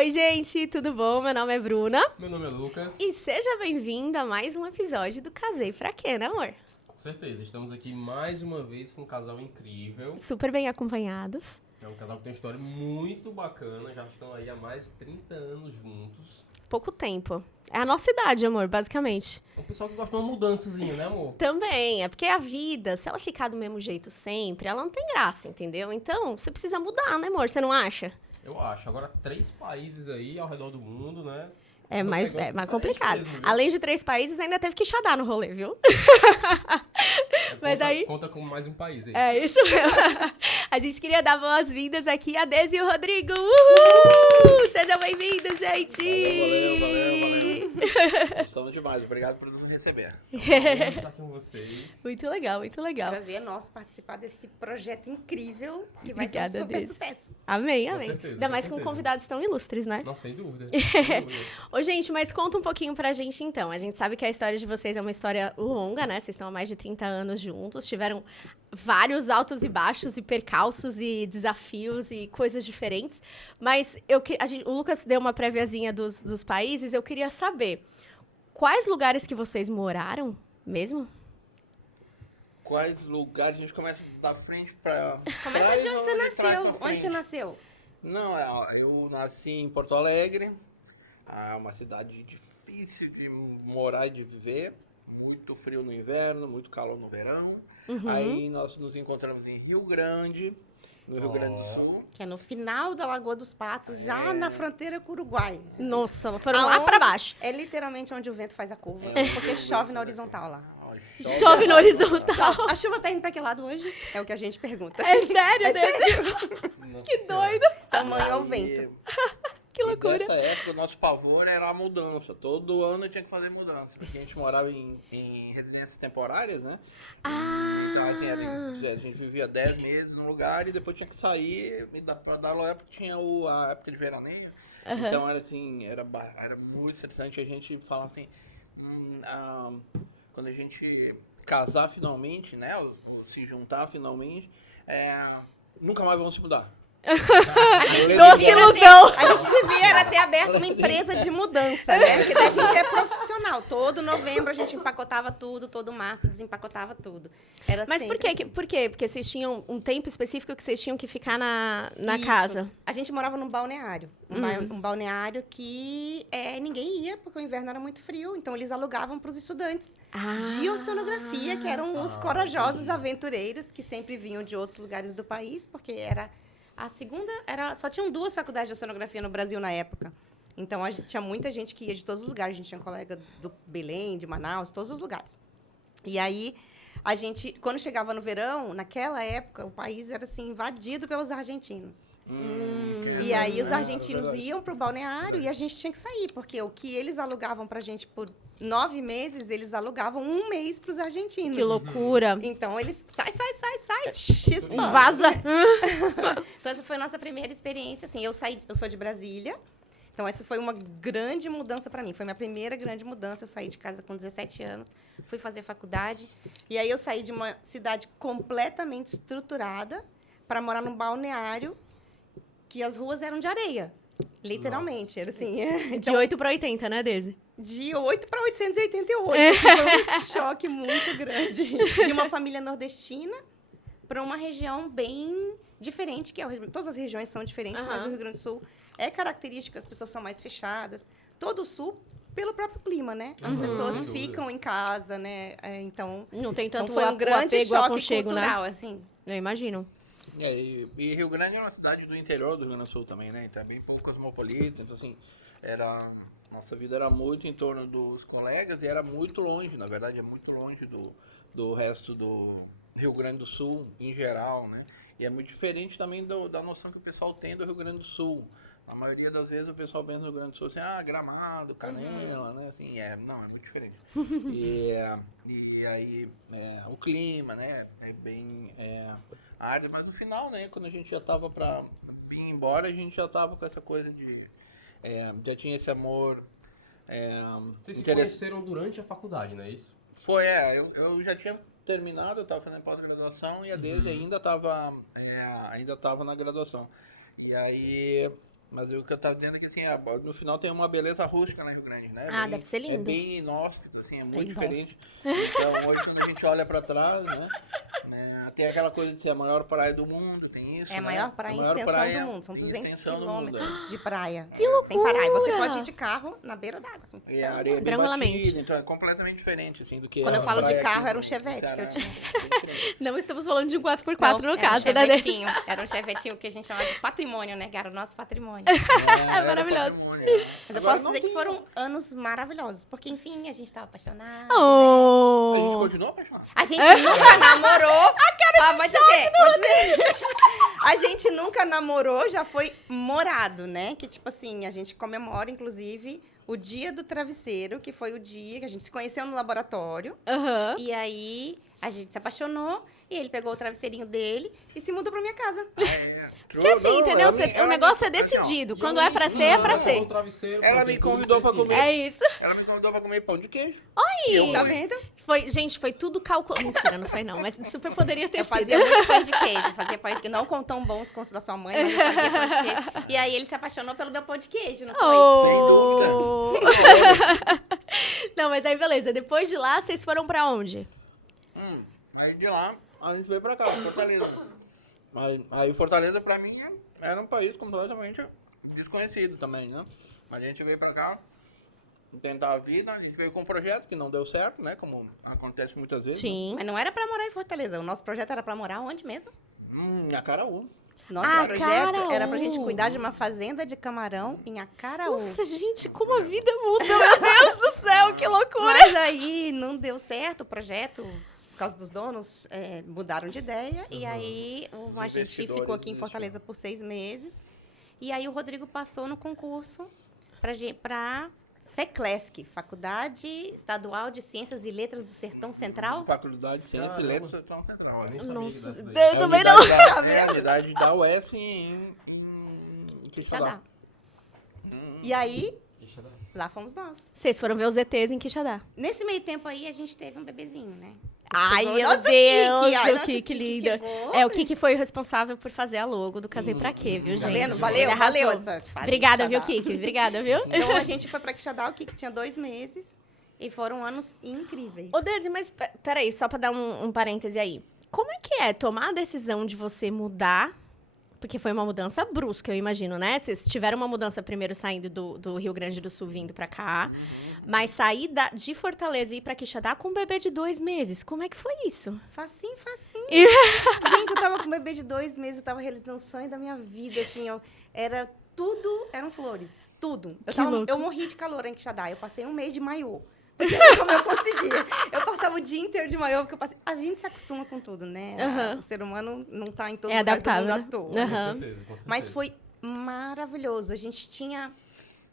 Oi, gente, tudo bom? Meu nome é Bruna. Meu nome é Lucas. E seja bem-vindo a mais um episódio do Casei Pra Quê, né, amor? Com certeza, estamos aqui mais uma vez com um casal incrível. Super bem acompanhados. É um casal que tem uma história muito bacana, já estão aí há mais de 30 anos juntos. Pouco tempo. É a nossa idade, amor, basicamente. É um pessoal que gosta de uma mudançazinha, né, amor? Também, é porque a vida, se ela ficar do mesmo jeito sempre, ela não tem graça, entendeu? Então, você precisa mudar, né, amor? Você não acha? Eu acho. Agora, 3 países aí ao redor do mundo, né? É mais complicado. Mesmo, viu? Além de 3 países, ainda teve que xadar no rolê, viu? Mas aí... Conta como mais um país aí. É isso mesmo. A gente queria dar boas-vindas aqui a Desi e o Rodrigo. Uhul! Sejam bem-vindos, gente! Valeu. Estamos demais. Obrigado por nos receber. Vamos estar aqui com vocês. Muito legal, muito legal. Prazer é nosso participar desse projeto incrível que vai Obrigada, ser um super Desi. sucesso. Amém, Com amém. certeza, Ainda com mais com certeza. convidados tão ilustres, né? Não, sem dúvida. Sem dúvida. Ô, gente, mas conta um pouquinho pra gente, então. A gente sabe que a história de vocês é uma história longa, né? Vocês estão há mais de 30 anos juntos, tiveram vários altos e baixos e percalços e desafios e coisas diferentes. Mas o Lucas deu uma préviazinha dos países, eu queria saber quais lugares que vocês moraram mesmo? Quais lugares a gente começa da frente pra... Começa trás de onde ou você trás pra nasceu. Onde frente? você nasceu? Não, eu nasci em Porto Alegre. É uma cidade difícil de morar e de viver. Muito frio no inverno, muito calor no verão. Uhum. Aí nós nos encontramos em Rio Grande, no Rio Grande do Sul. Que é no final da Lagoa dos Patos, já na fronteira com o Uruguai. Nossa, foram lá pra baixo. É literalmente onde o vento faz a curva, porque chove na horizontal lá. Chove no horizontal. A chuva tá indo pra que lado hoje? É o que a gente pergunta. É sério, É Desi? Nossa Que Senhora. doido. Tamanho ao Aí, vento. Que loucura. Nessa época, o nosso pavor era a mudança. Todo ano tinha que fazer mudança. Porque a gente morava em residências temporárias, né? Então, assim, a gente vivia 10 meses num lugar e depois tinha que sair. E pra dar a época tinha a época de veraneio. Aham. Então, era assim, era muito estressante a gente falar assim... quando a gente casar finalmente, né? Ou se juntar finalmente, nunca mais vamos se mudar. Doce ilusão. A gente devia ter aberto uma empresa de mudança, né? Porque daí a gente é profissional. Todo novembro a gente empacotava tudo, todo março desempacotava tudo. Era Mas por sempre quê? assim. Por quê? Porque vocês tinham um tempo específico que vocês tinham que ficar na Isso. casa. A gente morava num balneário. Um balneário que ninguém ia, porque o inverno era muito frio. Então, eles alugavam para os estudantes de oceanografia, que eram os corajosos aventureiros que sempre vinham de outros lugares do país, porque só tinham 2 faculdades de oceanografia no Brasil na época. Então, tinha muita gente que ia de todos os lugares. A gente tinha colega do Belém, de Manaus, todos os lugares. E aí, a gente, quando chegava no verão, naquela época, o país era assim, invadido pelos argentinos. E aí, os argentinos iam para o balneário e a gente tinha que sair, porque o que eles alugavam para a gente por 9 meses, eles alugavam 1 mês para os argentinos. Que loucura. Então, eles sai, chispa. Vaza. Então, essa foi a nossa primeira experiência, assim. Eu sou de Brasília, então essa foi uma grande mudança para mim. Foi minha primeira grande mudança. Eu saí de casa com 17 anos, fui fazer faculdade. E aí eu saí de uma cidade completamente estruturada para morar num balneário que as ruas eram de areia. Literalmente. Era assim. De 8 para 80, né, Desi? De 8 para 888. Foi um choque muito grande. De uma família nordestina para uma região bem diferente, que é todas as regiões são diferentes, mas o Rio Grande do Sul é característico, as pessoas são mais fechadas. Todo o Sul, pelo próprio clima, né? As pessoas Sem dúvida. ficam em casa, né? Então Não tem tanto foi um grande apego, choque aconchego, cultural, né? assim. Eu imagino. E Rio Grande é uma cidade do interior do Rio Grande do Sul também, né? Então é bem pouco cosmopolita. Então, assim, nossa vida era muito em torno dos colegas e era muito longe, na verdade, é muito longe do resto do Rio Grande do Sul, em geral, né? E é muito diferente também da noção que o pessoal tem do Rio Grande do Sul. A maioria das vezes o pessoal pensa no Rio Grande do Sul assim, Gramado, Canela, né? Assim, não, é muito diferente. E aí, o clima, né? É bem árido, mas no final, né? Quando a gente já tava pra vir embora, a gente já tava com essa coisa de... já tinha esse amor... Vocês se conheceram durante a faculdade, não é isso? Foi, eu já tinha terminado, eu estava fazendo pós-graduação e a Deise ainda estava na graduação. E aí Mas o que eu tava dizendo é que, assim, no final tem uma beleza rústica na Rio Grande, né? Ah, deve ser lindo. É bem inóspito, assim, é muito inóspito. diferente. Então, hoje, quando a gente olha pra trás, né? Tem aquela coisa de ser a maior praia do mundo, tem isso, É a né? maior praia em extensão do mundo. São 200 quilômetros de praia. Que loucura! Sem parar. E você pode ir de carro na beira d'água. Assim. E a areia é bem Tranquilamente. batida, então é completamente diferente, assim, do que Quando a eu falo de praia carro, aqui era um no Chevette que eu Ceará. tinha. Bem diferente. Não estamos falando de um 4x4 Não, no era caso, um né? chevetinho. Era um chevetinho que a gente chama de patrimônio, né? Que era o nosso patrimônio. Era maravilhoso. patrimônio, né? Mas eu Agora posso não dizer que tem. foram anos maravilhosos. Porque, enfim, a gente tava apaixonado. A gente Oh! continua apaixonado. A gente nunca namorou. A cara de choque vou dizer. A gente nunca namorou, já foi morado, né? Que, tipo assim, a gente comemora, inclusive, o dia do travesseiro, que foi o dia que a gente se conheceu no laboratório. Aham. E aí, a gente se apaixonou. E ele pegou o travesseirinho dele e se mudou pra minha casa. Porque assim, entendeu? O negócio é decidido. Quando é pra ser, é pra ser. Ela me convidou pra comer. É isso. Ela me convidou pra comer pão de queijo. Aí. Tá vendo? Gente, foi tudo calculado. Mentira, não foi não. Mas super poderia ter Eu sido. fazia muitos pães de queijo. Fazia pães de queijo. Não com tão bons quanto os da sua mãe, mas eu fazia pão de queijo. E aí, ele se apaixonou pelo meu pão de queijo, não foi? Oh! Não, mas aí beleza. Depois de lá, vocês foram pra onde? Aí de lá, a gente veio pra cá, Fortaleza. Aí Fortaleza, pra mim, era um país completamente desconhecido também, né? Mas a gente veio pra cá tentar a vida, a gente veio com um projeto que não deu certo, né? Como acontece muitas vezes. Sim. Mas não era pra morar em Fortaleza. O nosso projeto era pra morar onde mesmo? Em Acaraú. Nosso projeto Acaraú. era pra gente cuidar de uma fazenda de camarão em Acaraú. Nossa, gente, como a vida muda, meu Deus do céu, que loucura. Mas aí não deu certo o projeto. Por causa dos donos, mudaram de ideia. E aí a gente Investidores ficou aqui em desistiram. Fortaleza por 6 meses. E aí o Rodrigo passou no concurso para FECLESC, Faculdade Estadual de Ciências e Letras do Sertão Central. Faculdade de Ciências e Caramba. Letras do Sertão Central. Eu nem sabia Nossa, dessa daí. eu também não. É a unidade da UES em Quixadá. Quixadá. E aí, Deixa eu dar. lá fomos nós. Vocês foram ver os ETs em Quixadá. Nesse meio tempo aí, a gente teve um bebezinho, né? Ai, Chegou meu nosso Deus, Kiki, ai, o nosso Kiki Kiki lindo. chegou. É, o Kiki foi o responsável por fazer a logo do Casei Pra Quê, viu, Tá gente? vendo? Ele Valeu, arrasou. valeu essa fase Obrigada, de viu, Quixadá. Kiki? Obrigada, viu? Então, a gente foi pra Quixadá, o Kiki tinha 2 meses. E foram anos incríveis. Ô, Deise, mas peraí, só pra dar um parêntese aí. Como é que é tomar a decisão de você mudar? Porque foi uma mudança brusca, eu imagino, né? Vocês tiveram uma mudança primeiro saindo do Rio Grande do Sul vindo pra cá. Mas sair de Fortaleza e ir pra Quixadá com um bebê de 2 meses. Como é que foi isso? Facinho, facinho. Gente, eu tava com um bebê de 2 meses, eu tava realizando o sonho da minha vida, assim, eram flores, tudo. louco. Eu morri de calor em Quixadá, eu passei 1 mês de maiô. Porque foi como eu conseguia. Eu passava o dia inteiro de maiô, porque a gente se acostuma com tudo, né? Aham. O ser humano não tá em todos É os lugares do mundo adaptável, à né? toa. Aham. Com certeza, com certeza. Mas foi maravilhoso. A gente tinha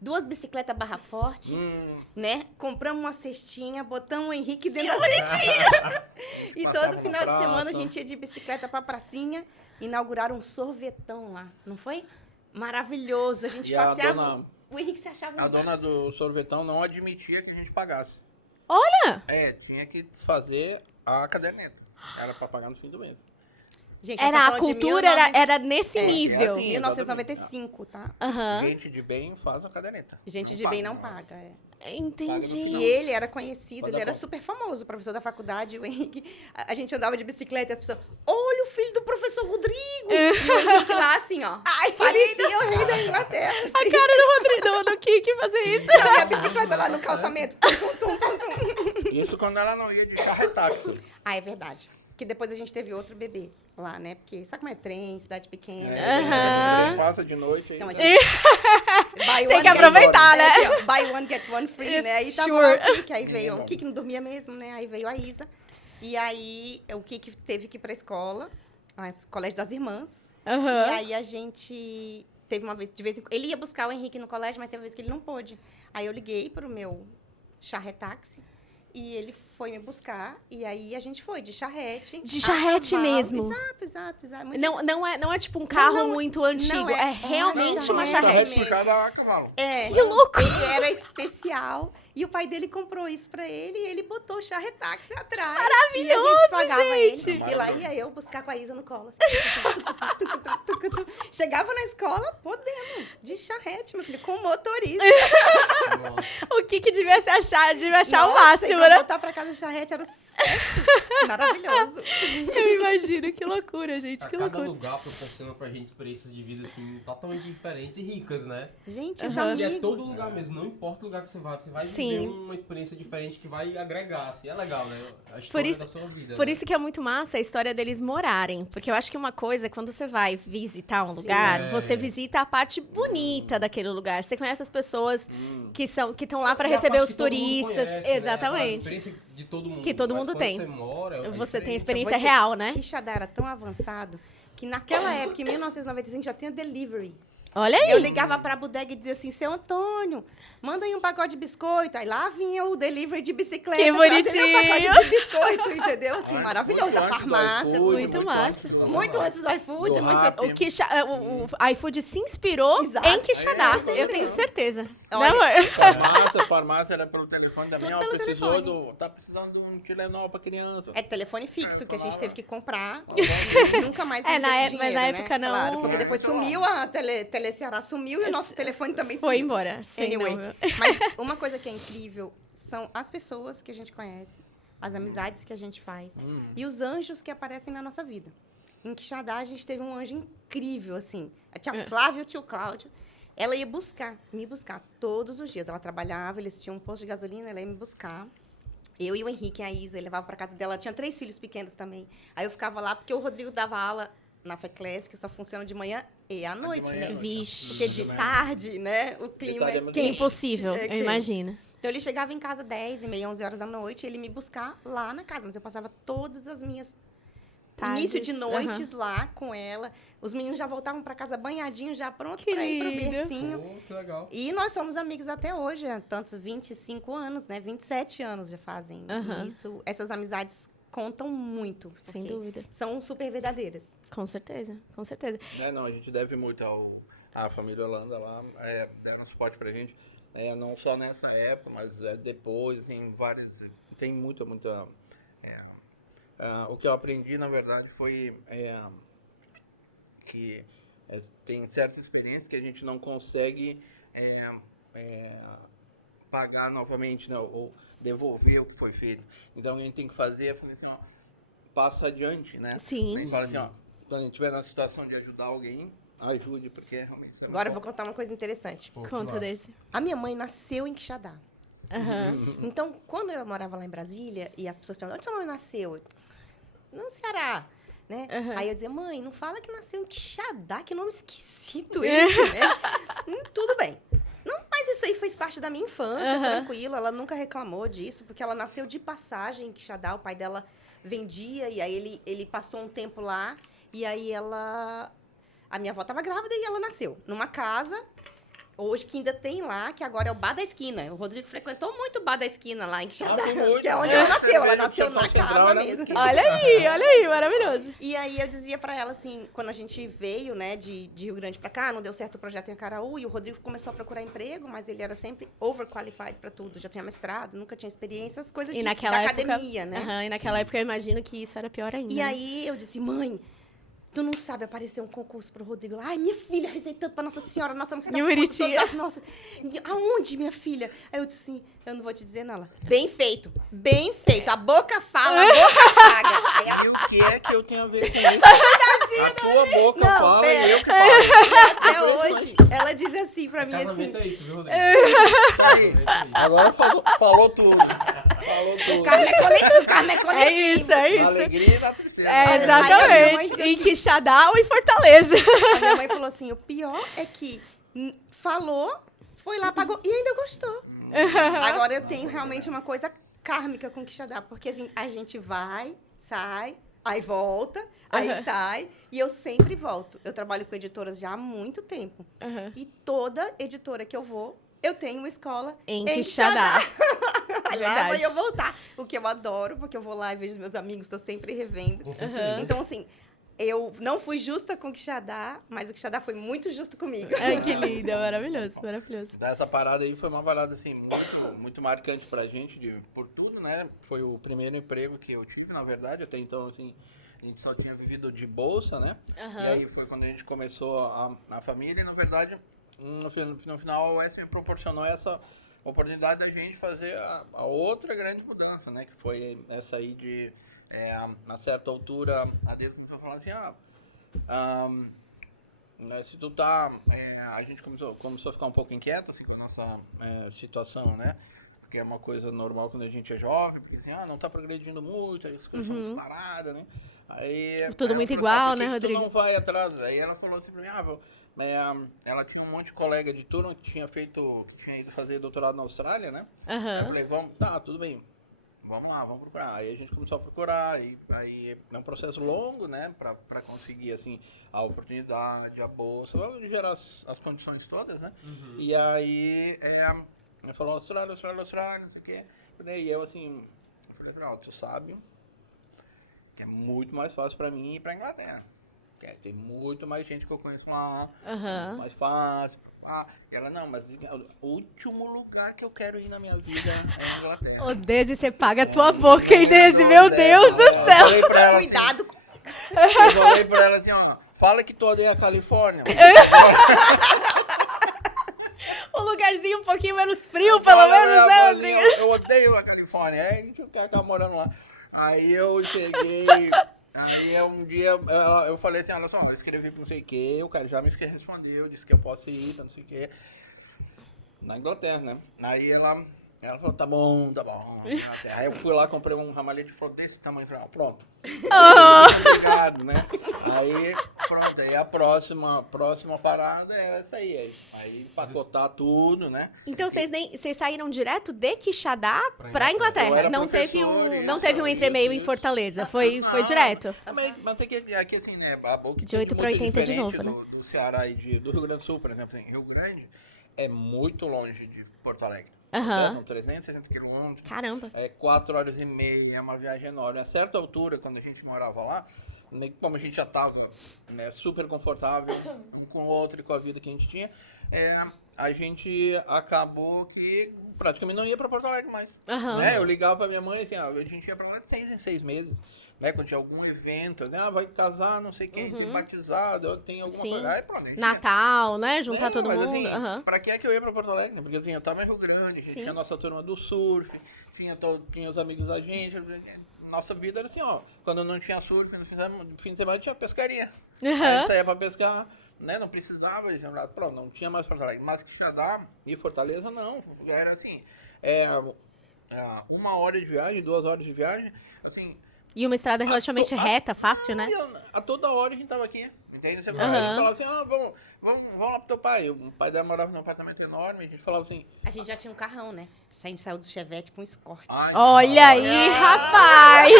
2 bicicletas barra forte, né? Compramos uma cestinha, botamos o Henrique dentro da cestinha. E Passava todo no final de semana a prato. gente ia de bicicleta pra pracinha, inauguraram um sorvetão lá, não foi? Maravilhoso. A gente E a passeava. dona- O Henrique se achava A um dona máximo. do sorvetão não admitia que a gente pagasse. Olha! Tinha que desfazer a caderneta. Era pra pagar no fim do mês. Gente, Era nós a estamos falando de cultura, 19... era nesse É, nível. assim. 1995, tá? Aham. Gente de bem faz a caderneta. Gente de Não bem paga, não né? paga, é. Entendi. E ele era conhecido, Pode ele dar era bom. super famoso, professor da faculdade, o Henrique. A gente andava de bicicleta e as pessoas, olha o filho do professor Rodrigo! E o Henrique lá, assim, ó. Ai, Parecia o rei da Inglaterra. Assim. a cara do Rodrigo, do Kiki fazer isso. E a bicicleta lá no calçamento. Tum, tum, tum, tum. Isso quando ela não ia de carretaxi. Ah, é verdade. Que depois a gente teve outro bebê lá, né? Porque sabe como é trem, cidade pequena? Aham. Você passa de noite aí. Então, a né? gente... Buy Tem one, que get aproveitar, one. né? Assim, ó, buy one, get one free, né? Aí tava Sure. lá o Kiki, aí veio... bom. O Kiki não dormia mesmo, né? Aí veio a Isa. E aí o Kiki teve que ir pra escola, colégio das irmãs. E Aham. aí a gente teve uma vez, de vez em quando... Ele ia buscar o Henrique no colégio, mas teve uma vez que ele não pôde. Aí eu liguei pro meu charretaxi E ele foi me buscar, e aí a gente foi de charrete. De charrete a cavalo. mesmo? Exato. Muito Não é tipo um carro não, muito antigo, não, é realmente uma charrete charrete. mesmo. Cada cavalo. Que louco! Ele era especial. E o pai dele comprou isso pra ele e ele botou o charretaxi atrás. Maravilhoso, e a gente pagava gente! ele. E lá ia eu buscar com a Isa no colo. Assim, chegava na escola, podendo, de charrete, meu filho, com motorista. Nossa. O que devia se achar? Devia achar o Nossa, máximo, e pra né? voltar pra casa de charrete era sucesso. Maravilhoso. Eu imagino, que loucura, gente, que Cada loucura. lugar proporciona pra gente experiências de vida, assim, totalmente diferentes e ricas, né? Gente, os Aham. E é amigos. todo lugar mesmo, não importa o lugar que você vai Sim. viver uma experiência diferente que vai agregar, assim, é legal, né? A história isso- da sua vida. Por né? isso que é muito massa a história deles morarem. Porque eu acho que uma coisa é quando você vai visitar um lugar, é. você visita a parte bonita daquele lugar. Você conhece as pessoas que estão lá para E a receber parte os que todo mundo turistas. conhece, né? A Exatamente. experiência de todo mundo. Que todo Mas mundo quando tem. Você mora, é Você tem diferente. experiência Eu vou dizer real, né? Quixadá era tão avançado que naquela época, em 1995, já tinha delivery. Olha aí. Eu ligava pra bodega e dizia assim, seu Antônio, manda aí um pacote de biscoito. Aí lá vinha o delivery de bicicleta. Que trazendo bonitinho. um pacote de biscoito, entendeu? Assim, Ai, maravilhoso. muito Da antes do farmácia, iFood, Muito massa. Sensacional. muito antes do iFood. Do Muito... Rappi. O iFood se inspirou Exato. em Quixadá. É, Eu tenho certeza. Olha, Né, amor? Farmácia era pelo telefone da Tudo minha, pelo telefone. tá precisando de um Tilenol pra criança. É telefone fixo que a gente teve que comprar. Tá E nunca mais É, vimos na esse época- mas dinheiro, na né? época não- Claro, porque depois É, então. sumiu, a Teleceará sumiu e o nosso telefone também Foi sumiu. embora. Sim, Anyway. não, Mas uma coisa que é incrível são as pessoas que a gente conhece, as amizades que a gente faz e os anjos que aparecem na nossa vida. Em Quixadá, a gente teve um anjo incrível, assim. A tia Flávia e o tio Cláudio. Ela ia me buscar todos os dias. Ela trabalhava, eles tinham um posto de gasolina, ela ia me buscar. Eu e o Henrique e a Isa, eu levava para casa dela. Ela tinha 3 filhos pequenos também. Aí eu ficava lá, porque o Rodrigo dava aula na FECLES, que só funciona de manhã e à noite, manhã, né? Vixe. Porque de tarde, né, o clima tarde é é muito Que é quente. impossível, É eu quente. imagino. Então, ele chegava em casa 10h30, 11 horas da noite, ele me buscar lá na casa. Mas eu passava todas as minhas Tardes, início de noites lá com ela. Os meninos já voltavam para casa banhadinhos, já prontos Que para ir pro lindo. bercinho. Pô, que legal. E nós somos amigos até hoje, há tantos 25 anos, né? 27 anos já fazem. Aham. E essas amizades contam muito. Sem porque dúvida. São super verdadeiras. Com certeza, com certeza. Não, a gente deve muito à família Holanda lá, deram suporte pra gente, não só nessa época, mas depois, tem muita, o que eu aprendi, na verdade, foi que tem certas experiências que a gente não consegue pagar novamente, né, ou devolver o que foi feito. Então, o que a gente tem que fazer é fazer assim, ó, passa adiante, né? A Sim. gente fala assim, ó, quando a gente estiver na situação de ajudar alguém, ajude, porque realmente... Agora eu vou contar uma coisa interessante. Pô, que Conta massa. desse. A minha mãe nasceu em Quixadá. Aham. Então, quando eu morava lá em Brasília, e as pessoas perguntavam, onde sua mãe nasceu? No Ceará, né? Uhum. Aí eu dizia, mãe, não fala que nasceu em Quixadá, que nome esquisito esse, né? Tudo bem. Não, mas isso aí fez parte da minha infância, Uhum. tranquilo. Ela nunca reclamou disso, porque ela nasceu de passagem em Quixadá. O pai dela vendia, e aí ele passou um tempo lá. E aí a minha avó estava grávida e ela nasceu numa casa, hoje que ainda tem lá, que agora é o Bar da Esquina. O Rodrigo frequentou muito o Bar da Esquina lá em Quixadá, que é onde ela nasceu. Ela nasceu na casa mesmo. Olha aí, maravilhoso. E aí eu dizia pra ela, assim, quando a gente veio, né, de Rio Grande pra cá, não deu certo o projeto em Acaraú, e o Rodrigo começou a procurar emprego, mas ele era sempre overqualified pra tudo. Já tinha mestrado, nunca tinha experiência, as coisas E da naquela época, academia, né? Aham, e naquela época eu imagino que isso era pior ainda. E né? aí eu disse, mãe, tu não sabe, apareceu um concurso pro Rodrigo lá. Ai, minha filha, rezei tanto pra Nossa Senhora, Nossa Senhora Que das Contas, bonitinha. todas as nossas. Aonde, minha filha? Aí eu disse assim, eu não vou te dizer nada. Bem feito, bem feito. A boca fala, a boca paga. Aí E o que é que eu tenho a ver com isso? A tua boca Não, fala pera. e eu que falo. até hoje, ela diz assim pra mim, assim, Casamento é isso, viu, Rodrigo? Casamento é isso. Agora falou tudo. Falou tudo. carne é coletivo, carne é É coletivo. isso, é Na isso. alegria e na tristeza. É, Aí a minha mãe exatamente. disse Em assim- Quixadá ou em Fortaleza. A minha mãe falou assim, o pior é que falou, foi lá, pagou e ainda gostou. Agora eu tenho realmente uma coisa kármica com Quixadá, porque assim, a gente vai, sai, aí volta, aí Aham. sai, e eu sempre volto. Eu trabalho com editoras já há muito tempo. Aham. E toda editora que eu vou, eu tenho uma escola Em em Quixadá. Quixadá. Lá Verdade. vai eu voltar. O que eu adoro, porque eu vou lá e vejo meus amigos, estou sempre revendo. Com certeza. Então, assim, eu não fui justa com o Quixadá, mas o Quixadá foi muito justo comigo. Ai, que lindo, maravilhoso, maravilhoso. Essa parada aí foi uma parada, assim, muito marcante pra gente, por tudo, né? Foi o primeiro emprego que eu tive, na verdade, até então, assim, a gente só tinha vivido de bolsa, né? Aham. E aí foi quando a gente começou a família e, na verdade, no final, essa proporcionou essa oportunidade da gente fazer a outra grande mudança, né? Que foi essa aí de, a certa altura, a Deus começou a falar assim, né, se tu tá, a gente começou a ficar um pouco inquieto assim, com a nossa situação, né? Porque é uma coisa normal quando a gente é jovem, porque assim, não tá progredindo muito, aí as coisas estão paradas, né? Aí, Tudo ela muito falou, igual, por que né, que Rodrigo? Tu não vai atrás. Aí ela falou assim pra mim, ela tinha um monte de colega de turma que tinha ido fazer doutorado na Austrália, né? Eu Aham. falei, tudo bem. Vamos lá, vamos procurar. Aí a gente começou a procurar, e aí é um processo longo, né, pra conseguir, assim, a oportunidade, a bolsa, vamos gerar as condições todas, né? E aí, ele falou, Austrália, não sei o quê. E eu, assim, falei, tu sabe que é muito mais fácil pra mim ir pra Inglaterra. Porque tem muito mais gente que eu conheço lá, Aham. mais fácil. E ela, não, mas o último lugar que eu quero ir na minha vida é a Inglaterra. Ô, Desi, você paga a tua boca, hein, Desi? Meu Deus do Eu céu! falei pra ela, Cuidado com... eu falei pra ela assim, fala que tu odeia a Califórnia. Um lugarzinho um pouquinho menos frio, pelo Fala, menos, ela né, falou assim, Rodrigo? eu odeio a Califórnia. Aí a gente quer acabar morando lá. Aí eu cheguei, aí um dia eu falei assim, olha só, eu escrevi pra não sei o que, o cara já me respondeu, disse que eu posso ir, não sei o que. Na Inglaterra, né? Aí ela falou, tá bom. Aí eu fui lá, comprei um ramalhete de flor desse tamanho, falei, pronto. Obrigado, né? Aí, pronto, aí a próxima parada era essa aí. Aí empacotar tudo, né? Então vocês saíram direto de Quixadá pra Eu Inglaterra. era Não teve professor, não teve um entremeio em Fortaleza. Foi direto. Mas tem que aqui assim, né? De 8 pra 80 de novo, né? Do Ceará e do Rio Grande do Sul, por exemplo. Rio Grande é muito longe de Porto Alegre. Aham. São 360 quilômetros. Caramba. É 4 horas e meia, é uma viagem enorme. A certa altura, quando a gente morava lá, como a gente já estava, né, super confortável um com o outro e com a vida que a gente tinha, a gente acabou que praticamente não ia para Porto Alegre mais. Aham. Né? Eu ligava para minha mãe assim, a gente ia para lá de 6 em 6 meses. Né? Quando tinha algum evento, né? Vai casar, não sei quem, batizado, tem alguma Sim. coisa. Aí, pronto, a gente Natal, né? Juntar é, todo mas, mundo. assim, Aham. pra que é que eu ia pra Porto Alegre? Porque assim, eu tava em Rio Grande, a gente Sim. tinha a nossa turma do surf, tinha os amigos da gente. Nossa vida era assim, quando não tinha surf, no fim de semana tinha pescaria. Aí Aham. saía pra pescar, né? Não precisava, pronto, não tinha mais Porto Alegre. Mas Quixadá e Fortaleza não. Era assim, 1 hora de viagem, 2 horas de viagem, assim. E uma estrada relativamente reta, fácil, né? A toda hora a gente tava aqui. Entende? Você Aham. falava assim, vamos lá pro teu pai. O pai dela morava num apartamento enorme, a gente falava assim, A gente já tinha um carrão, né? A gente saiu do Chevette com um Escort. ai, Olha aí, rapaz!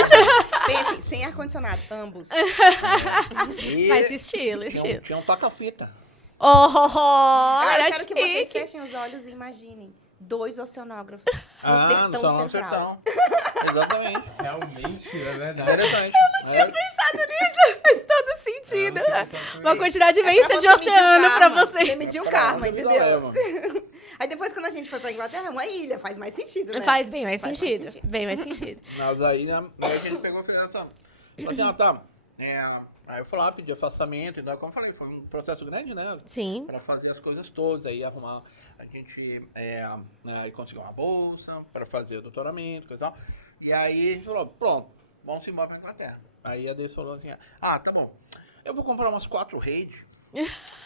Bem assim, sem ar-condicionado, ambos. e Mas estilo, estilo. tinha um toca-fita. Oh, Agora era eu quero que vocês chique. fechem os olhos e imaginem 2 oceanógrafos no No sertão central. Exatamente. Realmente, é verdade. Interessante. Eu não Tinha pensado nisso, faz todo sentido. Eu não tinha pensado Uma nisso. quantidade É pra imensa de você medir o oceano pra karma. você. Você mediu o karma, entendeu? Aí depois, quando a gente foi pra Inglaterra, é uma ilha, faz mais sentido, né? Faz bem mais Faz mais sentido. sentido. Bem mais sentido. Mas aí, né, aí a gente pegou e fez essa... Falei assim, tá. Aí eu fui lá, pedi afastamento, então, como eu falei, foi um processo grande, né? Sim. Para fazer as coisas todas, aí arrumar, a gente aí conseguiu uma bolsa para fazer o doutoramento, coisa e tal. E aí a gente falou, pronto, vamos embora para Inglaterra. Aí a Deise falou assim, tá bom, eu vou comprar umas 4 redes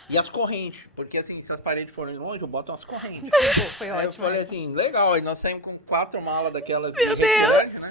e as correntes, porque assim, se as paredes forem longe, eu boto umas correntes. Pô, foi Aí eu ótimo falei essa. assim, legal, aí nós saímos com 4 malas daquelas Meu refrigerantes, né?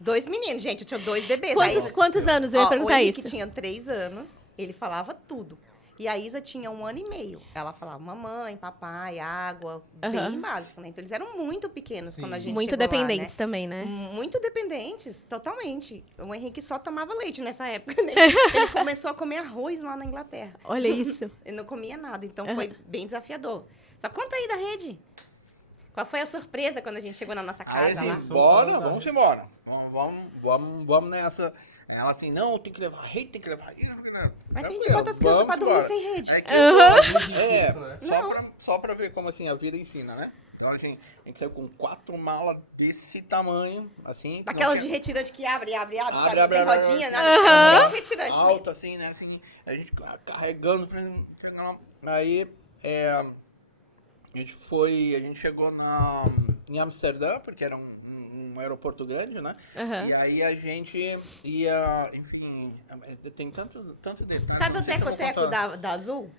2 meninos, gente, eu tinha 2 bebês. Quantos anos? Eu ia o perguntar Henrique isso. tinha 3 anos, ele falava tudo. E a Isa tinha 1 ano e meio. Ela falava mamãe, papai, água, Aham. bem básico, né? Então eles eram muito pequenos Sim. quando a gente Muito chegou dependentes lá, também, né? né? Muito dependentes, totalmente. O Henrique só tomava leite nessa época, né? Ele começou a comer arroz lá na Inglaterra. Olha isso. Ele não comia nada, então foi bem desafiador. Só conta aí da rede. Qual foi a surpresa quando a gente chegou na nossa Aí, casa lá? assim, bora, vamos embora. Vamos nessa. Ela assim, não, tem que levar rede, tem que levar isso. Mas que a gente bota as crianças pra dormir sem rede. É que Isso, né? só pra ver como assim a vida ensina, né? Então, a gente saiu com 4 malas desse tamanho, assim. Aquelas de retirante que abre, sabe? Não abre, tem abre, rodinha, abre. nada. Bem de retirante mesmo. Alta, assim, né? Assim, a gente carregando. Aí, a gente chegou em Amsterdã, porque era um aeroporto grande, né? E aí a gente ia, enfim, tem tanto detalhe. Sabe o não sei se eu vou teco-teco contar. da Azul?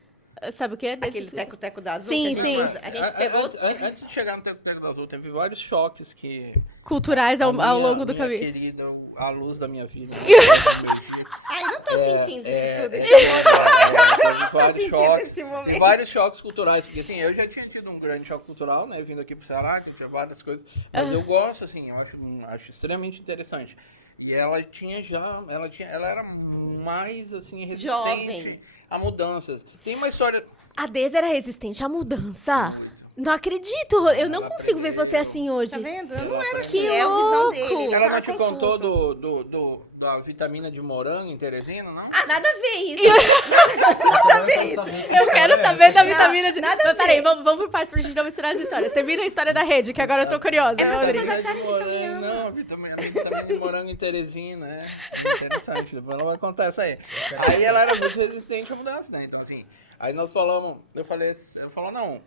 Sabe o quê? Aquele teco-teco da Azul? Sim, que sim. a gente pegou... Antes de chegar no teco da Azul, teve vários choques que... Culturais ao longo do minha caminho. querida, a luz da minha vida. Ai, não tô sentindo isso tudo. Não Tô sentindo esse momento. Tem vários choques culturais, porque assim, eu já tinha tido um grande choque cultural, né, vindo aqui pro Ceará, que tinha várias coisas, mas eu gosto, assim, eu acho extremamente interessante. E ela era mais, assim, resistente Jovem. a mudanças. Tem uma história... A Deise era resistente à mudança. Não acredito, eu não consigo ver você assim hoje. Tá vendo? Eu não Ela era aprendeu. assim, é a visão louco. dele. Ele Ela tá não te contou confuso. da vitamina de morango em Teresina, não? Ah, nada a ver isso. Eu quero saber da vitamina de... nada a Mas peraí, ver. vamos por partes pra gente não misturar as histórias. Termina a história da rede, que agora eu tô curiosa, É pra Rodrigo. vocês acharem que Vitamina também de ama. morango, não, a vitamina de morango em Teresina, é interessante, depois ela vai contar essa aí. Aí ela era muito resistente à mudança, né? Então assim, aí nós falamos, eu falou, não,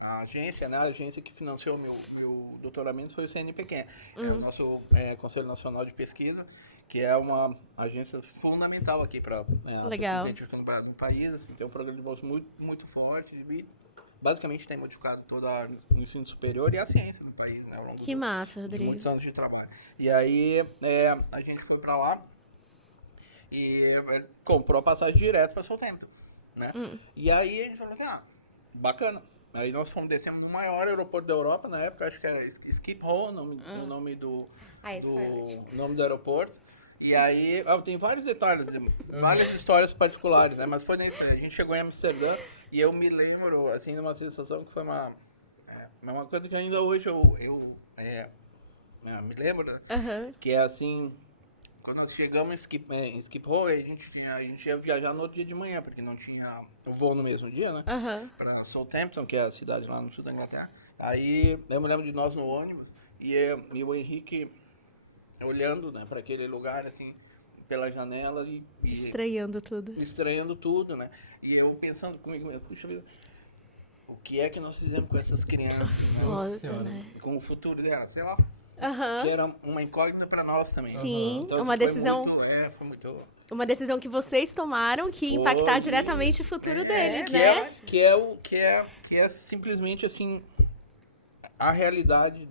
a agência, né, a agência que financiou meu doutoramento foi o CNPq, é o nosso Conselho Nacional de Pesquisa, que é uma agência fundamental aqui para Legal. no país, assim, tem um programa de bolsa muito, muito forte, e basicamente tem modificado todo o ensino superior e a ciência do país, né, ao longo Que massa, de Rodrigo. muitos anos de trabalho. E aí a gente foi para lá e comprou a passagem direto para Southampton, né? E aí a gente falou assim, bacana. Aí nós fomos descendo no maior aeroporto da Europa na época, acho que era Schiphol, o nome do Esse foi ótimo. nome do aeroporto. E aí, tem vários detalhes, várias histórias particulares, né? Mas a gente chegou em Amsterdã e eu me lembro, assim, de uma sensação que foi uma coisa que ainda hoje eu me lembro, né? Que é assim, quando nós chegamos em Schiphol, a gente ia viajar no outro dia de manhã, porque não tinha o voo no mesmo dia, né? Para Southampton, que é a cidade lá no sul da Inglaterra. Aí eu me lembro de nós no ônibus e o Henrique olhando, né, para aquele lugar assim pela janela e Estranhando tudo, né? E eu pensando comigo, puxa vida, o que é que nós fizemos com essas crianças, né? Nossa Senhora. Com o futuro delas, sei lá. Aham. Que era uma incógnita para nós também. Sim, Então, uma foi decisão... foi muito... Uma decisão que vocês tomaram que ia impactar diretamente o futuro deles, né? Que é simplesmente assim a realidade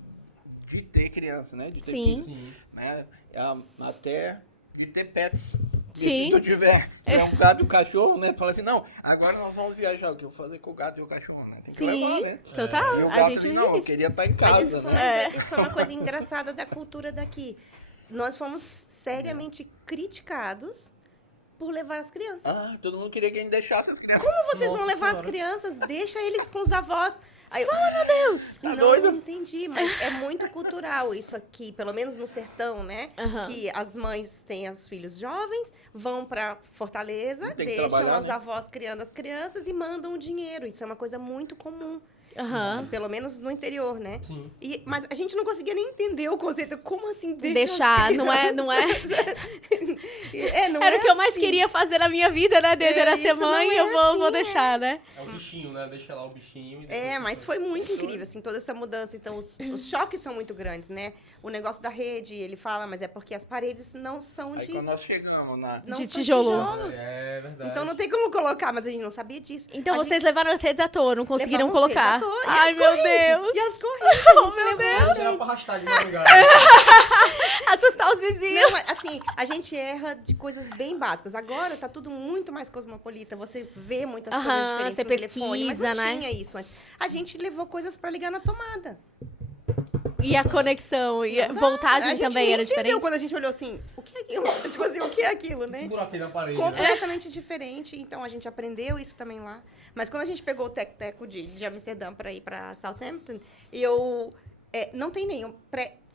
de ter criança, né? De ter Sim. filho, Sim. né? Até de ter pets. Sim. Se tu tiver um gato e um cachorro, né? Fala assim, não, agora nós vamos viajar. O que eu vou fazer com o gato e o cachorro, né? Tem que Sim, levar, né? total. E o A gato gente disse, vive não, eu isso. queria estar em Mas casa, né? isso foi uma coisa engraçada da cultura daqui. Nós fomos seriamente criticados por levar as crianças. Todo mundo queria que a gente deixasse as crianças. Como vocês vão Nossa levar as Senhora. crianças? Deixa eles com os avós. Aí, Deus! Tá não doido? entendi, mas é muito cultural isso aqui, pelo menos no sertão, né? Aham. Que as mães têm os filhos jovens, vão para Fortaleza, Tem que deixam trabalhar, os né? avós criando as crianças e mandam o dinheiro. Isso é uma coisa muito comum, Aham. pelo menos no interior, né? Sim. Mas a gente não conseguia nem entender o conceito. Como assim Deixar, não é... não Era o que eu é mais assim. queria fazer na minha vida, né? Desde era ser isso mãe, não é eu vou assim, deixar, né? É o bichinho, né? Deixa lá o bichinho. E depois Mas foi muito incrível, assim, toda essa mudança. Então, os choques são muito grandes, né? O negócio da rede, ele fala, mas é porque as paredes não são Aí de... quando nós chegamos não de são tijolo. tijolos. É verdade. Então, não tem como colocar, mas a gente não sabia disso. Então A vocês levaram as redes à toa, não conseguiram levamos colocar. eles à toa, e Ai, as meu correntes, Deus! E as correntes, a gente meu levou Deus. a Dá pra gente. arrastar de algum lugar. Assustar os vizinhos. Não, mas, assim, a gente erra de coisas bem básicas. Agora tá tudo muito mais cosmopolita. Você vê muitas coisas Aham, diferentes você no telefone, mas pesquisa, não né? tinha isso antes. A gente levou coisas para ligar na tomada. E a conexão, e a voltagem A gente também nem era entendeu diferente? quando a gente olhou assim, o que é aquilo? Tipo assim, o que é aquilo, Esse né? buraquinho na parede, né? Completamente diferente, então a gente aprendeu isso também lá. Mas quando a gente pegou o Tec-Teco de Amsterdã para ir para Southampton, não tem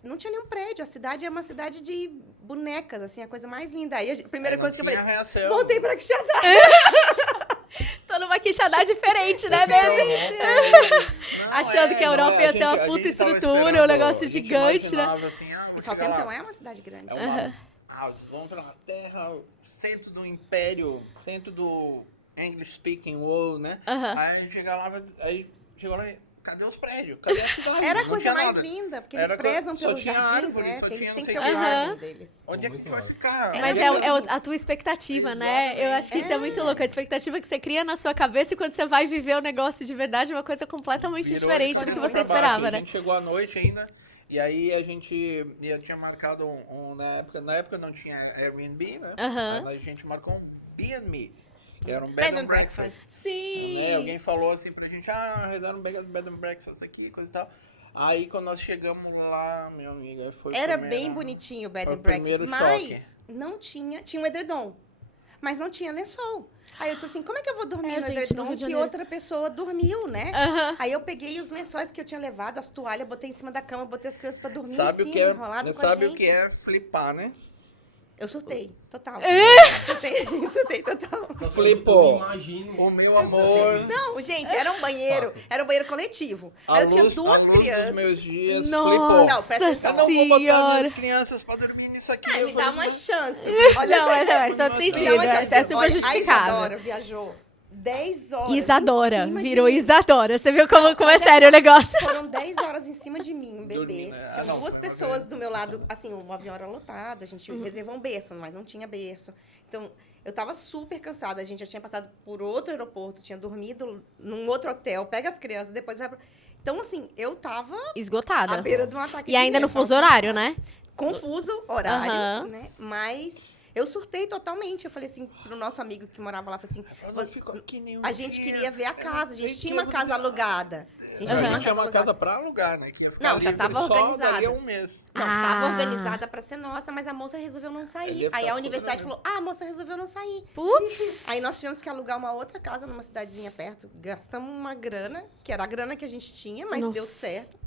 não tinha nenhum prédio, a cidade é uma cidade de bonecas, assim, a coisa mais linda. Aí a primeira coisa que eu falei, assim, voltei para Quixadá. Tô numa Quixadá diferente, né, Então, Bebe? Achando que a Europa ia ser uma puta estrutura, um negócio gigante, né? E Southampton é uma cidade grande. Vamos para uma terra, centro do império, centro do English speaking world, né? Aí a gente chegou lá e cadê os prédios? Cadê a cidade? Era a Não coisa tinha mais nada. linda, porque eles Era prezam só pelos tinha jardins, árvore, né? só Que eles tinha têm que não ter sei o o quê. jardim deles. Onde é que Muito vai massa. ficar? Mas Onde a tua expectativa, né? Eu acho que isso é muito louco. A expectativa que você cria na sua cabeça e quando você vai viver o negócio de verdade é uma coisa completamente Virou diferente do que pra você baixo. esperava, A né? gente chegou à noite ainda, e aí a gente tinha marcado na época não tinha Airbnb, né? Aham. Mas a gente marcou um B&B, que era um Bed and breakfast. Sim! Né? Alguém falou assim pra gente, reserva um bed and breakfast aqui, coisa e tal. Aí quando nós chegamos lá, meu amigo, foi o Era primeiro- bem bonitinho o bed foi and o breakfast, primeiro mas choque. não tinha um edredom, mas não tinha lençol. Aí eu disse assim, como é que eu vou dormir no gente, no edredom Rio de que Janeiro. outra pessoa dormiu, né? Aham. Aí eu peguei os lençóis que eu tinha levado, as toalhas, botei em cima da cama, botei as crianças pra dormir Sabe em o cima, que é, enrolado com a sabe gente. o que é flipar, né? Eu surtei, total. É? Surtei total. Nossa, Flipou. eu me imagino. O meu essa amor. serviço. Não, gente, era um banheiro coletivo. A Aí eu tinha luz- duas a luz dos crianças. meus dias Nossa flipou. Não, presta atenção. Eu não vou botar senhora! minhas crianças pra dormir nisso aqui. Ai, Eu me falei, dá uma não. chance. Não, mas faz todo Me dá uma sentido. chance. É super Olha, justificável. A Isadora viajou 10 horas Isadora, em cima de virou mim. Isadora. Você viu como é olha sério o negócio? Foram 10 horas em cima de mim, um bebê. Dormindo, né? Tinham Não, duas não, pessoas do meu lado. Assim, o avião era lotado, a gente reservou um berço, mas não tinha berço. Então, eu tava super cansada. A gente já tinha passado por outro aeroporto, tinha dormido num outro hotel, pega as crianças, depois vai pra... Então, assim, eu tava Esgotada. à beira de um ataque E ainda no nervoso. fuso horário, né? Confuso horário, Aham. né? Mas eu surtei totalmente. Eu falei assim pro nosso amigo que morava lá, falei assim, Eu não fico aqui nenhum a gente dia. queria ver a Eu casa, a não gente sei tinha que uma eu casa não- alugada. A gente A tinha gente uma tinha casa uma alugada. casa pra alugar, né? Que ia ficar Não, já livre tava só organizada. dali a um mês. Não, tava Ah. organizada pra ser nossa, mas a moça resolveu não Aí sair. deve Aí tá a universidade tudo falou, a moça resolveu não sair. Putz! Aí nós tivemos que alugar uma outra casa numa cidadezinha perto. Gastamos uma grana, que era a grana que a gente tinha, mas Nossa. deu certo.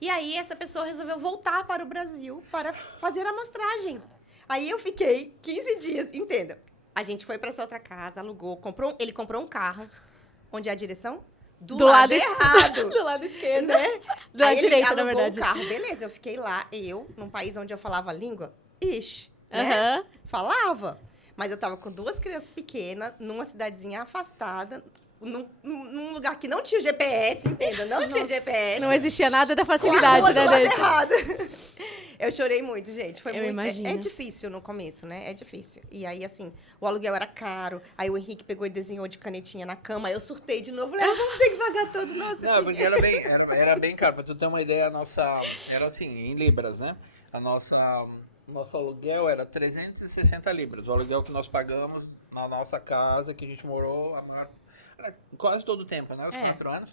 E aí essa pessoa resolveu voltar para o Brasil para fazer a amostragem. Aí eu fiquei 15 dias, entenda. A gente foi para essa outra casa, alugou, ele comprou um carro. Onde é a direção? Do lado errado. Do lado esquerdo. Né? Da Aí ele direita, na alugou verdade. o carro, beleza. Eu fiquei lá, num país onde eu falava a língua, né? Aham. Falava. Mas eu tava com duas crianças pequenas, numa cidadezinha afastada, num lugar que não tinha GPS, entenda? Não tinha GPS. Não existia nada da com a facilidade, rua do né, lado desse? errado. Eu chorei muito, gente. Foi Eu muito. imagino. É difícil no começo, né? É difícil. E aí, assim, o aluguel era caro. Aí o Henrique pegou e desenhou de canetinha na cama. Aí eu surtei de novo. Falei, vamos ter que pagar tudo. Nossa, Não, porque era bem caro. Pra tu ter uma ideia, era assim, em libras, né? Nosso aluguel era 360 libras. O aluguel que nós pagamos na nossa casa, que a gente morou quase todo o tempo, né? Os 4 anos.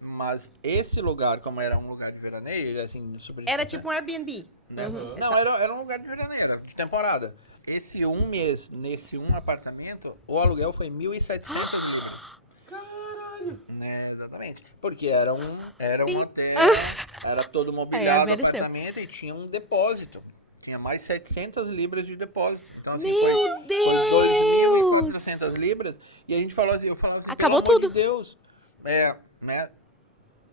Mas esse lugar, como era um lugar de veraneio, assim, super... Era tipo um Airbnb. né? Uhum. Não, era um lugar de veraneio, era de temporada. Esse um mês, nesse um apartamento, o aluguel foi 1.700 libras. Caralho. Né, exatamente. Porque era um hotel, era todo Aí, mobiliado o mereceu. apartamento e tinha um depósito. Tinha mais 700 libras de depósito. Então, assim, Meu foi Deus! 2.400 libras. E a gente falou assim, eu falava assim, Acabou pelo amor tudo. de Deus. Né?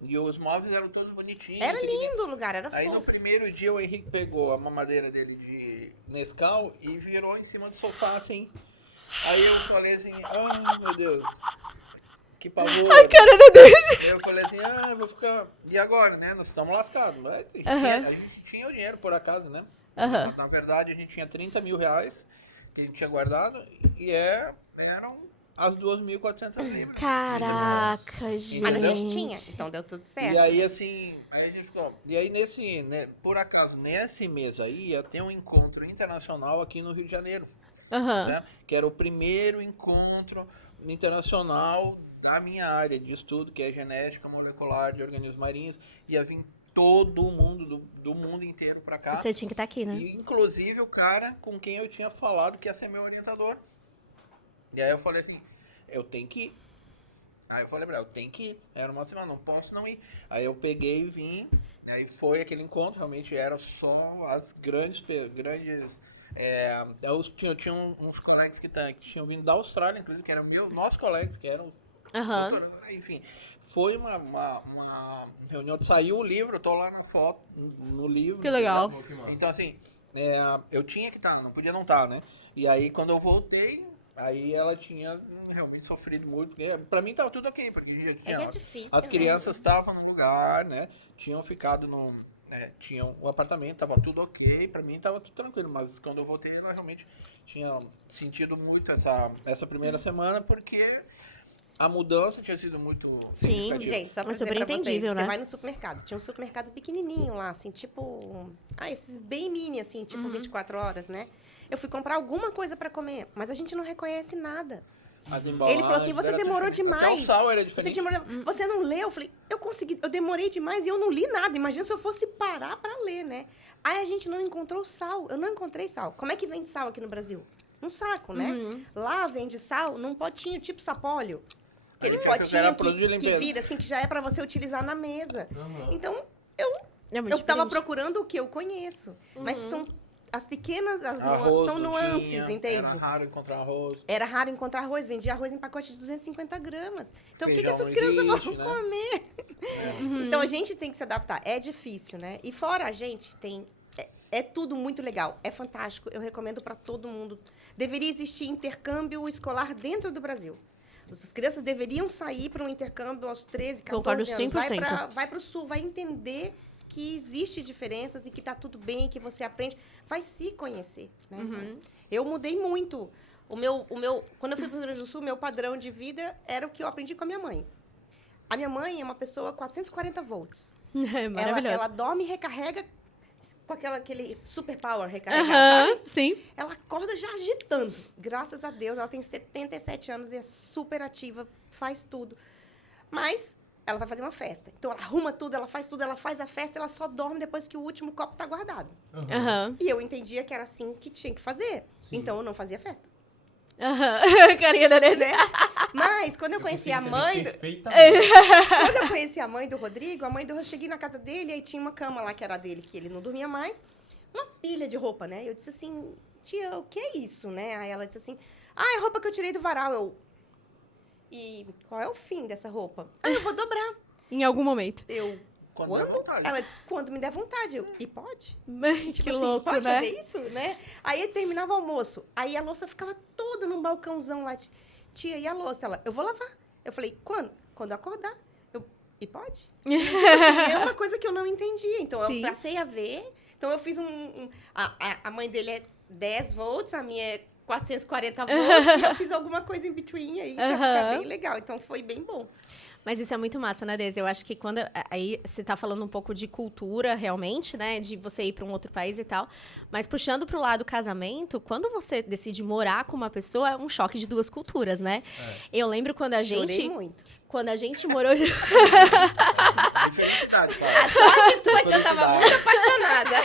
E os móveis eram todos bonitinhos. Era lindo o lugar, era Aí no fofo. primeiro dia o Henrique pegou a mamadeira dele de Nescau e virou em cima do sofá, assim. Aí eu falei assim, meu Deus, que pavor. Ai, cara, meu Deus! Eu falei assim, eu vou ficar... E agora, né? Nós estamos lascados. Mas Aham. a gente tinha o dinheiro, por acaso, né? Aham. Mas, na verdade, a gente tinha 30 mil reais que a gente tinha guardado e eram as 2.400 libras. Caraca, gente. Mas a gente tinha, então deu tudo certo. E aí, assim, aí a gente ficou... E aí, por acaso, nesse mês aí, ia ter um encontro internacional aqui no Rio de Janeiro. Aham. Né? Que era o primeiro encontro internacional da minha área de estudo, que é genética molecular de organismos marinhos, ia vir todo mundo do mundo inteiro para cá. Você tinha que estar aqui, né? E, inclusive, o cara com quem eu tinha falado que ia ser meu orientador. E aí eu falei assim, eu tenho que ir. Aí eu falei pra ela, eu tenho que ir. Era uma semana, não posso não ir. Aí eu peguei e vim. Aí foi aquele encontro, realmente era só as grandes eu tinha uns colegas que tinham vindo da Austrália, inclusive, que eram nossos colegas, que eram... Enfim, foi uma reunião, saiu o livro, eu tô lá na foto, no livro. Que legal. Pô, que massa. Então, assim, eu tinha que estar, não podia não estar, né? E aí, quando eu voltei, aí ela tinha realmente sofrido muito. Porque pra mim tava tudo ok, porque já tinha, que é difícil, as né? crianças estavam no lugar, né? Tinham ficado tinham o apartamento, tava tudo ok, pra mim tava tudo tranquilo, mas quando eu voltei, ela realmente tinha sentido muito essa primeira semana, porque a mudança tinha sido muito significativa. Gente, só pra É dizer super pra vocês, entendível, né? você vai no supermercado, tinha um supermercado pequenininho lá, assim, tipo... esses bem mini, assim, tipo 24 horas, né? Eu fui comprar alguma coisa pra comer, mas a gente não reconhece nada. Ele falou assim, você demorou demais. O sal era diferente. Você não leu? Eu falei, eu demorei demais e eu não li nada. Imagina se eu fosse parar pra ler, né? Aí a gente não encontrou sal. Eu não encontrei sal. Como é que vende sal aqui no Brasil? Num saco, né? Lá vende sal num potinho, tipo sapólio. Aquele potinho que vira, assim, que já é pra você utilizar na mesa. Então, eu tava procurando o que eu conheço. Mas são as pequenas, são nuances, entende? Era raro encontrar arroz. Vendia arroz em pacote de 250 gramas. Então, o que essas crianças vão comer? Então, a gente tem que se adaptar. É difícil, né? E fora a gente, é tudo muito legal. É fantástico. Eu recomendo para todo mundo. Deveria existir intercâmbio escolar dentro do Brasil. As crianças deveriam sair para um intercâmbio aos 13, 14 anos. Vai para o sul, vai entender que existe diferenças e que tá tudo bem, que você aprende, vai se conhecer, né? Então, eu mudei muito. Quando eu fui para o Rio Grande do Sul, meu padrão de vida era o que eu aprendi com a minha mãe. A minha mãe é uma pessoa 440 volts. É maravilhosa. Ela dorme e recarrega com aquele super power recarregado, sabe? Sim. Ela acorda já agitando. Graças a Deus, ela tem 77 anos e é super ativa, faz tudo. Mas ela vai fazer uma festa. Então, ela arruma tudo, ela faz a festa, ela só dorme depois que o último copo tá guardado. E eu entendia que era assim que tinha que fazer. Sim. Então, eu não fazia festa. Carinha da Nessie. Mas, quando eu conheci a mãe... Quando eu conheci a mãe do Rodrigo, eu cheguei na casa dele, aí tinha uma cama lá que era dele, que ele não dormia mais. Uma pilha de roupa, né? Eu disse assim, tia, o que é isso, né? Aí ela disse assim, é roupa que eu tirei do varal. E qual é o fim dessa roupa? Eu vou dobrar. Em algum momento. Quando? Ela disse, quando me der vontade. E pode? Tipo que louco, pode né? fazer isso, né? Aí terminava o almoço. Aí a louça ficava toda num balcãozão lá. Tia, e a louça? Ela, eu vou lavar. Eu falei, quando? Quando eu acordar. E pode? Tipo assim, é uma coisa que eu não entendia. Então, eu passei a ver. Então, eu fiz a mãe dele é 10 volts, a minha é 440 volts. E eu fiz alguma coisa em between aí pra ficar bem legal. Então, foi bem bom. Mas isso é muito massa, né, Deise? Eu acho que quando... Aí você tá falando um pouco de cultura, realmente, né? De você ir para um outro país e tal. Mas puxando pro lado casamento, quando você decide morar com uma pessoa, é um choque de duas culturas, né? Eu lembro quando a gente... Chorei muito. Quando a gente morou... A sorte tua é que eu tava muito apaixonada.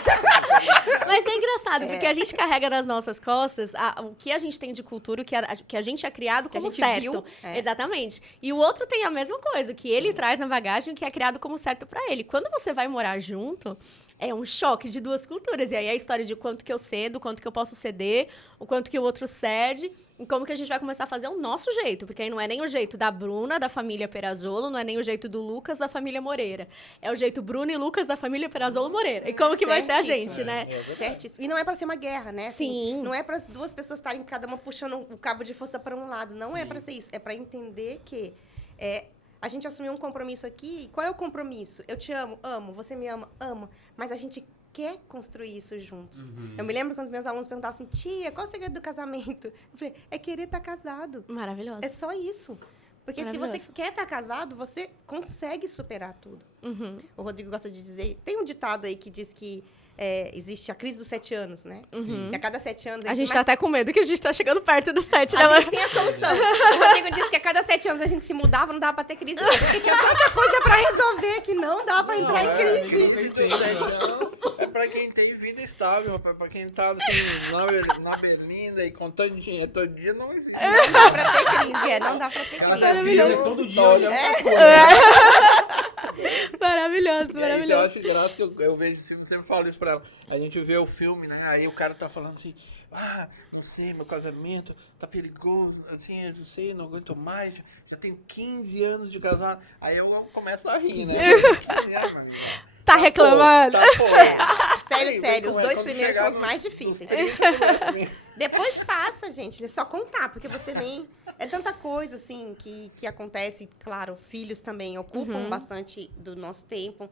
Mas é engraçado, porque a gente carrega nas nossas costas o que a gente tem de cultura, que a gente é criado como certo. Viu. Exatamente. E o outro tem a mesma coisa, que ele traz na bagagem, que é criado como certo pra ele. Quando você vai morar junto, é um choque de duas culturas. E aí a história de quanto que eu cedo, quanto que eu posso ceder, o quanto que o outro cede, e como que a gente vai começar a fazer o nosso jeito. Porque aí não é nem o jeito da Bruna, da família Perazzolo, não é nem o jeito do Lucas, da família Moreira. É o jeito Bruno e Lucas, da família Perazzolo Moreira. E como que vai ser a gente, né? Certíssimo. E não é pra ser uma guerra, né? Assim, sim. Não é para as duas pessoas estarem cada uma puxando o cabo de força para um lado. Não é pra ser isso. É pra entender que a gente assumiu um compromisso aqui. Qual é o compromisso? Eu te amo, amo. Você me ama, amo. Mas a gente quer construir isso juntos. Eu me lembro quando os meus alunos perguntavam assim, tia, qual é o segredo do casamento? Eu falei, é querer estar casado. Maravilhoso. É só isso. Porque se você quer estar casado, você consegue superar tudo. O Rodrigo gosta de dizer... Tem um ditado aí que diz que existe a crise dos 7 anos, né? Uhum. Que a cada 7 anos... A gente tá até com medo que a gente tá chegando perto do 7, né? A gente tem a solução. O Rodrigo disse que a cada 7 anos a gente se mudava, não dava pra ter crise. Porque tinha tanta coisa pra resolver que não dá pra entrar em crise. É pra quem tem vida estável, pra quem tá assim, na berlinda e contando dinheiro todo dia, não existe. Não dá pra ter crise, não dá pra ter Ela crise. tá crise todo dia olhando pras coisas. Maravilhoso, Então, eu maravilhoso. acho graça, eu vejo, sempre falo isso pra ela. A gente vê o filme, né? Aí o cara tá falando assim, não sei, meu casamento tá perigoso, assim, eu não sei, não aguento mais, já tenho 15 anos de casado. Aí eu começo a rir, né? 15 anos, Tá reclamando? Sério, os 2 quando primeiros chegar são os no- mais difíceis. Depois passa, gente, é só contar, porque você nem... É tanta coisa, assim, que acontece. Claro, filhos também ocupam bastante do nosso tempo.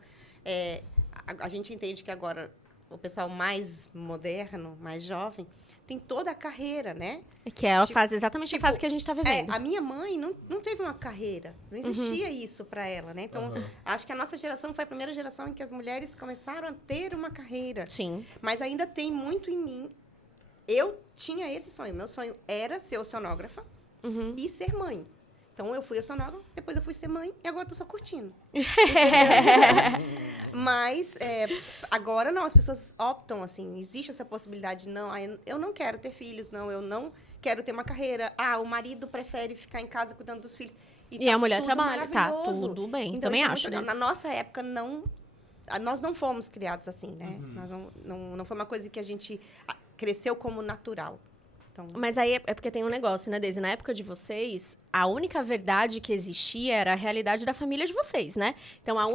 A gente entende que agora o pessoal mais moderno, mais jovem, tem toda a carreira, né? Que é a fase, exatamente a fase que a gente tá vivendo. A minha mãe não teve uma carreira. Não existia isso para ela, né? Então, acho que a nossa geração foi a primeira geração em que as mulheres começaram a ter uma carreira. Sim. Mas ainda tem muito em mim. Eu tinha esse sonho. Meu sonho era ser oceanógrafa e ser mãe. Então, eu fui oceanógrafa, depois eu fui ser mãe e agora eu tô só curtindo. Mas, agora não, as pessoas optam, assim, existe essa possibilidade. Não, eu não quero ter filhos, não, eu não quero ter uma carreira. O marido prefere ficar em casa cuidando dos filhos. E tá a mulher tudo trabalha, tá maravilhoso. tudo bem. Então, Também isso é acho muito legal. isso. Na nossa época, nós não fomos criados assim, né? Nós não foi uma coisa que a gente cresceu como natural. Então, Mas aí é porque tem um negócio, né, Deise? Na época de vocês, a única verdade que existia era a realidade da família de vocês, né? Então, a Sim.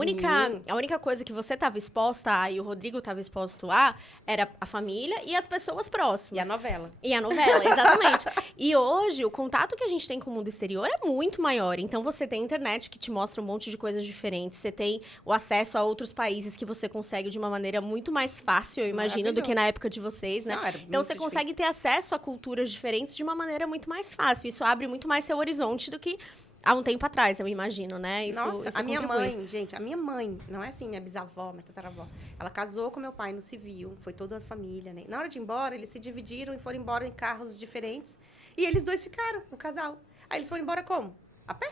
única coisa que você estava exposta a e o Rodrigo estava exposto a era a família e as pessoas próximas. e a novela. E a novela, exatamente. E hoje, o contato que a gente tem com o mundo exterior é muito maior. Então, você tem a internet que te mostra um monte de coisas diferentes. Você tem o acesso a outros países que você consegue de uma maneira muito mais fácil, eu imagino, do que na época de vocês, né? Não, era Então, muito você consegue ter acesso a culturas diferentes de uma maneira muito mais fácil. Isso abre muito mais seu horizonte do que há um tempo atrás, eu imagino, né? Nossa, isso a minha contribui. mãe, gente, a minha mãe, não é assim, minha bisavó, minha tataravó. Ela casou com meu pai no civil, foi toda a família, né? Na hora de ir embora, eles se dividiram e foram embora em carros diferentes. E eles 2 ficaram, o casal. Aí eles foram embora como? A pé.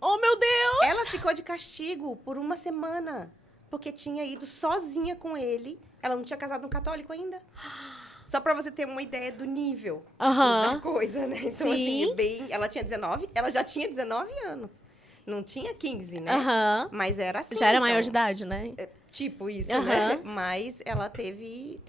Oh, meu Deus! Ela ficou de castigo por 1 semana, porque tinha ido sozinha com ele. Ela não tinha casado no católico ainda. Só pra você ter uma ideia do nível da coisa, né? Então, Sim. assim, ela tinha 19, ela já tinha 19 anos. Não tinha 15, né? Mas era assim. Já era então, maior de idade, né? Tipo isso, né? Mas ela teve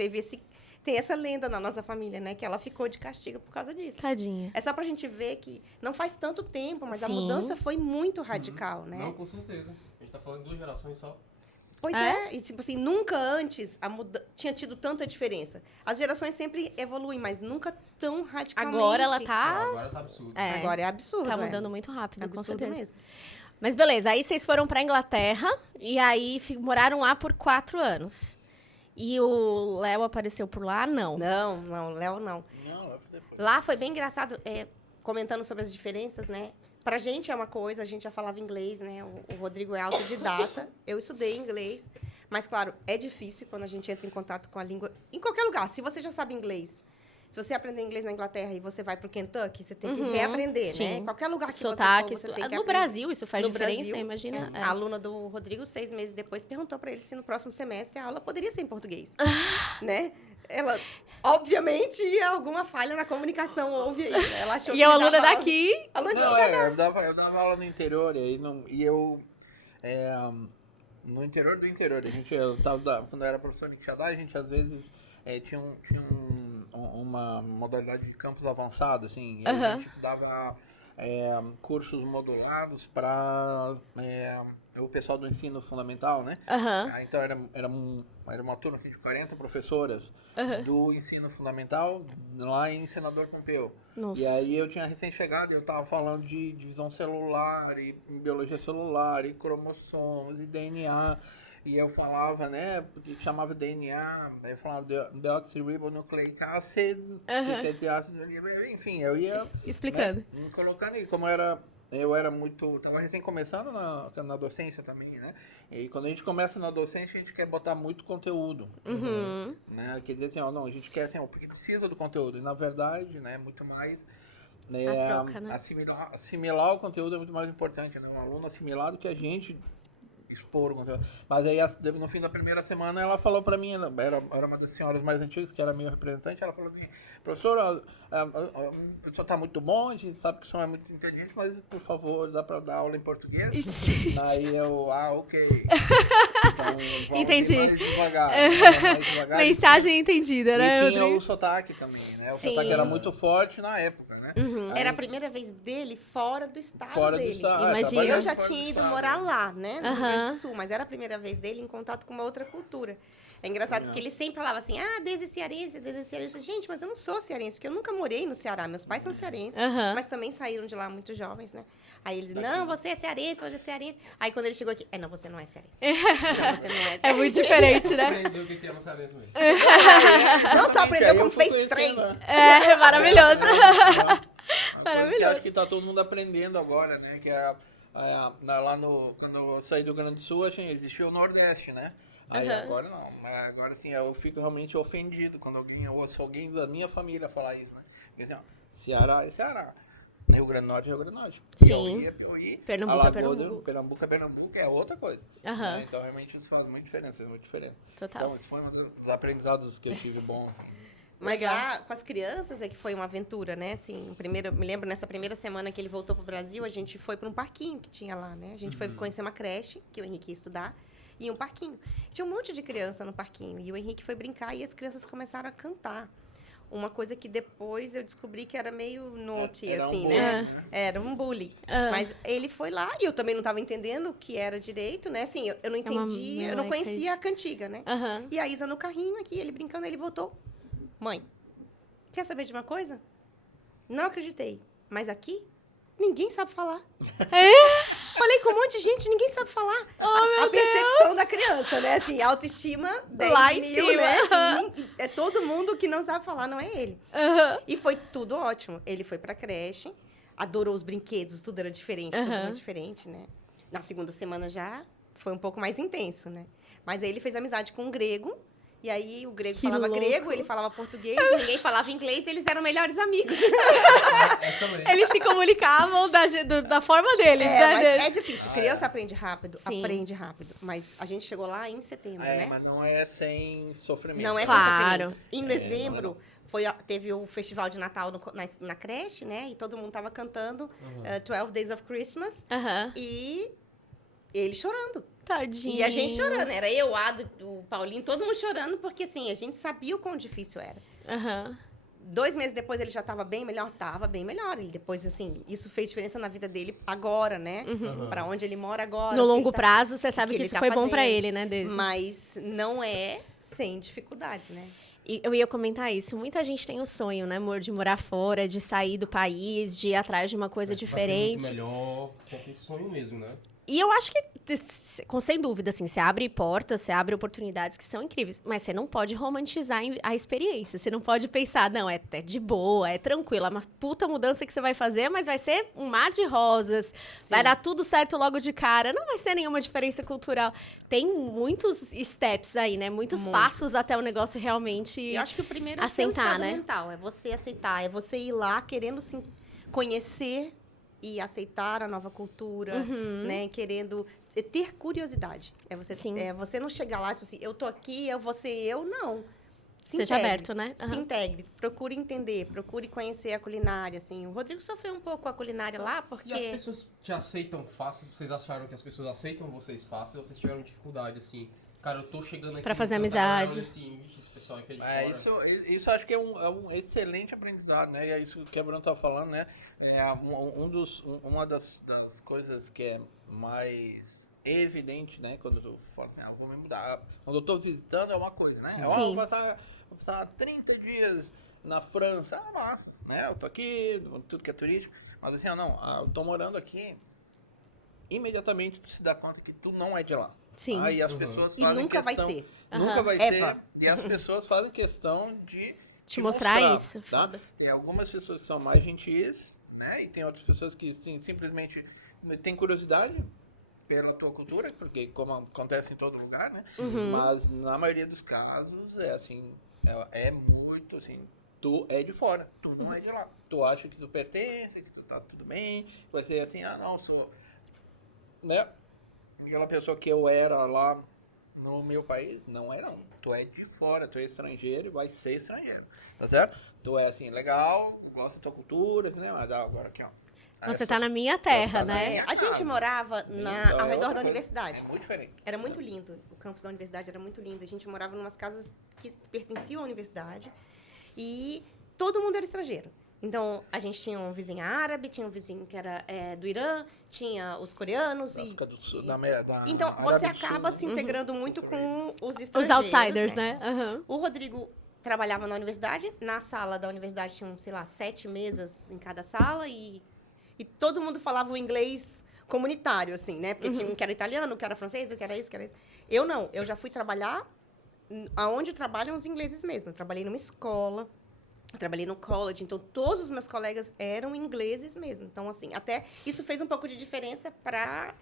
tem essa lenda na nossa família, né? Que ela ficou de castigo por causa disso. Tadinha. É só pra gente ver que não faz tanto tempo, mas a Sim. mudança foi muito radical, né? Não, com certeza. A gente tá falando de 2 gerações só. Pois é, e tipo assim, nunca antes tinha tido tanta diferença. As gerações sempre evoluem, mas nunca tão radicalmente. Agora ela tá... Agora tá absurdo. Agora é absurdo. Tá mudando muito rápido, com absurdo certeza. mesmo. Mas beleza, aí vocês foram pra Inglaterra e aí moraram lá por 4 anos. E o Léo apareceu por lá? Não. Não, Léo não. Lá foi bem engraçado, comentando sobre as diferenças, né? Pra gente é uma coisa, a gente já falava inglês, né? O Rodrigo é autodidata, eu estudei inglês. Mas, claro, é difícil quando a gente entra em contato com a língua. Em qualquer lugar, se você já sabe inglês, se você aprender inglês na Inglaterra e você vai pro Kentucky, você tem que reaprender, sim. né? Qualquer lugar que Sotaque, você for, você tem que no aprender. Brasil isso faz No diferença, Brasil, imagina. A aluna do Rodrigo, 6 meses depois, perguntou para ele se no próximo semestre a aula poderia ser em português. Né? Ela, obviamente, alguma falha na comunicação houve aí. Né? Ela achou E que a ele aluna dava aula- daqui... Aluna de Não, Xadá. eu dava aula no interior e eu no interior do interior, quando eu era professor em Xadá, a gente às vezes tinha uma modalidade de campus avançado, assim, e a gente dava cursos modulados para o pessoal do ensino fundamental, né? Então era uma turma de 40 professoras do ensino fundamental lá em Senador Pompeu. Nossa. E aí eu tinha recém-chegado e eu tava falando de divisão celular, e biologia celular, e cromossomos, e DNA. E eu falava, né, porque chamava DNA, aí eu falava deoxyribonucleic acid, que é ácido, enfim, eu ia Explicando. né, colocando, e como eu era eu era muito... Tava recém começando na docência também, né? E quando a gente começa na docência, a gente quer botar muito conteúdo. Né? Quer dizer assim, ó, não, a gente quer assim, ó, porque precisa do conteúdo. E na verdade, né, muito mais... Né, A troca, né? assimilar o conteúdo é muito mais importante, né? Um aluno assimilar do que a gente expor o conteúdo. Mas aí, no fim da primeira semana, ela falou pra mim, era uma das senhoras mais antigas, que era minha representante, ela falou assim, professora, o senhor tá muito bom, a gente sabe que o senhor é muito inteligente, mas, por favor, dá pra dar aula em português? Gente. Aí eu, ok. Então, vamos Entendi. mais devagar. Mensagem entendida, né, E tinha Rodrigo? o sotaque também, né? O Sim. sotaque era muito forte na época, né? Aí, Era a primeira vez dele fora do estado fora do dele. estado. Imagina. trabalhando Eu já fora do tinha ido estado. morar lá, né, no Rio Grande Aham. do Sul, mas era a primeira vez dele em contato com uma outra cultura. É engraçado porque ele sempre falava assim, desde cearense, desde cearense. Eu falei, gente, mas eu não sou cearense, porque eu nunca morei no Ceará. Meus pais são cearenses, Aham. mas também saíram de lá muito jovens, né? Aí eles, não, você é cearense, você é cearense. Aí quando ele chegou aqui, não, você não é cearense. Não, você não é É cearense. muito diferente, né? Aprendeu o que é nossa mesmo. Não só aprendeu, Aí eu como fui fez conhecendo, 3. né? É, maravilhoso. Maravilhoso. Acho que tá todo mundo aprendendo agora, né? Que lá quando eu saí do Rio Grande do Sul, existia o Nordeste, né? Aí Aham. agora não. Mas agora assim, eu fico realmente ofendido quando eu ouço alguém da minha família falar isso, né? Porque assim, ó, Ceará é Ceará. Rio Grande do Norte é Rio Grande do Norte. Sim. Piauí é Piauí. Pernambuco é Alagoas Pernambuco. Pernambuco é Pernambuco, é outra coisa. Aham. Né? Então realmente isso faz muita diferença, é muito diferente. Total. Então, esse foi um dos aprendizados que eu tive bom. Mas Legal. lá, com as crianças, é que foi uma aventura, né? Assim, me lembro, nessa primeira semana que ele voltou pro Brasil, a gente foi para um parquinho que tinha lá, né? A gente foi conhecer uma creche, que o Henrique ia estudar, e um parquinho. Tinha um monte de criança no parquinho, e o Henrique foi brincar, e as crianças começaram a cantar. Uma coisa que depois eu descobri que era meio naughty, Era um assim, bullying, né? né? Era um bullying. Mas ele foi lá, e eu também não estava entendendo o que era direito, né? Assim, eu não uma entendia, eu não moleca conhecia isso. a cantiga, né? Aham. E a Isa no carrinho aqui, ele brincando, ele voltou. Mãe, quer saber de uma coisa? Não acreditei. Mas aqui, ninguém sabe falar. Falei com um monte de gente, ninguém sabe falar. A percepção da criança, né? Assim, autoestima 10 Lá em mil, cima. né? Assim, é todo mundo que não sabe falar, não é ele. Aham. E foi tudo ótimo. Ele foi pra creche, adorou os brinquedos, tudo era diferente, tudo era diferente, né? Na segunda semana já foi um pouco mais intenso, né? Mas aí ele fez amizade com um grego, e aí o grego Que falava louco. grego, ele falava português, ninguém falava inglês, eles eram melhores amigos. Essa mesmo. Eles se comunicavam da forma deles, né? Mas deles. é difícil, criança aprende rápido, Sim. Mas a gente chegou lá em setembro, É, né? mas não é sem sofrimento. Não é Claro. sem sofrimento. Em dezembro, teve o festival de Natal na creche, né? E todo mundo tava cantando 12 Days of Christmas. Aham. E ele chorando. Tadinho. E a gente chorando. Era eu, o Ado, o Paulinho, todo mundo chorando, porque assim, a gente sabia o quão difícil era. Aham. 2 meses depois ele já estava bem melhor? Tava bem melhor. Ele depois, assim, isso fez diferença na vida dele agora, né? Pra onde ele mora agora. No o que longo ele tá- prazo, você sabe que que ele isso tá foi bom pra fazendo. ele, né, Daisy? Mas não é sem dificuldades, né? E eu ia comentar isso. Muita gente tem o sonho, né, amor, de morar fora, de sair do país, de ir atrás de uma coisa Vai ser diferente. muito melhor. Tem sonho mesmo, né? E eu acho que, sem dúvida, assim, você abre portas, você abre oportunidades que são incríveis, mas você não pode romantizar a experiência. Você não pode pensar, não, é de boa, é tranquilo, é uma puta mudança que você vai fazer, mas vai ser um mar de rosas, vai dar tudo certo logo de cara, não vai ser nenhuma diferença cultural. Tem muitos steps aí, né? Muitos passos até o negócio realmente Eu acho que o primeiro é o seu assentar, estado né? mental. É você aceitar, é você ir lá querendo se conhecer e aceitar a nova cultura, né? Querendo ter curiosidade. Sim. É você não chegar lá, tipo assim, eu tô aqui, eu vou ser eu, não. Se Seja integre, aberto, né? Se Aham. integre, procure entender, procure conhecer a culinária, assim. O Rodrigo sofreu um pouco com a culinária lá, porque... E as pessoas te aceitam fácil? Vocês acharam que as pessoas aceitam vocês fácil ou vocês tiveram dificuldade, assim? Cara, eu tô chegando aqui... Pra fazer no Canadá, amizade. olha assim, esse pessoal aqui é de É, fora. isso acho que é um excelente aprendizado, né? E é isso que o Bruno tá falando, né? Uma das coisas que é mais evidente, né? Quando eu falo, eu vou me mudar. Quando eu tô visitando é uma coisa, né? Sim. Eu vou passar 30 dias na França. Massa, né? Eu tô aqui, tudo que é turístico. Mas assim, eu tô morando aqui. Imediatamente tu se dá conta que tu não é de lá. Sim. Aí as pessoas E fazem nunca questão, vai ser. Nunca Aham. vai Eva. ser. E as pessoas fazem questão de Te mostrar isso. Tá? Foda. Tem algumas pessoas que são mais gentis, né? E tem outras pessoas que simplesmente têm curiosidade pela tua cultura, porque como acontece em todo lugar, né? Mas na maioria dos casos é assim, é muito assim, tu é de fora, tu não é de lá. Tu acha que tu pertence, que tu tá tudo bem, você é assim, não, sou, né? Aquela pessoa que eu era lá no meu país, não é não. Tu é de fora, tu é estrangeiro e vai ser estrangeiro, tá certo? Tu é assim, legal, gosta da tua cultura, assim, né? Mas agora aqui, ó. Você tá na minha terra, né? A gente morava ao redor da universidade. É muito diferente. Era muito lindo. O campus da universidade era muito lindo. A gente morava em umas casas que pertenciam à universidade e todo mundo era estrangeiro. Então, a gente tinha um vizinho árabe, tinha um vizinho que era do Irã, tinha os coreanos Da e... África do Sul, Então, Arábia você do Sul, acaba né? se integrando muito com os Os estrangeiros. outsiders, né? Aham. O Rodrigo trabalhava na universidade. Na sala da universidade tinham, sei lá, 7 mesas em cada sala e todo mundo falava o inglês comunitário, assim, né? Porque tinha um que era italiano, um que era francês, um que era isso, que era isso. Eu não. Eu já fui trabalhar aonde trabalham os ingleses mesmo. Eu trabalhei numa escola, eu trabalhei no college, então todos os meus colegas eram ingleses mesmo. Então, assim, até isso fez um pouco de diferença para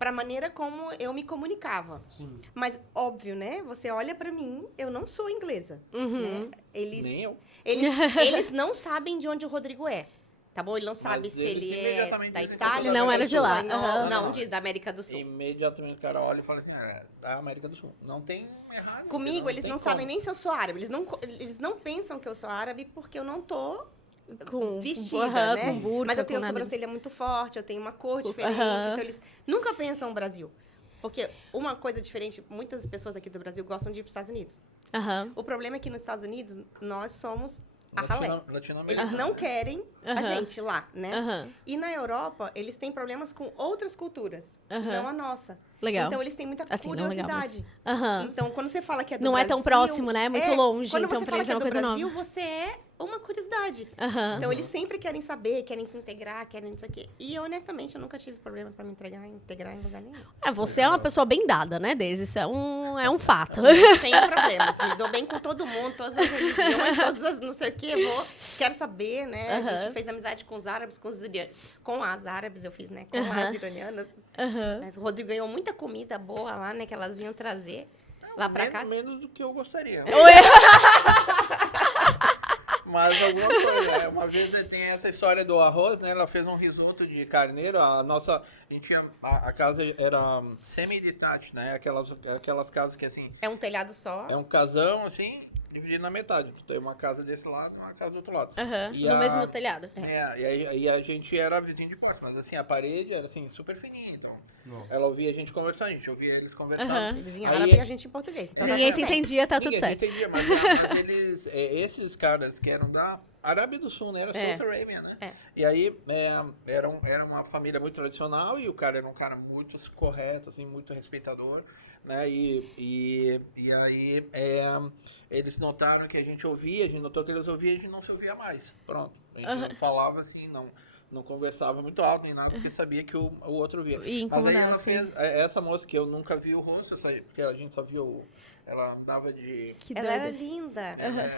a maneira como eu me comunicava. Sim. Mas, óbvio, né? Você olha para mim, eu não sou inglesa. Né? Nem eu. Eles não sabem de onde o Rodrigo é. Tá bom? Ele não sabe Mas se eles ele é imediatamente da dizem que Itália, eu sou Não da era de América lá. do Sul. Aham. Não, diz da América do Sul. Imediatamente o cara olha e fala assim, da América do Sul. Não tem errado. Comigo, eles tem não como. sabem nem se eu sou árabe. Eles não pensam que eu sou árabe porque eu não tô Com vestida, aham, né? com burca, Mas eu tenho com a nada sobrancelha muito forte, eu tenho uma cor Com- diferente. aham. Então, eles nunca pensam no Brasil. Porque uma coisa diferente, muitas pessoas aqui do Brasil gostam de ir para os Estados Unidos. Aham. O problema é que nos Estados Unidos, nós somos a ralé. Latino-América. Eles não querem a Aham. gente lá, né? Aham. E na Europa, eles têm problemas com outras culturas, Aham. não a nossa. Legal. Então, eles têm muita Assim, não legal, curiosidade. Aham. Então, quando você fala que é do Não é Brasil... tão próximo, né? É muito longe, Quando então você pra fala eles que é é uma do coisa Brasil, nova. você é uma curiosidade. Aham. Então, eles sempre querem saber, querem se integrar, querem não sei o quê. E, honestamente, eu nunca tive problema pra me integrar em lugar nenhum. Você é uma pessoa bem dada, né, Deise? Isso é um fato. Não tenho problemas. Me dou bem com todo mundo, todas as religiões, todas as não sei o quê. Quero saber, né? A Aham. gente fez amizade com os árabes, com os iranianos. Com as árabes eu fiz, né? Com Aham. as iranianas. Aham. Mas o Rodrigo ganhou muita comida boa lá, né? Que elas vinham trazer lá pra casa. Menos do que eu gostaria. Oi. Mas alguma coisa. Uma vez tem essa história do arroz, né? Ela fez um risoto de carneiro. A gente tinha, a casa era semi-detached, né? Aquelas casas que assim, É um telhado só. é um casão assim, dividido na metade. Tem uma casa desse lado e uma casa do outro lado. Aham. E No a- mesmo telhado. E a gente era vizinho de porta, mas assim, a parede era assim, super fininha, então. Nossa. Ela ouvia a gente conversando, a gente ouvia eles conversando. Aham. Eles em Aí- árabe e a gente em português. Então tá Ninguém tudo se bem. entendia, tá tudo Ninguém certo. entendia, mas eles, esses caras que eram da Arábia do Sul, né? Era Saudi Arabia, né? É. E aí, era uma família muito tradicional e o cara era um cara muito correto, assim, muito respeitador, né? E aí, eles notaram que a gente ouvia, a gente notou que eles ouviam e a gente não se ouvia mais. Pronto. A gente não falava assim, não conversava muito alto nem nada, porque sabia que o outro ouvia. E Mas aí incomodar, ela sim. fez, essa moça que eu nunca vi o rosto, porque a gente só viu, ela andava de... Que Ela era doido. linda.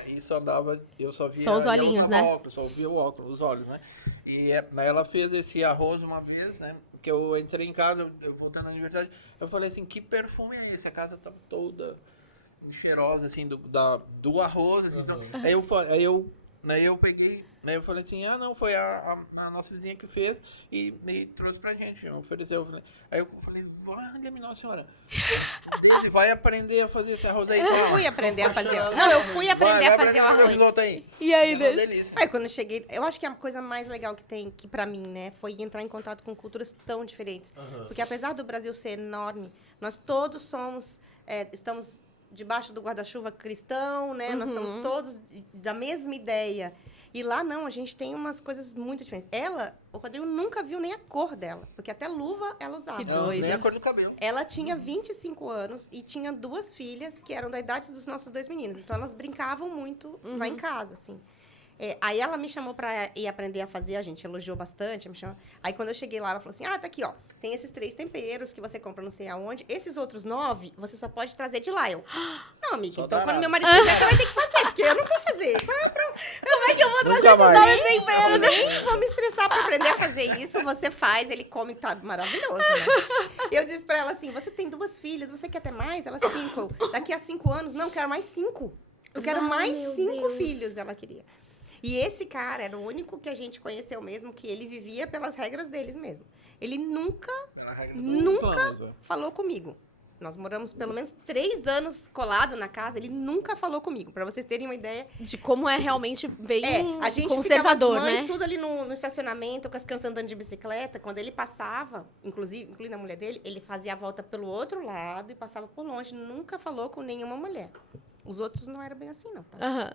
E só andava, eu só via... Só os ela olhinhos, usava né? Óculos, só via o óculos, os olhos, né? E ela fez esse arroz uma vez, né? Que eu entrei em casa, eu voltando na universidade, eu falei assim, que perfume é esse? A casa tava toda cheirosa, assim, do arroz. Assim, então, aí eu peguei, né, eu falei assim, não, foi a nossa vizinha que fez e trouxe pra gente, ofereceu. Aí eu falei, olha-me, Nossa Senhora, ele vai aprender a fazer esse arroz aí. Eu fui aprender a fazer. Não, eu fui aprender a fazer o arroz. Risoto aí. E aí, É uma Deise? delícia. Aí, quando eu cheguei, eu acho que a coisa mais legal que tem, que pra mim, né, foi entrar em contato com culturas tão diferentes. Aham. Porque apesar do Brasil ser enorme, nós todos estamos debaixo do guarda-chuva cristão, né? Nós estamos todos da mesma ideia. E lá, não, a gente tem umas coisas muito diferentes. O Rodrigo nunca viu nem a cor dela, porque até luva ela usava. Que Não, doida. nem a cor do cabelo. Ela tinha 25 anos e tinha 2 filhas que eram da idade dos nossos 2 meninos. Então, elas brincavam muito lá em casa, assim. Aí ela me chamou pra ir aprender a fazer, a gente elogiou bastante, me chamou. Aí quando eu cheguei lá, ela falou assim, tá aqui, ó, tem esses 3 temperos que você compra não sei aonde, esses outros 9, você só pode trazer de lá. Eu, não, amiga, então Toda quando hora. meu marido fizer, você vai ter que fazer, porque eu não vou fazer. Como é que eu vou trazer Nunca esses mais. nomes temperos? Nem vou me estressar pra fazer isso, você faz, ele come, tá maravilhoso, né? Eu disse pra ela assim, você tem 2 filhas, você quer ter mais? Ela, 5. Daqui a 5 anos, não, quero mais 5. Eu quero mais 5 filhos, ela queria. E esse cara era o único que a gente conheceu mesmo, que ele vivia pelas regras deles mesmo. Ele nunca falou comigo. Nós moramos pelo menos 3 anos colado na casa, ele nunca falou comigo, pra vocês terem uma ideia. De como é realmente bem A gente conservador, ficava as mães, né? tudo ali no estacionamento, com as crianças andando de bicicleta. Quando ele passava, incluindo a mulher dele, ele fazia a volta pelo outro lado e passava por longe. Nunca falou com nenhuma mulher. Os outros não eram bem assim, não, tá? Aham.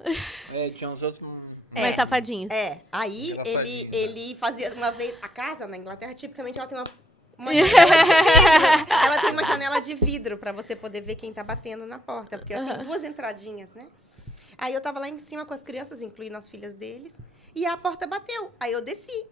Tinha uns outros... Mais safadinhos. Aí Ela ele fazia uma vez... A casa na Inglaterra, tipicamente, ela tem uma janela de vidro. Ela tem uma janela de vidro pra você poder ver quem tá batendo na porta. Porque ela tem 2 entradinhas, né? Aí eu tava lá em cima com as crianças, incluindo as filhas deles. E a porta bateu. Aí eu desci.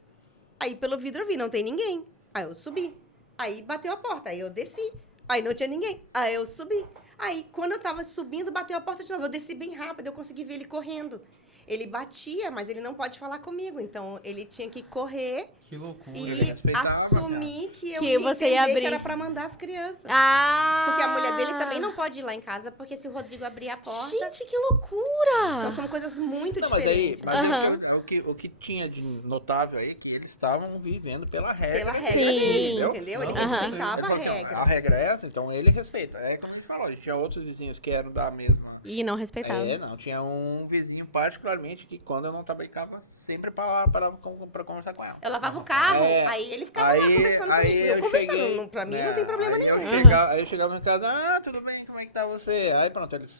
Aí pelo vidro eu vi, não tem ninguém. Aí eu subi. Aí bateu a porta. Aí eu desci. Aí não tinha ninguém. Aí eu subi. Aí, quando eu tava subindo, bateu a porta de novo. Eu desci bem rápido, eu consegui ver ele correndo. Ele batia, mas ele não pode falar comigo. Então, ele tinha que correr Que loucura. e assumir que eu Que ia você entender ia abrir. que era pra mandar as crianças. Ah! Porque a mulher dele também não pode ir lá em casa, porque se o Rodrigo abrir a porta... Gente, que loucura! Então, são coisas muito Não, mas aí, diferentes. o que tinha de notável aí, que eles estavam vivendo pela regra. Pela regra Sim. deles, entendeu? Ele Não, respeitava a Ele falou assim, regra. a regra é essa, então ele respeita. É como a gente falou, tinha outros vizinhos que eram da mesma. E não respeitava. Não, tinha um vizinho particularmente que quando eu não trabalhava, sempre pra conversar com ela. Eu lavava o carro, É. aí ele ficava lá conversando comigo. Eu conversando, cheguei, pra mim né, não tem problema aí nenhum. Aí eu chegava em casa, tudo bem, como é que tá você? Aí pronto, eles...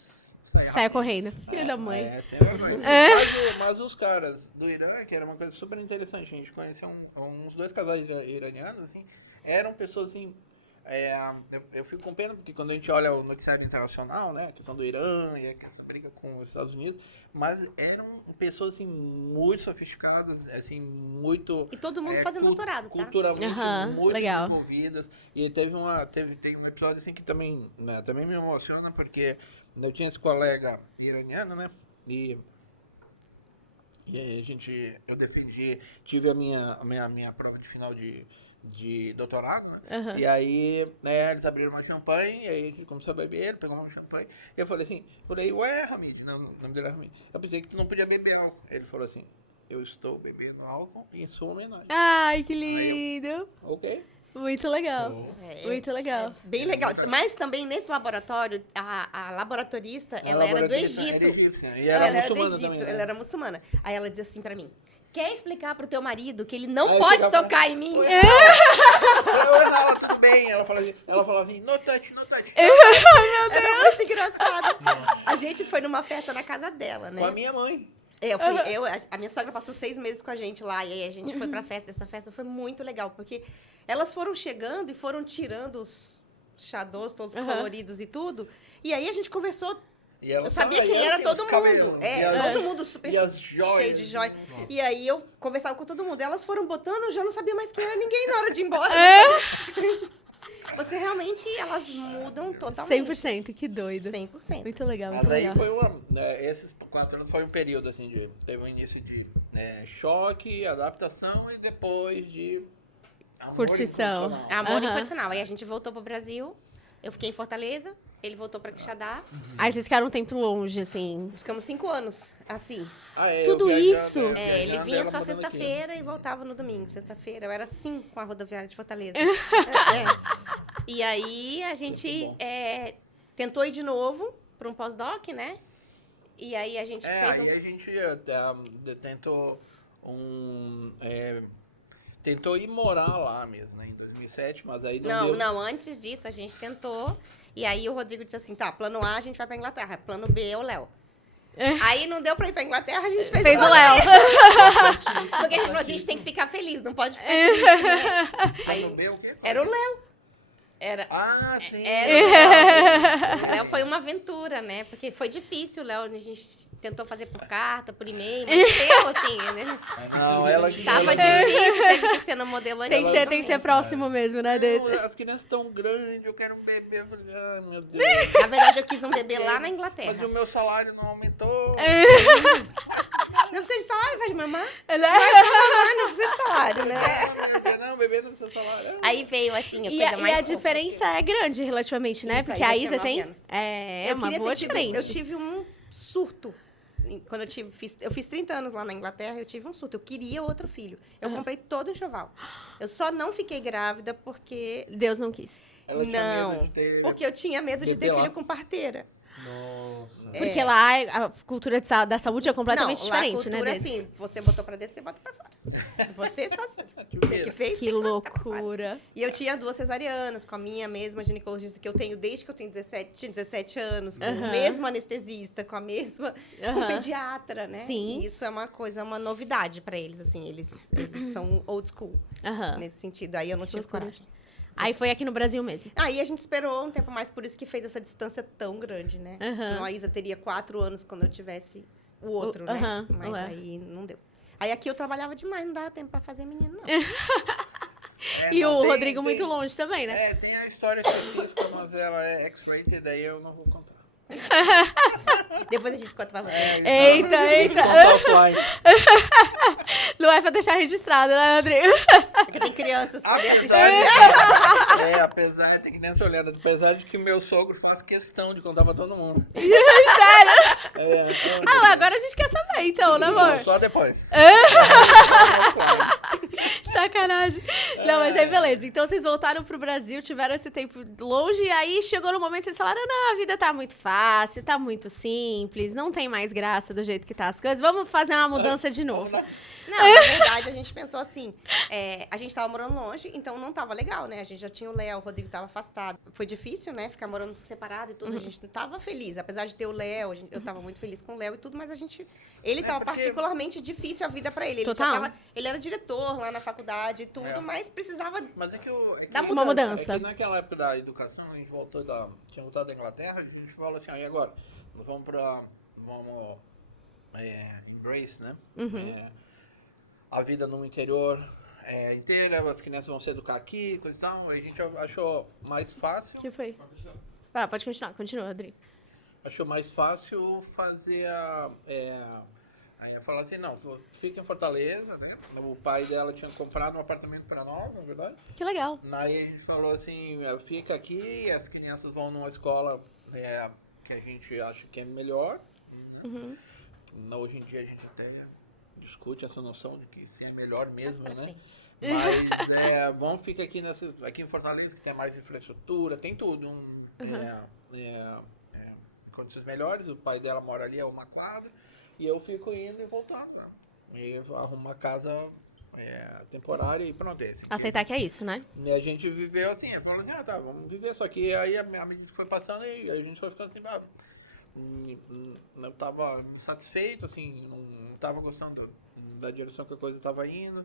Saia correndo. Filho da mãe. Mas os caras do Irã, que era uma coisa super interessante, a gente conheceu uns 2 casais iranianos, assim, eram pessoas assim, eu fico com pena, porque quando a gente olha o noticiário internacional, né, a questão do Irã e a briga com os Estados Unidos, mas eram pessoas, assim, muito sofisticadas, assim, muito... E todo mundo fazendo doutorado, tá? Culturalmente muito legal. envolvidas. E tem um episódio, assim, que também me emociona, porque eu tinha esse colega iraniano, né, e aí eu tive a minha prova de final de doutorado, né? E aí, né, eles abriram uma champanhe, e aí a gente começou a beber, ele pegou uma champanhe, e eu falei, ué, Hamid, não, o nome dele é Hamid, eu pensei que tu não podia beber álcool. Ele falou assim, eu estou bebendo álcool em sua homenagem. Ai, que lindo. Ok. Muito legal. Muito legal. Bem legal. Mas também nesse laboratório, a laboratorista, ela era do Egito. E ela Ela era do muçulmana Egito, também, né? ela era muçulmana. Aí ela dizia assim pra mim, quer explicar pro teu marido que ele não Aí eu pode ficava tocar em mim? Ela tudo bem. Ela falava assim, no touch. Era muito engraçado. A gente foi numa festa na casa dela, né? Com a minha mãe. A minha sogra passou 6 meses com a gente lá, e aí a gente foi pra festa. Essa festa foi muito legal, porque elas foram chegando e foram tirando os chadôs todos coloridos e tudo. E aí a gente conversou. E ela Eu sabia tava- quem e ela era tinha todo os cabelos. mundo. E as- Todo mundo super e as joias. cheio de joia. Nossa. E aí eu conversava com todo mundo. Elas foram botando, eu já não sabia mais quem era ninguém na hora de ir embora. Você realmente, elas mudam totalmente. 100%, que doido. 100%. Muito legal, Mas muito aí legal. esses 4 anos foi um período, assim, teve um início de choque, adaptação e depois de... amor Curtição. incondicional. Amor Aham. incondicional. Aí a gente voltou pro Brasil. Eu fiquei em Fortaleza. Ele voltou pra Quixadá. Aí vocês ficaram um tempo longe, assim. Ficamos 5 anos, assim. Tudo eu viajando, isso? viajando, Ele vinha ela só morando aqui. sexta-feira e voltava no domingo. Sexta-feira. Eu era assim com a rodoviária de Fortaleza. E aí a gente Muito bom. tentou ir de novo para um pós-doc, né? E aí a gente fez aí a gente tentou tentou ir morar lá mesmo, né, em 2007, mas aí não deu. Não, antes disso a gente tentou. E aí o Rodrigo disse assim, tá, plano A a gente vai pra Inglaterra, plano B é o Léo. Aí não deu pra ir pra Inglaterra, a gente fez Fez o plano Léo. A. Porque a gente falou, a gente tem que ficar feliz, não pode ficar triste, né? Aí, Plano B, o quê? era o Léo. Ah, sim. O Léo foi uma aventura, né? Porque foi difícil, o Léo, a gente tentou fazer por carta, por e-mail, mas deu, assim, né? Tem que ser Não, um ela jeito Tava de- difícil, teve que ser no modelo antigo. Tem que ser próximo mesmo, né, desse? As crianças estão grandes, eu quero um bebê. Eu falei, ai, meu Deus. Na verdade, eu quis um bebê lá na Mas Inglaterra. o meu salário não aumentou. Não precisa de salário, vai de mamar? Né? Não precisa de salário, né? bebendo no seu salário. Aí veio, assim, a E coisa a, mais e a fofa. diferença é grande relativamente, né? Isso, Porque aí a já tinha Isa 9 tem anos. uma queria boa ter tido- diferença. Eu tive um surto. Quando eu fiz 30 anos lá na Inglaterra, eu tive um surto. Eu queria outro filho. Eu comprei todo o enxoval. Eu só não fiquei grávida porque... Deus não quis. Ela tinha medo Não, de ter... porque eu tinha medo de ter bebê lá. filho com parteira. Nossa. Porque lá a cultura da saúde é completamente não, lá diferente, a né? cultura, desse. assim, você botou pra dentro, você bota pra fora. Você sozinho. Você que fez, Que você bota pra fora. loucura. E eu tinha 2 cesarianas, com a minha mesma ginecologista que eu tenho desde que eu tinha 17 anos, com Aham. o mesmo anestesista, com a mesma... Com Aham. pediatra, né? Sim. E isso é uma novidade pra eles, assim. Eles são old school Aham. nesse sentido. Aí eu não tive loucura. coragem. Aí foi aqui no Brasil mesmo. Aí a gente esperou um tempo mais, por isso que fez essa distância tão grande, né? Aham. Senão a Isa teria 4 anos quando eu tivesse o outro, né? aham, Mas ué. aí não deu. Aí aqui eu trabalhava demais, não dava tempo pra fazer menino, não. E não, o tem- Rodrigo tem- muito longe também, né? Tem a história específica, mas ela é X-rated, daí eu não vou contar. Depois a gente conta pra vocês. Eita, eita. Contar offline. Não é pra deixar registrado, né, Rodrigo? Porque tem crianças que podem assistir. Apesar, tem que nem essa olhada, apesar de que meu sogro faz questão de contar pra todo mundo. Sério? Então, Ah, agora a gente quer saber, então, né, amor? só depois. Sacanagem. Não, mas aí beleza. Então vocês voltaram pro Brasil, tiveram esse tempo longe, e aí chegou no momento que vocês falaram: não, a vida tá muito fácil, tá muito simples, não tem mais graça do jeito que tá as coisas, vamos fazer uma mudança de novo. Não, na verdade, a gente pensou assim, a gente tava morando longe, então não tava legal, né? A gente já tinha o Léo, o Rodrigo tava afastado. Foi difícil, né? Ficar morando separado e tudo. A gente não tava feliz. Apesar de ter o Léo, eu tava muito feliz com o Léo e tudo, mas ele tava porque- particularmente difícil a vida pra ele. Ele, Total. ele era diretor lá na faculdade e tudo, É. mas precisava... Mas é que eu... Da Uma mudança. É que naquela época da educação, a gente tinha voltado da Inglaterra, a gente falou assim, e agora? Nós vamos embrace, né? Uhum. A vida no interior inteira, as crianças vão se educar aqui, coisa e tal. Aí a gente achou mais fácil, O que foi? Ah, pode continuar, continua, Rodrigo. fazer aí eu falar assim, não, fica em Fortaleza, né? O pai dela tinha comprado um apartamento para nós, na verdade. Que legal. Aí a gente falou assim, fica aqui, as crianças vão numa escola que a gente acha que é melhor. Uhum. Hoje em dia a gente até discute essa noção de que se é melhor mesmo, pra né? frente. Mas bom, fica aqui em Fortaleza, que tem mais infraestrutura, tem tudo. Condições melhores, o pai dela mora ali, é uma quadra, e eu fico indo e voltando. Né? E eu arrumo uma casa temporária e pronto. Aceitar que é isso, né? E a gente viveu assim, falou assim, tá, vamos viver, só que aí a medida foi passando e a gente foi ficando assim, não estava satisfeito, assim, não estava gostando da direção que a coisa estava indo.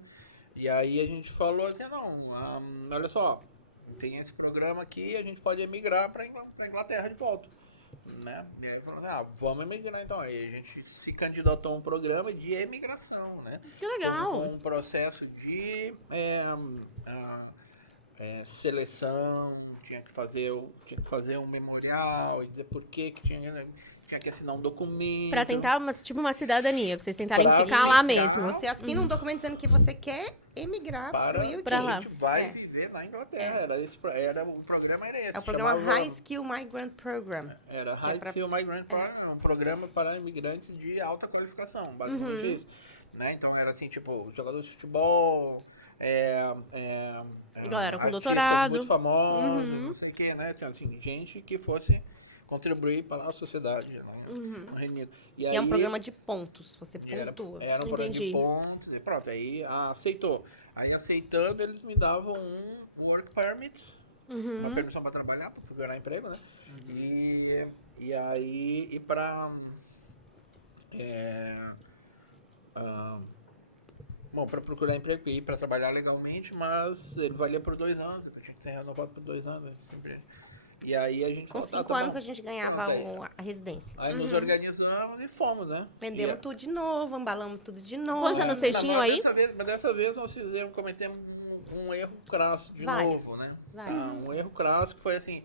E aí a gente falou assim, não, olha só, tem esse programa aqui, a gente pode emigrar para Inglaterra de volta. Né? E aí falou assim, vamos emigrar então. Aí a gente se candidatou a um programa de emigração, né? Que legal. Um processo de seleção, tinha que fazer um memorial e dizer por que tinha que assinar um documento. Pra tentar uma cidadania, pra vocês tentarem Pra ficar lá iniciar. mesmo. Você assina um documento dizendo que você quer emigrar para o UK. Pra lá. A gente vai É. viver na Inglaterra. O programa era esse. É o programa chamava- High Skill Migrant Program. Era Que é High pra- Skill Migrant Program, um programa para imigrantes de alta qualificação, basicamente isso. Né? Então era assim, tipo, jogadores de futebol, Galera com artistas doutorado. muito famosos, Uhum. não sei o que, né? Então, assim, gente que fosse contribuir para a sociedade. Né? Uhum. E é um programa de pontos, você pontua. Era um programa Entendi. de pontos, e pronto, aí aceitou. Aí aceitando, eles me davam um work permit, uma Uhum. permissão para trabalhar, para procurar emprego, né? E aí, para para procurar emprego e ir para trabalhar legalmente, mas ele valia por 2 anos, a gente tem renovado por 2 anos, sempre. E aí a gente... Com 5 anos a gente ganhava a residência. Aí nos organizamos e fomos, né? Vendemos E- tudo de novo, embalamos tudo de novo. Quantos anos vocês tinham aí? Mas dessa vez nós cometemos um erro crasso de Vários. novo, né? Vários. Um erro crasso que foi assim,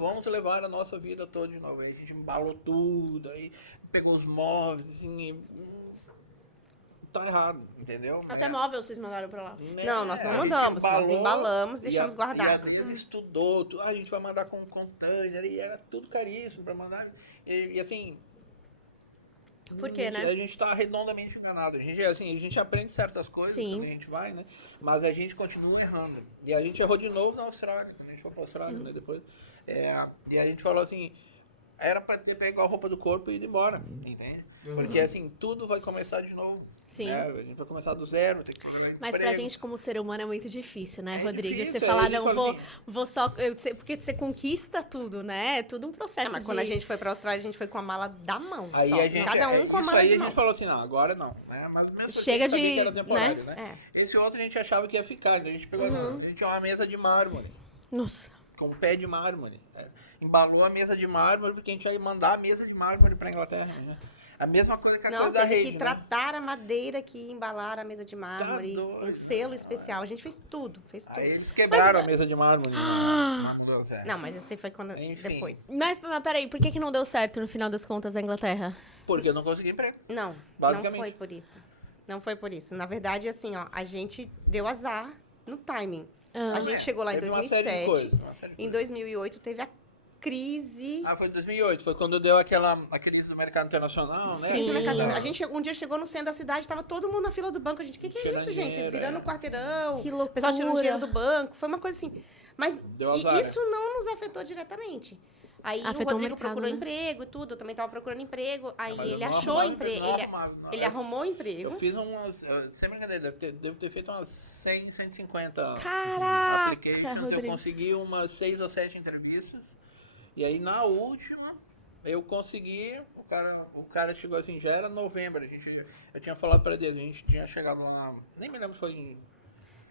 vamos levar a nossa vida toda de novo. Aí a gente embalou tudo, aí pegou os móveis, assim, tá errado, entendeu? Até móvel vocês mandaram pra lá. Não, nós não a gente mandamos, nós embalou, embalamos, deixamos e guardado. às vezes estudou, a gente vai mandar com container, e era tudo caríssimo pra mandar. E assim... Por quê, né? A gente tá redondamente enganado. A gente aprende certas coisas Sim. quando a gente vai, né? Mas a gente continua errando. E a gente errou de novo na Austrália, quando a gente foi pra Austrália, né? Depois. E a gente falou assim, era pra ter pego a roupa do corpo e ir embora, entende? Porque assim, tudo vai começar de novo. Sim. Né? A gente vai começar do zero, tem que programar Mas pra emprego. gente, como ser humano, é muito difícil, né, É Rodrigo? difícil, Você aí falar, ele não, fala vou só... porque você conquista tudo, né? É tudo um processo Mas de... quando a gente foi pra Austrália, a gente foi com a mala da mão. Aí só. a gente, Cada um com a mala aí de a mão. gente falou assim, não, agora não. Né? Mas mesmo assim, Chega a gente sabia de, que era temporário, né? É. Esse outro a gente achava que ia ficar. A gente pegou, a gente tinha uma mesa de mármore. Nossa. Com um pé de mármore. Embalou a mesa de mármore, porque a gente ia mandar a mesa de mármore pra Inglaterra. Né? A mesma coisa que a Não, coisa da teve rede, que né? tratar a madeira que ia embalar a mesa de mármore, doido. um selo especial. A gente fez tudo, fez tudo. Aí eles quebraram a mesa de mármore. Na Inglaterra. Não, mas esse foi quando Enfim. depois. Mas peraí, por que não deu certo no final das contas a Inglaterra? Porque eu não consegui emprego. Não, não Basicamente. foi por isso. Não foi por isso. Na verdade, assim, ó, a gente deu azar no timing. Ah. A gente chegou lá em Teve uma série de 2007. coisas, uma série de Em 2008 teve a crise. foi em 2008. Foi quando deu aqueles do mercado internacional, né? Sim. Crise no mercado. A gente um dia chegou no centro da cidade, tava todo mundo na fila do banco. A gente, o que é Tirando isso, gente? dinheiro, Virando é. o quarteirão. Que O pessoal tirando dinheiro do loucura. banco. Foi uma coisa assim. Mas Deu azar, isso não nos afetou diretamente. Aí Afetou o o Rodrigo mercado, procurou né? emprego e tudo. Eu também tava procurando emprego. Aí Mas eu ele não achou arrumava, emprego. eu não arrumava, não. Ele arrumou emprego. Eu fiz umas... Sem brincadeira, devo ter feito umas 100, 150 Caraca, applications. Eu Rodrigo. consegui umas 6 ou 7 entrevistas. E aí, na última, eu consegui... O cara chegou assim, já era novembro. Eu tinha falado pra ele, a gente tinha chegado lá na... Nem me lembro se foi em...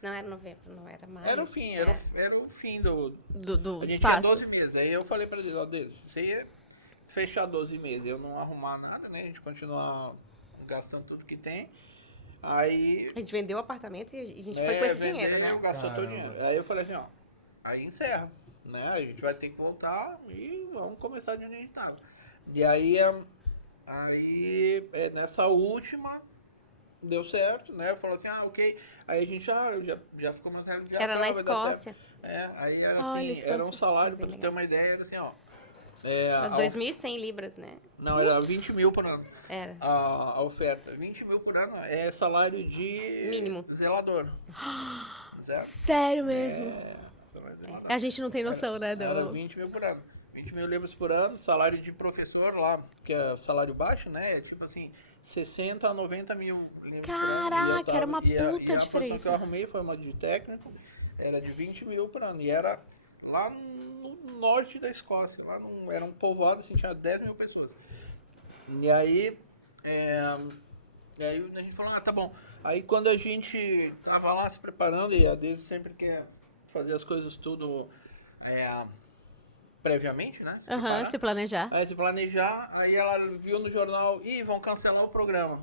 Não era novembro, não era maio. Era o fim, era o fim do... Do A gente espaço. tinha 12 meses. Aí eu falei pra ele, ó, Deus, você ia fechar 12 meses, eu não arrumar nada, né? A gente continuar gastando tudo que tem. Aí... A gente vendeu o apartamento e a gente foi com esse dinheiro, né? Gastou todo o Caramba. dinheiro. Aí eu falei assim, ó, aí encerra, né? A gente vai ter que voltar e vamos começar de onde a gente tava. E aí, nessa última, deu certo, né? Falou assim, ok. Aí a gente, já ficou mais certo. Era na Escócia. Aí era Olha, assim, era um Escócia. salário, É bem pra tu ter legal. uma ideia, era assim, ó. Mas 2.100 libras, né? Não, era 20 mil por ano. Era. A oferta. 20 mil por ano é salário de... Mínimo. Zelador. Certo? Sério mesmo. Salário de zelador. A gente não tem noção, né? Era Do... 20 mil por ano. 20 mil libras por ano, salário de professor lá, que é salário baixo, né? É tipo assim, 60 a 90 mil libras por ano. Caraca, era uma E a puta posição diferença. que eu arrumei foi uma de técnico, era de 20 mil por ano. E era lá no norte da Escócia, era um povoado, assim, tinha 10 mil pessoas. E aí, a gente falou, tá bom. Aí quando a gente tava lá se preparando, e a Deise sempre quer fazer as coisas tudo previamente, né? Aham, Preparar. se planejar. Aí se planejar, aí ela viu no jornal, vão cancelar o programa.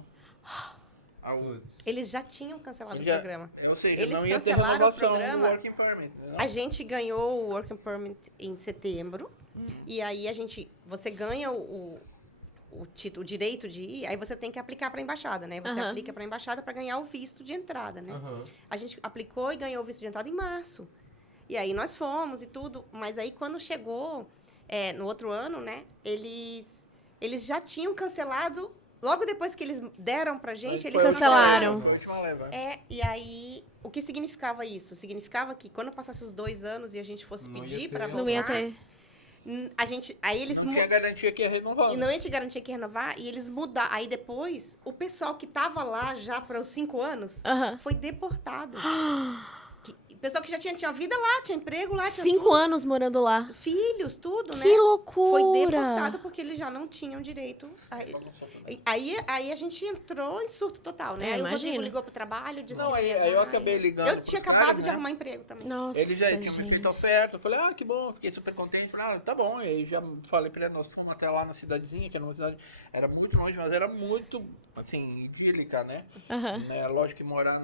Putz. Eles já tinham cancelado o Já- programa. Ou seja, Eles não ia ter cancelaram o renovação programa. do Working Permit. Né? A gente ganhou o Working Permit em setembro. E aí você ganha o direito de ir, aí você tem que aplicar para a embaixada, né? Você Aham. aplica para a embaixada para ganhar o visto de entrada, né? Aham. A gente aplicou e ganhou o visto de entrada em março. E aí nós fomos e tudo. Mas aí quando chegou no outro ano, né? Eles já tinham cancelado. Logo depois que eles deram pra gente, eles Foi a última cancelaram. leva, foi a última leva. e aí, o que significava isso? Significava que quando passasse os 2 anos e a gente fosse Não ia pedir ter. para voltar, Não ia ter. aí eles Não tinha garantia que ia renovar. e não ia te garantir que ia renovar, e eles mudaram. Aí depois, o pessoal que tava lá já para os 5 anos Aham. foi deportado. O pessoal que já tinha vida lá, tinha emprego lá, tinha 5 tudo, anos morando lá. filhos, tudo, né? Que loucura! Foi deportado porque eles já não tinham direito. Aí a gente entrou em surto total, né? É, Aí o imagina. Rodrigo ligou pro trabalho, disse Não, que aí ia eu dar, acabei ligando Eu pros tinha caras, acabado de né? arrumar emprego também. Nossa, Ele já tinha gente. feito a oferta. Eu falei, que bom, fiquei super contente. Falei, tá bom. E aí já falei pra ele, nós fomos até lá na cidadezinha, que era uma cidade, era muito longe, mas era muito, assim, idílica, né? Aham. Lógico que morar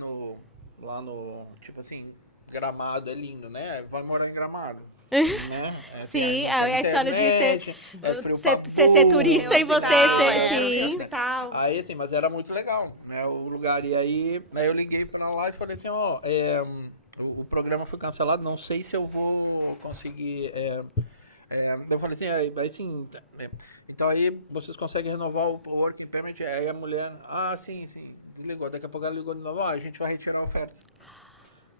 lá no, tipo assim, Gramado é lindo, né? Vai morar em Gramado. Né? Sim, a história de de ser turista e você ser... tem Sim. hospital. Aí, assim, mas era muito legal, né, o lugar. E aí eu liguei pra lá e falei assim, ó, o programa foi cancelado, não sei se eu vou conseguir... eu falei assim, aí sim, então aí vocês conseguem renovar o Working Permit? Aí a mulher, sim, ligou, daqui a pouco ela ligou de novo, a gente vai retirar a oferta.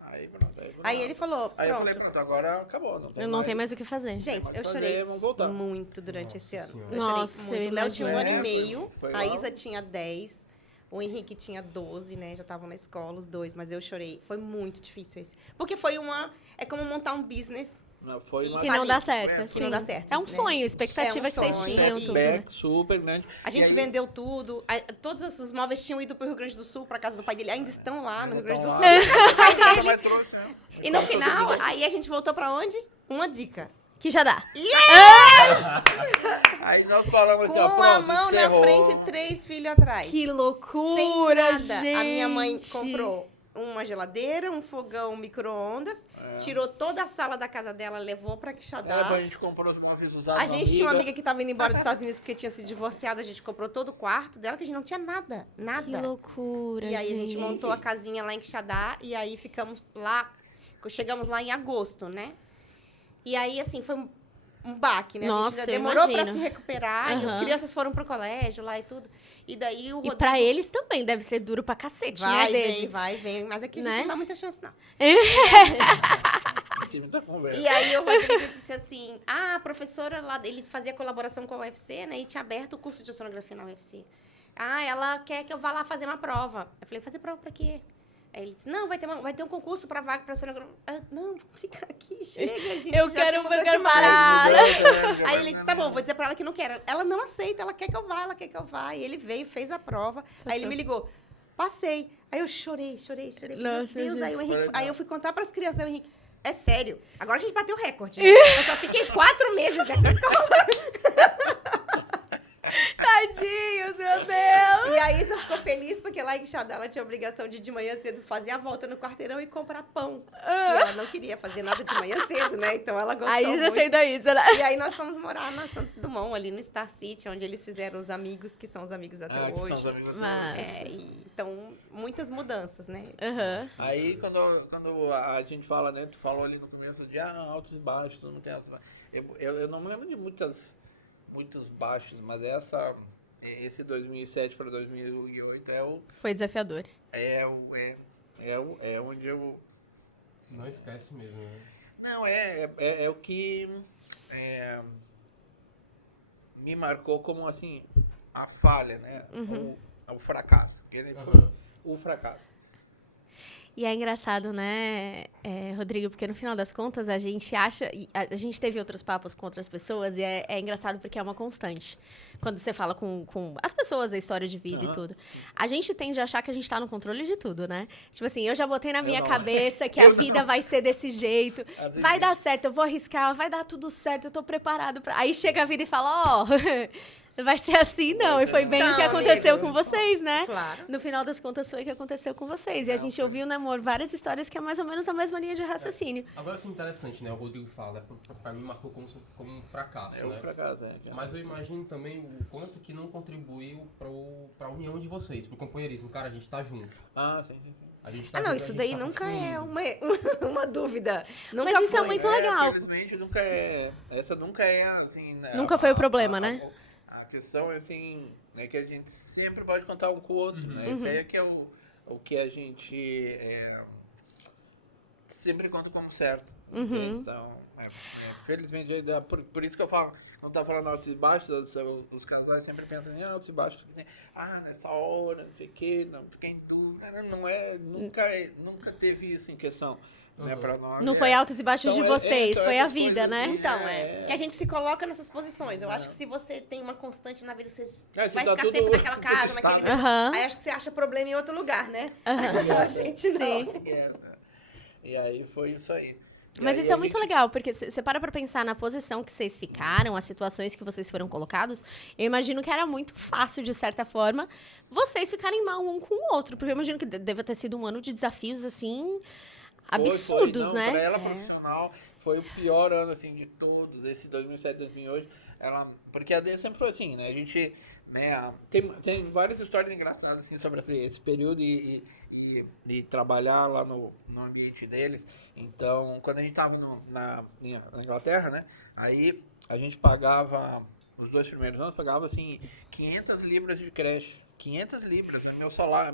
Aí, pronto, Aí ele falou, Aí eu pronto. falei, pronto, agora acabou. Não tem mais o que fazer. Gente, mais eu fazer, chorei vamos voltar. muito durante esse ano. Senhora. Eu Nossa, chorei muito. eu O Léo tinha 1 ano e imagino. meio, Foi a lá. Isa tinha 10, o Henrique tinha 12, né? Já estavam na escola, os dois, mas eu chorei. Foi muito difícil esse. Porque foi é como montar um business Não, foi uma Que não dá certo, Que assim. não dá certo, É um né? sonho, expectativa É um que vocês sonho, tinham, isso. tudo, né? feedback super grande. A gente E aí- vendeu tudo. Todos os móveis tinham ido para o Rio Grande do Sul, para casa do pai dele. Ainda estão lá no Rio Grande do Sul. Então, Pai dele. mas trouxe, né? E no Trouxe todo final, mundo. aí a gente voltou para onde? Uma dica. Que já dá. Aí nós falamos Com assim, ó, a pronto, mão na encerrou. frente e 3 filhos atrás. Que Sem loucura, nada. gente. A minha mãe comprou uma geladeira, um fogão micro-ondas, tirou toda a sala da casa dela, levou para Quixadá. A gente comprou os móveis usados. A gente tinha uma amiga que estava indo embora dos Estados Unidos porque tinha se divorciado, a gente comprou todo o quarto dela, que a gente não tinha nada, Que nada. loucura, E aí a gente montou a casinha lá em Quixadá e aí ficamos lá, chegamos lá em agosto, né? E aí, assim, foi um baque, né? Nossa, a gente eu demorou para imagino. se recuperar e as Aham. crianças foram pro colégio lá e tudo. E daí o E Rodrigo... pra eles também deve ser duro pra cacete, Vai, né, Desi? vem. Mas aqui a Né? gente não dá muita chance, não. Tive muita conversa. E aí o Rodrigo disse assim, a professora lá, ele fazia colaboração com a UFC, né? E tinha aberto o curso de oceanografia na UFC. Ela quer que eu vá lá fazer uma prova. Eu falei, fazer prova pra quê? Aí ele disse, não, vai ter um concurso pra vaga pra oceanografia. Não, vamos ficar aqui, chega, gente. Eu já quero se mudou ficar demais. parada. Aí ele disse, tá bom, vou dizer pra ela que não quero. Ela não aceita, ela quer que eu vá. E ele veio, fez a prova. Aí ele me ligou, passei. Aí eu chorei. Falei, Nossa, meu Deus, gente. aí o Henrique... Aí eu fui contar pras crianças, aí o Henrique, é sério, agora a gente bateu o recorde. Eu só fiquei 4 meses nessa escola. Tadinhos, meu Deus. E a Isa ficou feliz porque lá em Quixadá ela tinha a obrigação de manhã cedo fazer a volta no quarteirão e comprar pão. E ela não queria fazer nada de manhã cedo, né? Então ela gostou A Isa muito. sendo a Isa, né? E aí nós fomos morar na Santos Dumont, ali no Star City, onde eles fizeram os amigos, que são os amigos até Ah, que hoje. são os amigos. Mas... Então, muitas mudanças, né? Aham. Aí quando a gente fala, né? Tu falou ali no começo de altos e baixos, todo mundo tem altos e baixos. Eu não me lembro de muitos baixos, mas esse 2007 para 2008 Foi desafiador. é onde eu... Não esquece mesmo, né? Não, é o que me marcou como, assim, a falha, né? O fracasso. Ele foi o fracasso. E é engraçado, né, Rodrigo, porque no final das contas a gente acha... A gente teve outros papos com outras pessoas e é engraçado porque é uma constante. Quando você fala com as pessoas, a história de vida e tudo. A gente tende a achar que a gente tá no controle de tudo, né? Tipo assim, eu já botei na minha não. cabeça que a vida vai ser desse jeito. vezes Vai dar certo, eu vou arriscar, vai dar tudo certo, eu tô preparado pra... Aí chega a vida e fala, ó... Vai ser assim, não. E foi bem o que Não, aconteceu amigo. com vocês, né? Claro. No final das contas, foi o que aconteceu com vocês. E a gente ouviu, né, amor, várias histórias que é mais ou menos a mesma linha de raciocínio. Agora, isso é interessante, né? O Rodrigo fala, pra mim marcou como um fracasso, É o né? fracasso, Mas eu imagino também o quanto que não contribuiu pra união de vocês, pro companheirismo. Cara, a gente tá junto. Sim. A gente tá Não, junto, isso a gente daí tá nunca é construindo. uma dúvida. Nunca Mas isso é foi. muito legal. Infelizmente, nunca essa nunca é, assim... né, Nunca foi o problema, né? A questão é, assim, é que a gente sempre pode contar um com o outro, né? Uhum. Até que é o que a gente sempre conta como certo. Uhum. Então, felizmente, por isso que eu falo, não tá falando altos e baixos, os casais sempre pensam em altos e baixos, porque, nessa hora, não sei o quê, não, fiquei em dúvida. Nunca teve isso em questão, né, pra nós. Não foi altos e baixos Então, de vocês, então, foi a essas vida, coisas né? assim, Então, que a gente se coloca nessas posições. Eu acho É. que se você tem uma constante na vida, você É, vai tá ficar tudo sempre naquela casa, naquele conectado. mesmo... Aham. Aí acho que você acha problema em outro lugar, né? Aham. A gente não. Sim. E aí foi isso aí. E Mas aí isso é a muito gente- legal, porque você para pra pensar na posição que vocês ficaram, as situações que vocês foram colocados, eu imagino que era muito fácil, de certa forma, vocês ficarem mal um com o outro, porque eu imagino que deve ter sido um ano de desafios, assim, absurdos, Não, né? Pra ela, profissional, foi o pior ano, assim, de todos, esse 2007, 2008. Porque a D sempre foi assim, né? A gente, né, tem várias histórias engraçadas, assim, sobre esse período e trabalhar lá no ambiente deles. Então, quando a gente tava na Inglaterra, né? Aí a gente pagava, os 2 primeiros anos, pagava, assim, 500 libras de creche. 500 libras, né? Meu salário,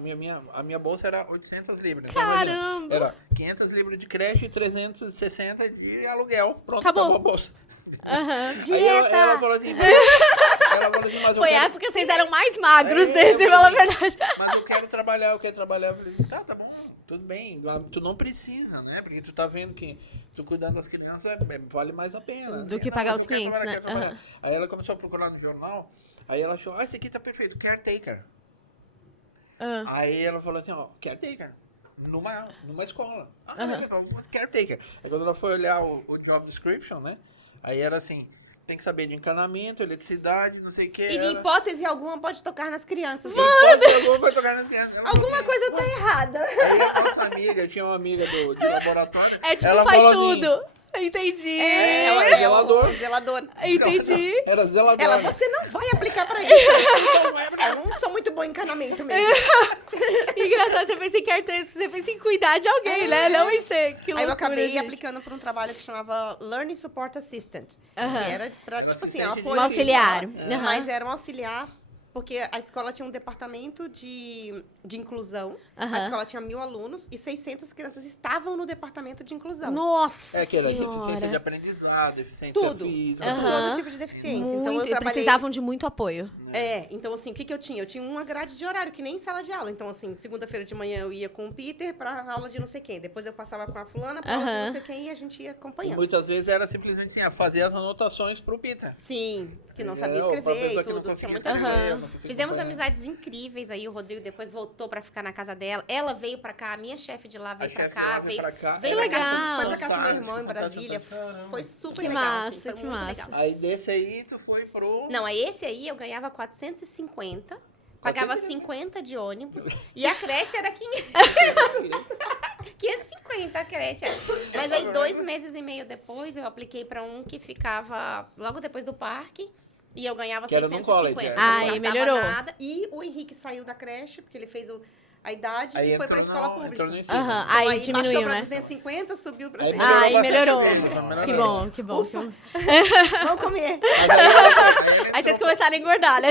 a minha bolsa era 800 libras. Então, imagina, Caramba! era 500 libras de creche e 360 de aluguel. Pronto, Acabou. acabou a bolsa. Aham. Aí ela falou assim, mas eu Foi a quero- época que vocês eram mais magros É, desse, eu pela falei, verdade. mas eu quero trabalhar. Eu falei, tá bom, tudo bem. Tu não precisa, né? Porque tu tá vendo que tu cuidando das crianças vale mais a pena. Do né? que Não, pagar mas os eu quero clientes, trabalhar, né? quero trabalhar. Aí ela começou a procurar no jornal, aí ela achou, esse aqui tá perfeito, caretaker. Ah. Aí ela falou assim, ó, caretaker, numa escola. Aham. Beleza, caretaker. Aí quando ela foi olhar o job description, né? Aí era assim, tem que saber de encanamento, eletricidade, não sei o que. E de hipótese alguma pode tocar nas crianças. Vai tocar nas crianças. Ela falou Alguma assim, coisa tá errada. Aí a nossa amiga, tinha uma amiga de laboratório. É tipo, ela faz falou assim, tudo. Entendi. ela É zelador. o zelador. Entendi. Era zeladora. Ela, você não vai aplicar pra isso. Eu não sou muito boa em encanamento mesmo. Engraçado, você pensa em carteira, você pensa em cuidar de alguém, né? Não em ser. Que Aí eu loucura, acabei gente. aplicando pra um trabalho que chamava Learning Support Assistant. Aham. Que era pra, Era tipo assim, assistente de apoio Um auxiliar. visual. Aham. Mas era um auxiliar, porque a escola tinha um departamento de inclusão. Aham. A escola tinha 1000 alunos e 600 crianças estavam no departamento de inclusão. Nossa Que era deficiência de senhora. aprendizado, deficiência Tudo. física. Aham. Todo tipo de deficiência. Muito, Então eu e trabalhei... precisavam de muito apoio. Então assim, o que eu tinha? Eu tinha uma grade de horário, que nem em sala de aula. Então assim, segunda-feira de manhã eu ia com o Peter pra aula de não sei quem. Depois eu passava com a fulana pra aula de Aham. não sei quem e a gente ia E acompanhando. muitas vezes era simplesmente assim, fazer as anotações pro Peter. Sim, que não sabia É, uma escrever pessoa e que não tudo. conseguia Tinha muitas escrever, coisas. não conseguia Fizemos acompanhar. amizades incríveis. Aí o Rodrigo depois voltou pra ficar na casa dela. Ela veio pra cá, a minha chefe de lá veio A pra chefe cá. lá Veio, pra cá. veio Que pra casa, legal. foi pra casa do meu irmão em Fantástico, Brasília. Caramba. Foi super Que legal. massa, assim, foi que muito massa. legal. Aí desse aí tu foi pro... Não, aí esse aí eu ganhava 450. Pagava 50 de ônibus. E a creche era 550 a creche. Mas aí 2 meses e meio depois eu apliquei pra um que ficava logo depois do parque. E eu ganhava Que era num 650. college, é. Então, Ai, não gastava melhorou. nada. E o Henrique saiu da creche, porque ele fez a idade Aí e foi pra entrou escola no- pública. entrou no Então, ensino. Aham. aí Aí baixou diminuiu, pra né? 250, subiu pra Aí 100. melhorou Ai, melhorou. Melhorou. Que bom, que bom. Que bom. Vamos comer. Mas aí Aí vocês começaram a engordar, né?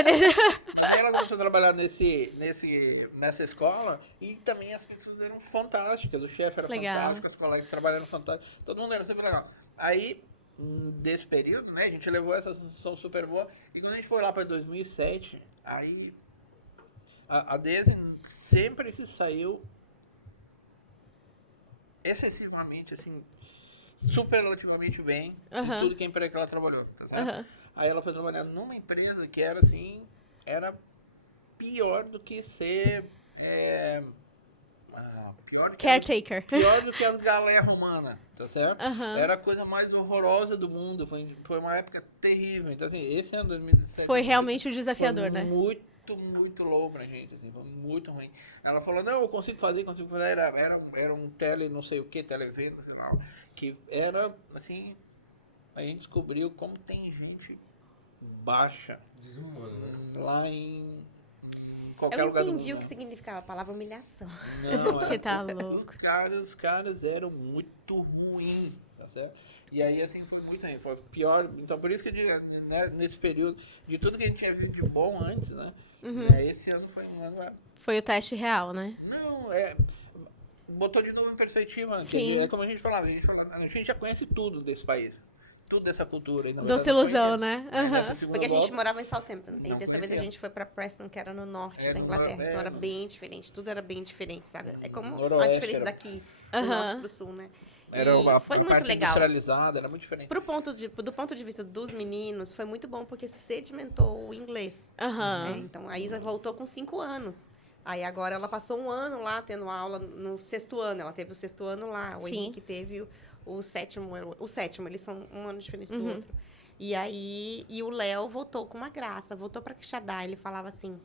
Aí ela começou a trabalhar nessa escola e também as pessoas eram fantásticas. O chefe era Legal. fantástico, os colegas trabalhando fantástico. Todo mundo era super legal. Aí, desse período, né, a gente levou essa sensação super boa. E quando a gente foi lá para 2007, aí a Disney sempre se saiu excessivamente, assim, superlativamente bem Aham. em tudo que a empresa que ela trabalhou. Tá certo? Aham. Aí ela foi trabalhar numa empresa que era assim, era pior do que ser Caretaker. pior do que as galé romanas, tá certo? Aham. Era a coisa mais horrorosa do mundo, foi uma época terrível. Então assim, esse ano 2017 Foi realmente o desafiador, foi né? muito low pra gente, assim, foi muito ruim. Ela falou, não, eu consigo fazer, era um tele, não sei o que, televenda, sei lá, que era, assim, a gente descobriu como tem gente baixa Desumano, né? lá em qualquer Eu lugar do entendi mundo. o que significava a palavra humilhação. Não, Você tá louco. os caras eram muito ruins, tá certo? E aí, assim, foi muito ruim, foi pior. Então, por isso que eu digo, né, nesse período, de tudo que a gente tinha visto de bom antes, né? Esse ano foi um ano... Foi o teste real, né? Não, botou de novo em perspectiva. Né? Sim. É como a gente falava, a gente já conhece tudo desse país. Tudo dessa cultura. E, na Doce verdade, não ilusão, conhecia. né? Aham. Nessa segunda Porque a gente volta, morava em Southampton. E Não dessa vez a conhecia. gente foi pra Preston, que era no norte É, da no Inglaterra. noroeste, Então era né? bem diferente. Tudo era bem diferente, sabe? É como a Noroeste diferença era- daqui, do Aham. norte pro sul, né? Era E a foi muito parte legal. industrializada, era muito diferente. Do ponto de vista dos meninos, foi muito bom porque sedimentou o inglês. Aham. Né? Então, a Isa voltou com 5 anos. Aí, agora, ela passou 1 ano lá, tendo aula no 6º ano. Ela teve o 6º ano lá. O Sim. Henrique teve o 7º. O 7º, eles são 1 ano diferente do Uhum. outro. E aí, o Léo voltou com uma graça. Voltou pra Quixadá. Ele falava assim...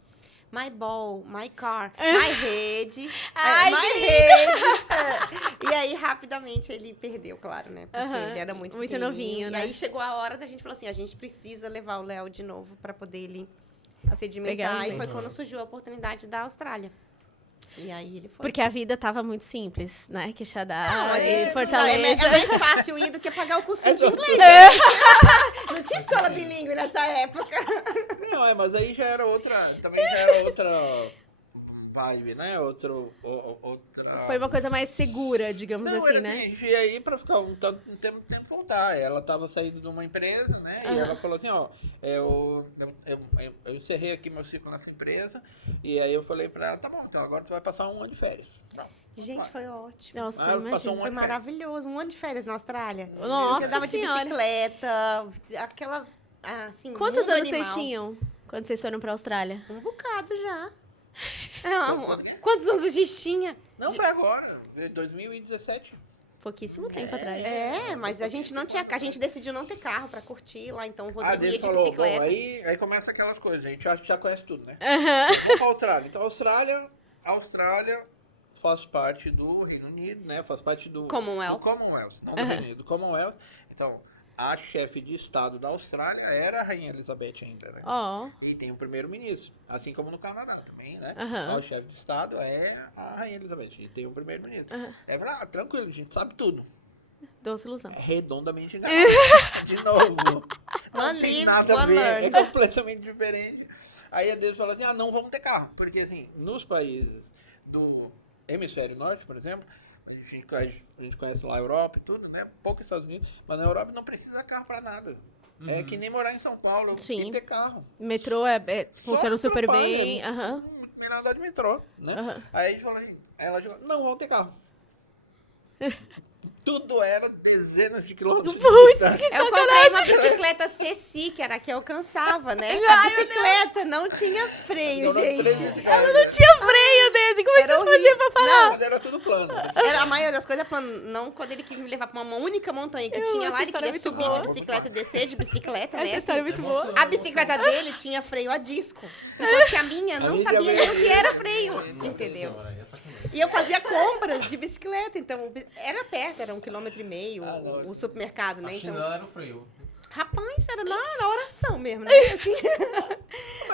My ball, my car, my rede, Ai, my que rede. E aí, infelizmente, ele perdeu, claro, né? Porque Aham, ele era muito muito pequenininho. novinho, E né? aí chegou a hora da gente falar assim, a gente precisa levar o Léo de novo para poder ele Pegar sedimentar. o E foi jeito. quando surgiu a oportunidade da Austrália. E aí ele foi. Porque a vida tava muito simples, né? Quixadá Não, a e gente, Fortaleza. é mais fácil ir do que pagar o curso de inglês. Não tinha escola bilíngue nessa época. Não, mas aí já era outra, também já era outra vibe, né? Outra... Foi uma coisa mais segura, digamos Não, assim, era né? assim, a gente ia aí pra ficar um tempo voltar. Ela tava saindo de uma empresa, né? E ela falou assim, ó, eu encerrei aqui meu ciclo nessa empresa. E aí eu falei pra ela, tá bom, então agora tu vai passar um ano de férias. Não. Gente, foi ótimo. Nossa, Ah, passou imagina. um Foi ano. maravilhoso. Um ano de férias na Austrália. A Nossa gente andava de Senhora. bicicleta, aquela, assim, Quantos mundo anos animal. vocês tinham quando vocês foram pra Austrália? Um bocado já. Quantos anos a gente tinha? Não, foi agora, 2017. Pouquíssimo tempo atrás. É, mas a gente não tinha. A gente decidiu não ter carro pra curtir lá, então o Ah, Rodrigo ia ele de falou, bom, bicicleta. aí começa aquelas coisas, a gente acha que já conhece tudo, né? Aham. Vamos pra Austrália. Então, Austrália faz parte do Reino Unido, né? Faz parte do Commonwealth. do Commonwealth, não do Reino Unido, do Commonwealth. Então, a chefe de Estado da Austrália era a Rainha Elizabeth ainda, né? Ó. E tem o primeiro-ministro, assim como no Canadá também, né? Aham. O chefe de Estado é a Rainha Elizabeth e tem o primeiro-ministro. Aham. É verdade, tranquilo, a gente sabe tudo. Doce ilusão. É redondamente enganado. De novo. Não One tem lives, nada a one ver, learns. é completamente diferente. Aí a deles falou assim, não vamos ter carro. Porque assim, nos países do hemisfério norte, por exemplo, a gente conhece lá a Europa e tudo, né? Pouco Estados Unidos, mas na Europa não precisa carro pra nada. É que nem morar em São Paulo, eu Sim. tem que ter carro. Metrô funciona Só super atrapalha, bem. Aham. Muito melhor andar de metrô, né? Aham. Aí a gente falou assim, ela falou, não, vamos ter carro. Tudo era dezenas de quilômetros. de Putz, distância. que Eu comprei uma bicicleta Ceci, que era a que eu alcançava, né? A bicicleta não tinha freio, gente. Ela não tinha freio desse. Como é que Era vocês faziam pra horrível. parar? Mas era tudo plano. Era a maioria das coisas plano. Não quando ele quis me levar pra uma única montanha que tinha lá, essa ele história é queria muito subir boa. de bicicleta e descer de bicicleta, né? Essa história é Assim, muito boa. Emoção. a bicicleta dele tinha freio a disco. Enquanto que a minha não minha sabia também. nem o que era freio, Nossa entendeu? senhora, aí é sacanagem. E eu fazia compras de bicicleta, então era perto, era 1,5 km não. o supermercado, né? A Então, chinela era o freio. rapaz, era na oração mesmo, né? Assim.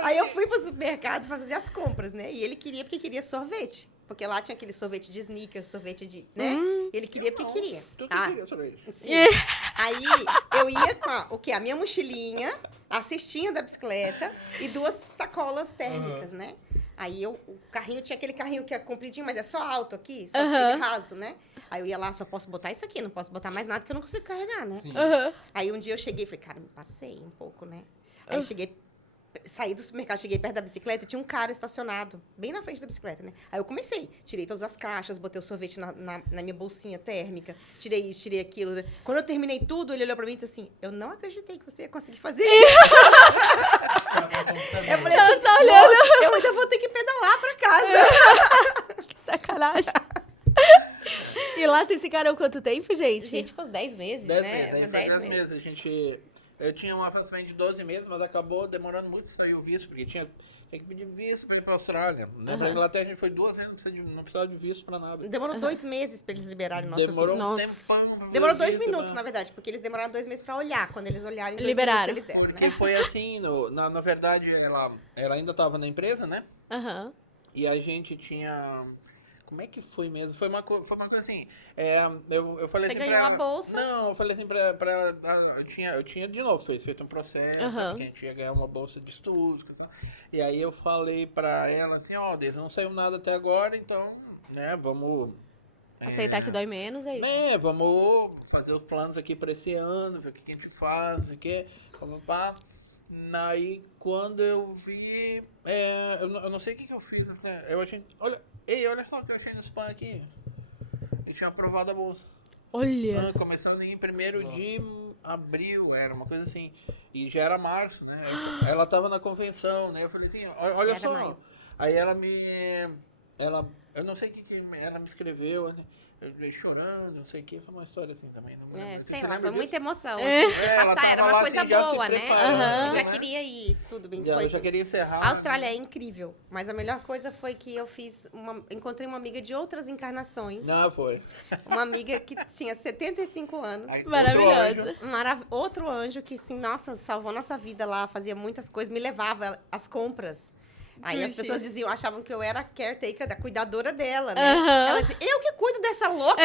Aí eu fui pro supermercado pra fazer as compras, né? E ele queria porque queria sorvete. Porque lá tinha aquele sorvete de Snickers, sorvete de, né? E ele queria porque queria. Tudo Ah, queria sobre isso. sim. Aí eu ia com a minha mochilinha, a cestinha da bicicleta e 2 sacolas térmicas, né? Aí o carrinho tinha aquele carrinho que é compridinho, mas é só alto aqui, só aquele raso, né? Aí eu ia lá, só posso botar isso aqui, não posso botar mais nada porque eu não consigo carregar, né? Sim. Aham. Aí um dia eu cheguei e falei, cara, me passei um pouco, né? Aí eu cheguei, saí do supermercado, cheguei perto da bicicleta e tinha um cara estacionado, bem na frente da bicicleta, né? Aí eu comecei, tirei todas as caixas, botei o sorvete na minha bolsinha térmica, tirei isso, tirei aquilo. Né? Quando eu terminei tudo, ele olhou pra mim e disse assim, eu não acreditei que você ia conseguir fazer isso. Eu falei assim, nossa, eu ainda vou ter que pedalar pra casa. Que sacanagem. E lá vocês ficaram quanto tempo, gente? Gente, ficou 10 meses, 10 né? meses, Foi aí 10 foi 10 meses. meses. Eu tinha um afastamento de 12 meses, mas acabou demorando muito sair o visto, porque tinha que pedir visto para ir para a Austrália. Né? Pra Inglaterra a gente foi 2 vezes, não precisava de visto para nada. Demorou 2 meses pra eles liberarem o nosso Demorou visto. um Nossa. tempão. pra Demorou fazer 2 visto, minutos, né? na verdade, porque eles demoraram 2 meses pra olhar. Quando eles olharem, 2 Liberaram. minutos eles deram, Porque né? foi assim, na verdade, ela ainda estava na empresa, né? Aham. E a gente tinha... Como é que foi mesmo? Foi uma coisa assim. Eu falei Você assim ganhou pra a ela, bolsa? Não, eu falei assim pra ela. Eu tinha de novo feito um processo, Aham. que a gente ia ganhar uma bolsa de estudos. E aí eu falei pra ela assim: ó, Deus, não saiu nada até agora, então, né, vamos. Aceitar que dói menos, é isso. Vamos fazer os planos aqui pra esse ano, ver o que a gente faz, o que. Vamos pá. Aí quando eu vi. Eu não sei o que eu fiz. Eu achei. Olha só o que eu achei no spam aqui. Eu tinha aprovado a bolsa. Olha. Começando em 1º de abril, era uma coisa assim. E já era março, né? Ela tava na convenção, né? Eu falei assim, olha Era só. maio. Aí ela eu não sei o que ela me escreveu. Né? eu veio chorando, não sei o que, foi uma história assim também. Não É, Você sei lá, lembra foi disso? muita emoção. É. Assim, Ela passar, era tava uma lá, coisa assim, já se boa, né? preparando, Eu já né? queria ir, tudo bem. Eu Foi, já queria encerrar. a Austrália é incrível, mas a melhor coisa foi que eu encontrei uma amiga de outras encarnações. Não, foi. Uma amiga que tinha 75 anos. Aí, Maravilhosa. Outro anjo que, assim, nossa, salvou nossa vida lá, fazia muitas coisas, me levava às compras. Aí as Puxa. pessoas achavam que eu era a caretaker, da cuidadora dela, né? Aham. Ela dizia, eu que cuido dessa louca!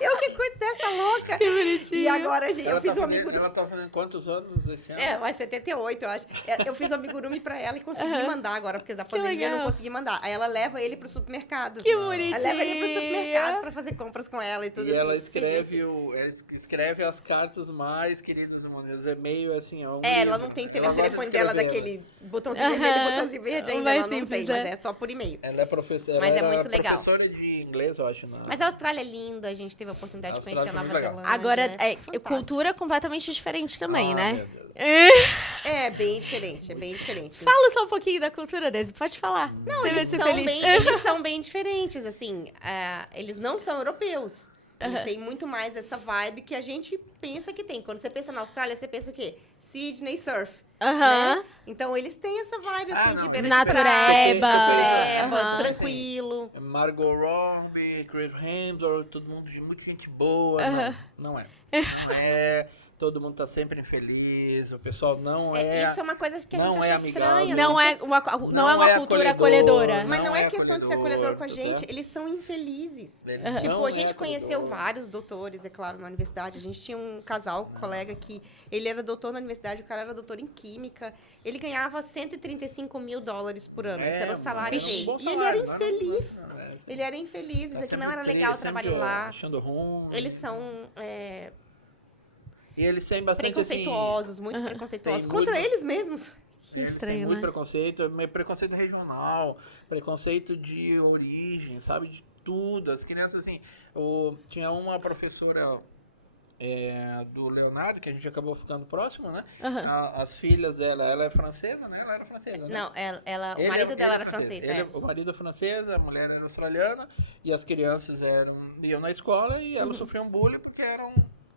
Eu que cuido dessa louca! Que bonitinho. E agora, gente, eu Ela fiz tá um fazendo, amigurumi. ela tá fazendo quantos anos esse ano? Vai 78, eu acho. Eu fiz um amigurumi pra ela e consegui mandar agora, porque da pandemia eu não legal. consegui mandar. Aí ela leva ele pro supermercado. Que Ela bonitinho. leva ele pro supermercado pra fazer compras com ela e tudo E assim. ela Fiquei, gente, escreve as cartas mais queridas do mundo. É meio assim, ó. ela não tem Ela o telefone gosta de dela escrever, daquele botãozinho vermelho e botãozinho verde ainda, Mais ela não simples, tem, é. mas é só por e-mail. Ela é professora. Mas é ela muito legal. Professora de inglês, eu acho. Mas a Austrália é linda, a gente teve a oportunidade de conhecer a Austrália é Nova muito legal. Zelândia. Agora, é é fantástico. cultura completamente diferente também, né? Meu Deus. É bem diferente, é bem diferente. Fala só um pouquinho da cultura, Desi. Pode falar. Não, Você vai eles ser são, feliz. eles são bem diferentes, assim. Eles não são europeus. Eles Aham. têm muito mais essa vibe que a gente pensa que tem. Quando você pensa na Austrália, você pensa o quê? Sydney Surf. Aham. Né? Então, eles têm essa vibe, assim, de não. beira de Natureba. praia, Aham. tranquilo. Margot Robbie, Chris Hemsworth, todo mundo de muita gente boa. Aham. Não é. Não é. Todo mundo tá sempre infeliz. O pessoal não é. Isso é uma coisa que a gente não é acha amigável. estranha. as Não é pessoas- uma cultura acolhedora. Mas não Não é é questão de ser acolhedor, acolhedor com a tá gente, certo? eles são infelizes. Ele Tipo, não a gente é conheceu acolhedor. vários doutores, é claro, na universidade. A gente tinha um casal, colega, que ele era doutor na universidade, o cara era doutor em química. Ele ganhava $135 mil por ano. Esse era o salário era um dele. bom E ele era salário, não infeliz. não é. Ele era infeliz, dizia que não era Sempre legal o triste, trabalho sempre lá. Achando ruim. Eles são E eles têm bastante preconceituosos, muito Aham. preconceituosos. Tem Contra muito- eles mesmos. Que Eles estranho, têm muito né? preconceito regional, preconceito de origem, sabe? De tudo. As crianças, assim, tinha uma professora do Leonardo, que a gente acabou ficando próximo, né? Aham. As filhas dela, ela é francesa, né? Ela era francesa, né? Não, o Ele marido é- dela ele era é francês, O marido é francês, a mulher era australiana, e as crianças iam na escola e elas sofriam bullying porque eram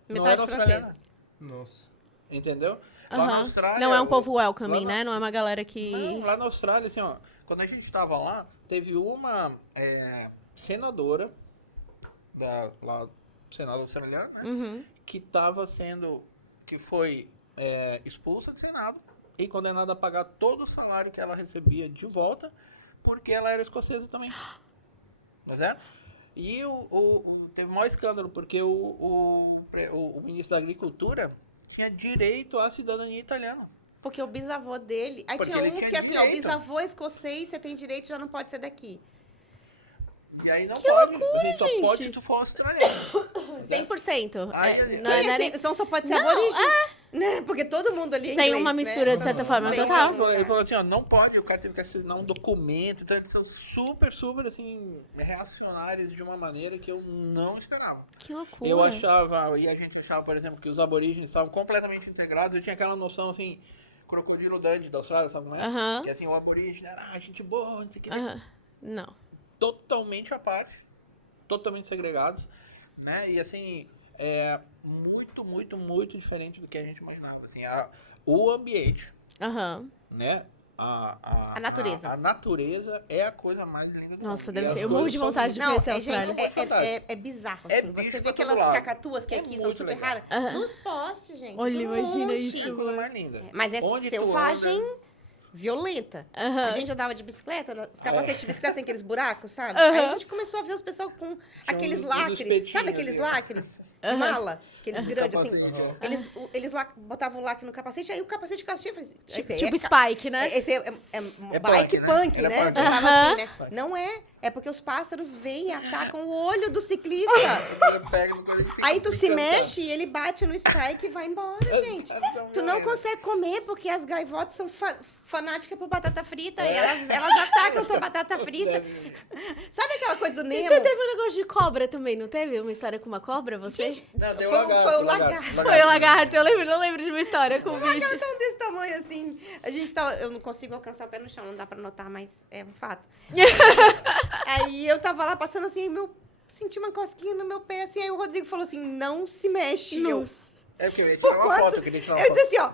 não Metade eram australianas, francesas. Nossa. entendeu? Lá na Aham. Austrália, Não é um povo welcoming, lá na- né? Não é uma galera que... Não, lá na Austrália, assim, ó, quando a gente tava lá, teve uma senadora lá do Senado australiano, né? Uhum. Que foi expulsa do Senado e condenada a pagar todo o salário que ela recebia de volta, porque ela era escocesa também. Tá certo? E teve o maior escândalo, porque o ministro da Agricultura tinha direito à cidadania italiana. Porque o bisavô dele... Aí Porque tinha ele uns tinha que, assim, ó, o direito. bisavô é escocês, você tem direito, já não pode ser daqui. E aí não Que pode. loucura, Só gente. pode se tu for australiano. 100%. Ai, É, gente. não, Quem não é é nem- assim? Só pode ser Não, aborígene. Né? Porque todo mundo ali é Tem inglês, uma né? mistura, de certa forma, Vem de total. algum lugar. Ele falou assim, ó, não pode, o cara teve que assinar um documento, então eles são super, assim, reacionários de uma maneira que eu não esperava. Que loucura. Eu achava, e a gente achava, por exemplo, que os aborígenes estavam completamente integrados, eu tinha aquela noção, assim, crocodilo Dundee da Austrália, sabe como é? Aham. Que assim, o aborígene era, gente boa, não sei o que, Aham. Não. totalmente à parte, totalmente segregados, né? E assim, é muito diferente do que a gente imaginava. Assim, o ambiente, Aham. né? A natureza. A natureza é a coisa mais linda do Nossa, mundo. deve E ser. as Eu morro duas de são vontade de Não, conhecer a gente, Austrália. é bizarro, É assim. bicho Você vê pra aquelas todo lado. cacatuas que É aqui são muito super legal. raras. Aham. Nos postes, gente. Olha, um imagina monte. isso. É a coisa mais linda. Mas é Onde tu selvagem, anda- violenta. Aham. A gente andava de bicicleta, os capacetes de bicicleta tem aqueles buracos, sabe? Aham. Aí a gente começou a ver os pessoal com aqueles uns lacres, espetinhos sabe aqueles assim. lacres de Aham. mala? Aqueles grandes, assim. Capacete. Eles botavam o lacre no capacete, aí o capacete ficava cheio. Eu falei, esse aí Tipo é Spike, né? Esse é É bike punk, punk, né? né? Ele é Eu punk. pensava Aham. assim, né? Não é. É porque os pássaros vêm e atacam o olho do ciclista. Ele pega no coisa e fica Aí tu se picando. mexe e ele bate no spike e vai embora, gente. Tu não consegue comer porque as gaivotas são fanáticas por batata frita e elas atacam tua batata frita. Sabe aquela coisa do E Nemo? você teve um negócio de cobra também, não teve? Uma história com uma cobra, você? Gente, Não, tem foi o lagarto. Foi o lagarto, eu não lembro de uma história com o bicho. Tão desse tamanho assim. A gente tava. Eu não consigo alcançar o pé no chão, não dá pra notar, mas é um fato. Aí eu tava lá passando assim, meu senti uma cosquinha no meu pé, assim. Aí o Rodrigo falou assim, não se mexe. Nossa. É porque eu ia Por tirar uma quanto? foto, eu queria tirar uma Eu foto. disse assim, ó,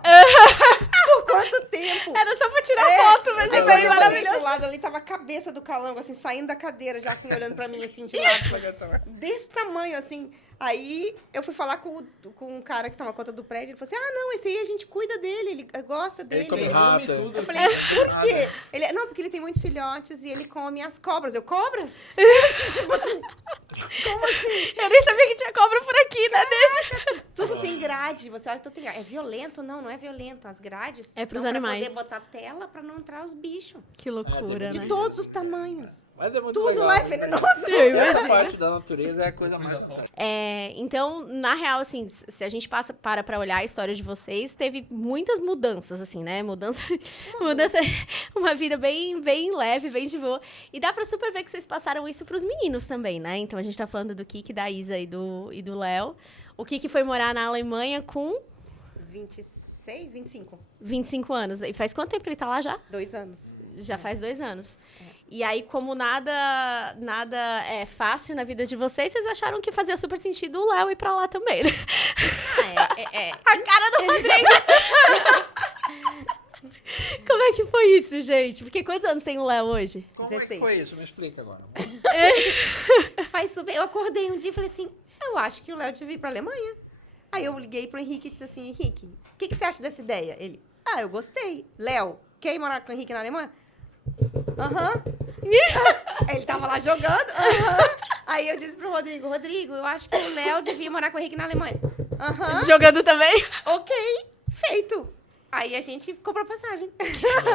por quanto tempo? Era só pra tirar foto, mas Aí é quando bem eu olhei maravilhoso. pro lado ali, tava a cabeça do Calango, assim, saindo da cadeira, já assim, olhando pra mim, assim, de lado. Desse tamanho, assim. Aí eu fui falar com um cara que toma conta do prédio, ele falou assim, não, esse aí a gente cuida dele, ele gosta dele. come Tem rato. nome e tudo. Eu falei, por quê? Ele, não, porque ele tem muitos filhotes e ele come as cobras. Eu, cobras? Assim, tipo assim, como assim? Eu nem sabia que tinha cobra por aqui, né? Tudo tem grade, você olha, tudo tem grade. É violento? Não, não é violento. As grades É pros são animais. pra poder botar tela pra não entrar os bichos. Que loucura, De né? todos os tamanhos. Mas é muito Tudo legal, lá é né? venenoso. Eu Essa imagino. parte da natureza é a coisa mais... Utilização. Então, na real, assim, se a gente para pra olhar a história de vocês, teve muitas mudanças, assim, né? Mudança, uma vida bem, bem leve, bem de boa. E dá pra super ver que vocês passaram isso pros meninos também, né? Então, a gente tá falando do Kiki, da Isa e do Léo. O Kiki foi morar na Alemanha com 26, 25. 25 anos. E faz quanto tempo que ele tá lá já? 2 anos. Já faz 2 anos. E aí, como nada é fácil na vida de vocês, vocês acharam que fazia super sentido o Léo ir pra lá também, né? A cara do Rodrigo! Como é que foi isso, gente? Porque quantos anos tem o Léo hoje? Como é que 16. foi isso? Me explica agora. Faz super. Eu acordei um dia e falei assim: eu acho que o Léo devia ir pra Alemanha. Aí eu liguei pro Henrique e disse assim: Henrique, o que você acha dessa ideia? Ele: eu gostei. Léo, quer ir morar com o Henrique na Alemanha? Aham. Ele tava lá jogando. Aham. Aí eu disse pro Rodrigo: Rodrigo, eu acho que o Léo devia morar com o Henrique na Alemanha. Aham. Jogando também? Ok, feito. Aí a gente comprou passagem.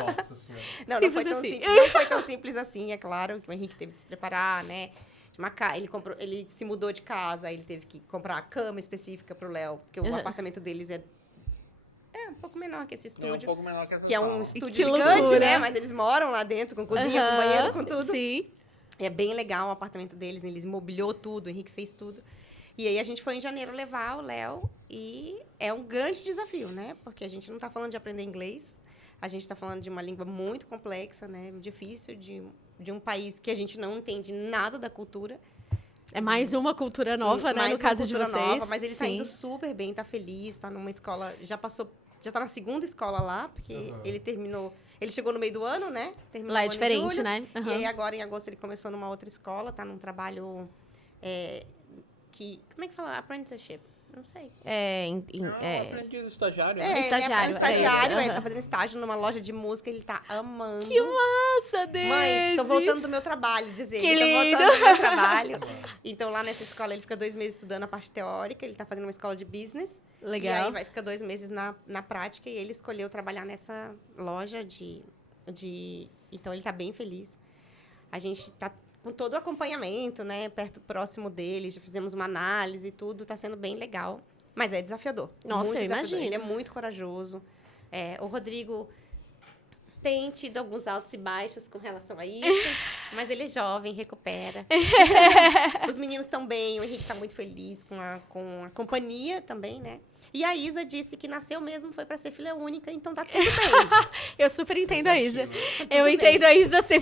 Nossa senhora. Não, Simples não foi tão assim. simples. Não foi tão simples assim, é claro, que o Henrique teve que se preparar, né? Ele se mudou de casa, ele teve que comprar a cama específica pro Léo, porque o apartamento deles é um pouco menor que esse É um estúdio. pouco menor que essa Que é um sala. estúdio Que gigante, loucura. né? Mas eles moram lá dentro, com cozinha, com banheiro, com tudo. Sim. É bem legal o apartamento deles, eles mobiliou tudo, o Henrique fez tudo. E aí a gente foi em janeiro levar o Léo e é um grande desafio, né? Porque a gente não está falando de aprender inglês, a gente está falando de uma língua muito complexa, né? Difícil, de um país que a gente não entende nada da cultura. É mais uma cultura nova, né? Mais No uma caso de cultura vocês. nova, mas ele está Sim. indo super bem, está feliz, está numa escola, já está na segunda escola lá, porque ele chegou no meio do ano, né? Terminou Lá é o ano em diferente, julho. né? E Aham. aí, agora, em agosto, ele começou numa outra escola, tá num trabalho como é que fala? Apprenticeship? Não sei. Não, aprendiz estagiário. Ele é estagiário, um estagiário, é isso, ele aham. tá fazendo estágio numa loja de música, ele tá amando. Que massa, Daisy! Mãe, tô voltando do meu trabalho, dizer. Que Tô lindo! voltando do meu trabalho. Então, lá nessa escola, ele fica 2 meses estudando a parte teórica, ele tá fazendo uma escola de business. E Legal. aí, vai ficar 2 meses na prática, e ele escolheu trabalhar nessa loja de... Então, ele tá bem feliz. A gente tá com todo o acompanhamento, né? Próximo dele, já fizemos uma análise e tudo, tá sendo bem legal. Mas é desafiador. Nossa, muito eu desafiador. imagino. Ele é muito corajoso. O Rodrigo tem tido alguns altos e baixos com relação a isso, mas ele é jovem, recupera. Os meninos estão bem, o Henrique está muito feliz com a companhia também, né? E a Isa disse que nasceu mesmo, foi para ser filha única, então tá tudo bem. Eu super entendo a Isa. Certinho, né? Eu entendo a Isa 100%.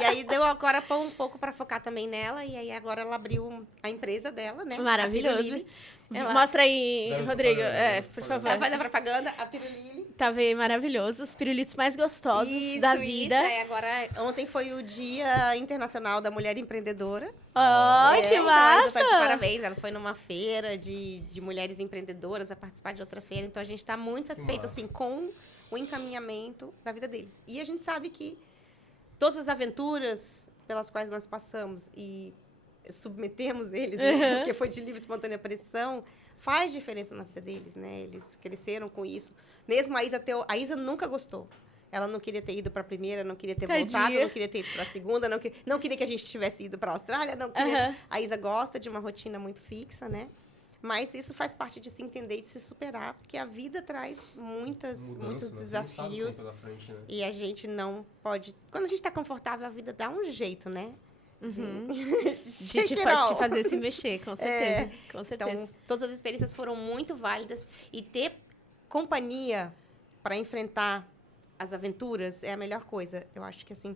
E aí deu agora um pouco para focar também nela, e aí agora ela abriu a empresa dela, né? Maravilhoso. A Pirulili. Ela- Mostra aí, Garoto Rodrigo. propaganda, Por propaganda. favor. Ela faz a propaganda, a Pirulili. Tá vendo? Maravilhoso. Os pirulitos mais gostosos da vida. Agora, ontem foi o Dia Internacional da Mulher Empreendedora. Ai, que então a Isa massa! tá de parabéns. Ela foi numa feira de mulheres empreendedoras, vai participar de outra feira. Então, a gente está muito satisfeito, massa. assim, com o encaminhamento da vida deles. E a gente sabe que todas as aventuras pelas quais nós passamos e submetemos eles, né? Uhum. Porque foi de livre e espontânea pressão, faz diferença na vida deles, né? Eles cresceram com isso. Mesmo a Isa nunca gostou. Ela não queria ter ido para a primeira, não queria ter Tadinha. voltado, não queria ter ido para a segunda, não queria que a gente tivesse ido para a Austrália, não queria. Aham. A Isa gosta de uma rotina muito fixa, né? Mas isso faz parte de se entender e de se superar, porque a vida traz muitos Mudança, né? Você não sabe o que desafios. tem pela frente, né? E a gente não pode. Quando a gente está confortável, a vida dá um jeito, né? Uhum. Shake it Te all. fazer se mexer, com certeza. Com certeza. Então, todas as experiências foram muito válidas. E ter companhia para enfrentar as aventuras é a melhor coisa. Eu acho que, assim,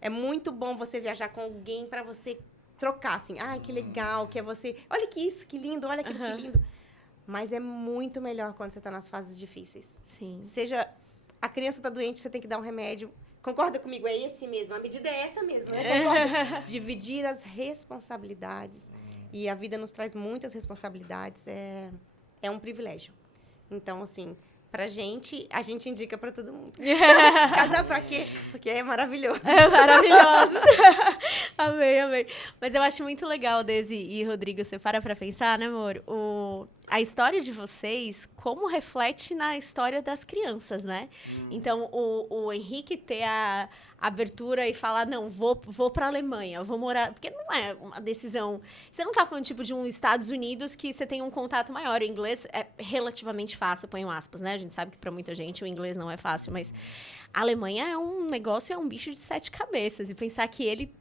é muito bom você viajar com alguém para você trocar, assim. Ai, que legal, que é você... Olha que isso, que lindo, olha aquilo, que lindo. Mas é muito melhor quando você está nas fases difíceis. Sim. Seja... A criança está doente, você tem que dar um remédio. Concorda comigo? É esse mesmo. A medida é essa mesmo. Né? Concorda? Dividir as responsabilidades. E a vida nos traz muitas responsabilidades. É um privilégio. Então, assim, pra gente, a gente indica pra todo mundo. Casar pra quê? Porque é maravilhoso. É maravilhoso. Amei. Mas eu acho muito legal, Desi e Rodrigo, você para pra pensar, né, amor? A história de vocês, como reflete na história das crianças, né? Então, o Henrique ter a abertura e falar, não, vou pra Alemanha, vou morar... Porque não é uma decisão... Você não tá falando, tipo, de um Estados Unidos que você tem um contato maior. O inglês é relativamente fácil, ponho aspas, né? A gente sabe que pra muita gente o inglês não é fácil, mas a Alemanha é um negócio, é um bicho de 7 cabeças. E pensar que ele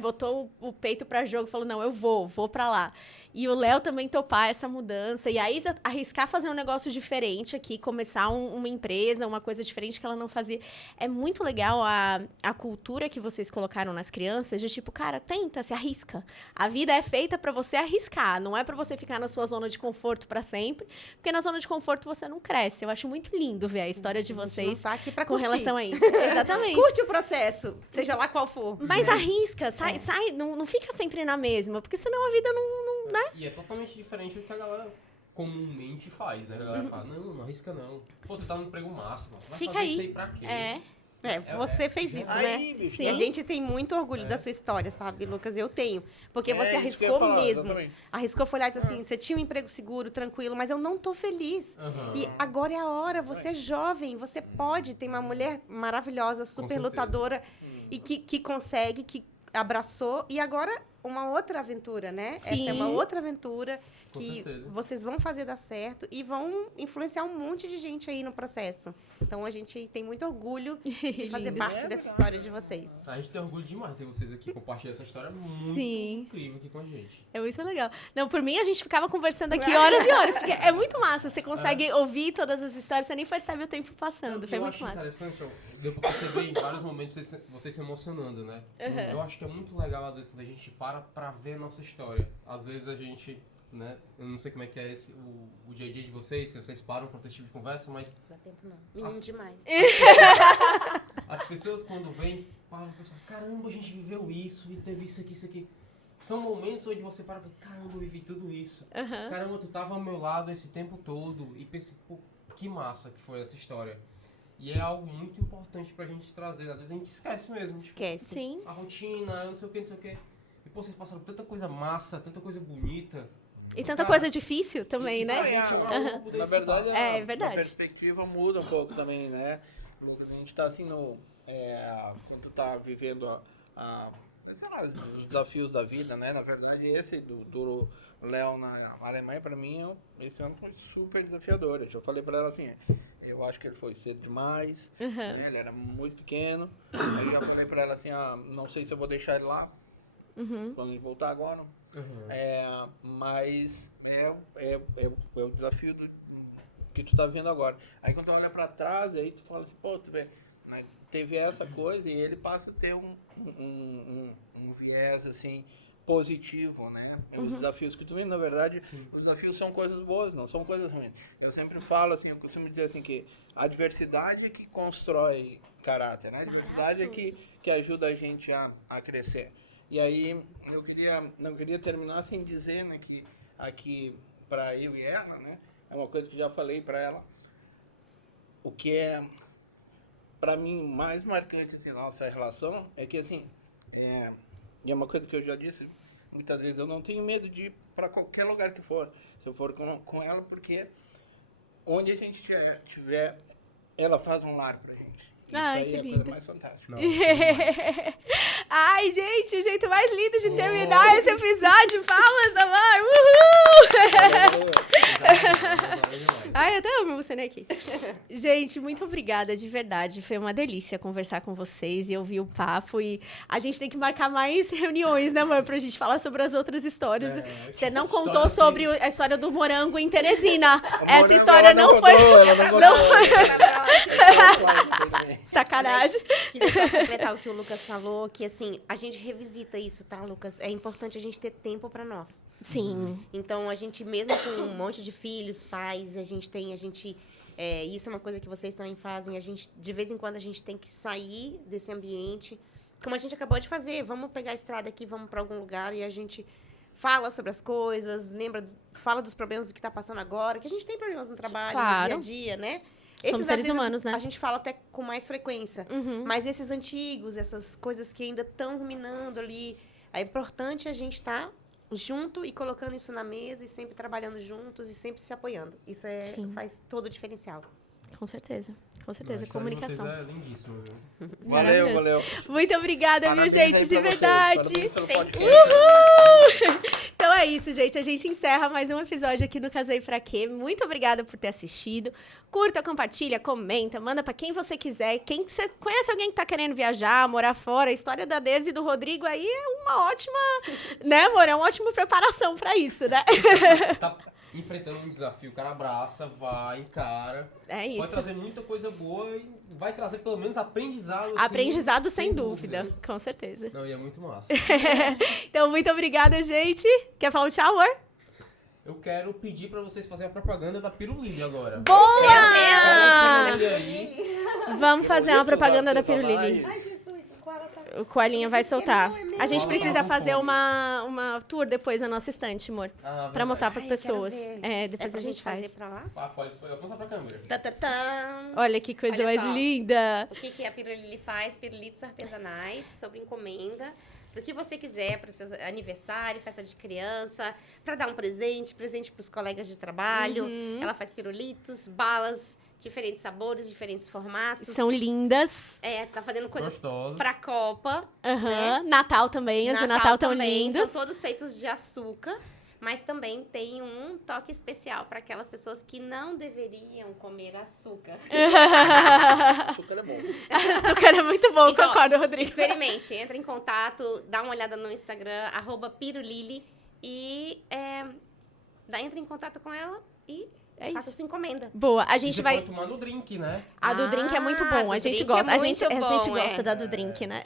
botou o peito pra jogo e falou, não, eu vou pra lá. E o Léo também topar essa mudança. E a Isa arriscar fazer um negócio diferente aqui, começar uma empresa, uma coisa diferente que ela não fazia. É muito legal a cultura que vocês colocaram nas crianças, de tipo, cara, tenta, se arrisca. A vida é feita pra você arriscar, não é pra você ficar na sua zona de conforto pra sempre, porque na zona de conforto você não cresce. Eu acho muito lindo ver a história de vocês tá aqui pra com curtir. relação a isso. Exatamente. Curte o processo, seja lá qual for. Mas arrisca, sai, não fica sempre na mesma, porque senão a vida não, né? E é totalmente diferente do que a galera comumente faz, né? A galera fala, não arrisca não. Pô, tu tá num emprego massa, não. Vai Fica fazer aí. isso aí pra quê? Você fez isso, né? bicho. E a gente tem muito orgulho da sua história, sabe, Lucas? Eu tenho. Porque você isso que eu ia arriscou falar, mesmo. exatamente. Arriscou foi olhar e disse assim, você tinha um emprego seguro, tranquilo, mas eu não tô feliz. E agora é a hora, você é jovem, você pode. Tem uma mulher maravilhosa, super certeza. lutadora, e que consegue, que abraçou. E agora, uma outra aventura, né? Sim. Essa é uma outra aventura Com que certeza. vocês vão fazer dar certo e vão influenciar um monte de gente aí no processo. Então, a gente tem muito orgulho de fazer Lindo. parte dessa história de vocês. A gente tem orgulho demais de ter vocês aqui compartilhando essa história muito Sim. incrível aqui com a gente. É muito legal. Não, por mim, a gente ficava conversando aqui horas e horas, porque é muito massa. Você consegue ouvir todas as histórias, você nem percebe o tempo passando. Foi eu muito acho massa. interessante, deu pra perceber em vários momentos vocês se emocionando, né? Eu acho que é muito legal, às vezes, quando a gente para ver a nossa história. Às vezes a gente, né? Eu não sei como é que é o dia a dia de vocês, se vocês param pra ter esse tipo de conversa, mas Não dá tempo, não. Menino demais. as pessoas quando vêm, param e pensam, caramba, a gente viveu isso e teve isso aqui. São momentos onde você para e fala, caramba, eu vivi tudo isso. Caramba, tu tava ao meu lado esse tempo todo. E pensei, pô, que massa que foi essa história. E é algo muito importante pra gente trazer. Às vezes a gente esquece mesmo. Tipo, Esquece. Sim. a rotina, não sei o que. E pô, vocês passaram tanta coisa massa, tanta coisa bonita. E tanta Cara, coisa difícil também, e pra né? gente é uma honra poder Na escutar. verdade, É verdade. a perspectiva muda um pouco também, né? Lucas, a gente tá assim quando tu tá vivendo sei lá, os desafios da vida, né? Na verdade, esse do Léo na Alemanha, pra mim, esse ano foi super desafiador. Eu já falei pra ela assim, eu acho que ele foi cedo demais, né? Ele era muito pequeno. Aí eu já falei pra ela assim, não sei se eu vou deixar ele lá, quando ele voltar agora. Mas é o desafio que tu tá vendo agora. Aí quando tu olha pra trás, aí tu fala assim, pô, tu vê, né, teve essa coisa e ele passa a ter um viés, assim, positivo, né? Os desafios que tu vê, na verdade, os desafios são coisas boas, não são coisas ruins. Eu sempre falo assim, eu costumo dizer assim que a adversidade é que constrói caráter, né? A adversidade é que ajuda a gente a crescer. E aí, não queria terminar sem dizer, né, que aqui, para eu e ela, né, é uma coisa que já falei para ela, o que é, para mim, mais marcante assim, nossa relação, é que, assim, e é uma coisa que eu já disse, muitas vezes eu não tenho medo de ir para qualquer lugar que for, se eu for com ela, porque onde a gente tiver, ela faz um lar pra gente. Ai, isso aí que é a lindo. coisa mais fantástica. Não, Ai, gente, o jeito mais lindo de terminar esse episódio. Palmas, amor! Uhul! Ai, até eu me emocionei aqui. Gente, muito obrigada, de verdade. Foi uma delícia conversar com vocês e ouvir o papo. E a gente tem que marcar mais reuniões, né, amor? Pra gente falar sobre as outras histórias. Você não contou sobre a história do morango em Teresina. Essa história não foi... Não foi... Sacanagem. Queria só completar o que o Lucas falou, que assim, a gente revisita isso, tá, Lucas? É importante a gente ter tempo pra nós. Sim. Então, a gente, mesmo com um monte de filhos, pais, isso é uma coisa que vocês também fazem, de vez em quando, a gente tem que sair desse ambiente, como a gente acabou de fazer, vamos pegar a estrada aqui, vamos para algum lugar, e a gente fala sobre as coisas, fala dos problemas do que está passando agora, que a gente tem problemas no trabalho, claro. no dia a dia, né? Somos seres humanos, né? A gente fala até com mais frequência, mas esses antigos, essas coisas que ainda estão ruminando ali, é importante a gente estar junto e colocando isso na mesa e sempre trabalhando juntos e sempre se apoiando. Isso faz todo o diferencial. Com certeza. Com certeza, comunicação. Vocês é lindíssimo, viu? Valeu. Muito obrigada, Parabéns viu, gente? De verdade. Uhul! Então é isso, gente. A gente encerra mais um episódio aqui no Casei Pra Quê. Muito obrigada por ter assistido. Curta, compartilha, comenta, manda pra quem você quiser. Quem você conhece alguém que tá querendo viajar, morar fora. A história da Desi e do Rodrigo aí é uma ótima, né, amor? É uma ótima preparação pra isso, né? Tá enfrentando um desafio, o cara abraça, vai, encara. É isso. Vai trazer muita coisa boa e vai trazer pelo menos aprendizado. Assim, Aprendizado sem dúvida, com certeza. Não, e é muito massa. Então, muito obrigada, gente. Quer falar um tchau, amor? Eu quero pedir pra vocês fazerem a propaganda da Pirulini agora. Boa! Aí. Vamos fazer uma propaganda da Pirulini. Ai, Jesus, o Koala tá... O Coelhinha vai soltar. A gente Koala precisa tá com fazer fome. uma tour depois na nossa estante, amor. Pra mostrar pras Ai, pessoas. quero ver. É, depois pra a gente fazer faz. pra lá? Pode apontar pra câmera. Tatatã. Olha que coisa Olha mais só. linda. O que a Pirulili faz? Pirulitos artesanais, sob encomenda. Pro que você quiser, para o seu aniversário, festa de criança, para dar um presente para os colegas de trabalho. Ela faz pirulitos, balas, diferentes sabores, diferentes formatos. São lindas. Tá fazendo coisas Gostosos. para Copa. Aham. Natal também, os de Natal tão também, lindos. São todos feitos de açúcar. Mas também tem um toque especial para aquelas pessoas que não deveriam comer açúcar. Açúcar é bom. Açúcar é muito bom, Então, concordo, Rodrigo. Experimente, entra em contato, dá uma olhada no Instagram, @pirulili, e entra em contato com ela e faça sua encomenda. Boa, a E gente você vai... pode tomar no drink, né? A do drink é muito Ah, bom, do a gente drink gosta. é A gente muito bom, gosta da do drink, né?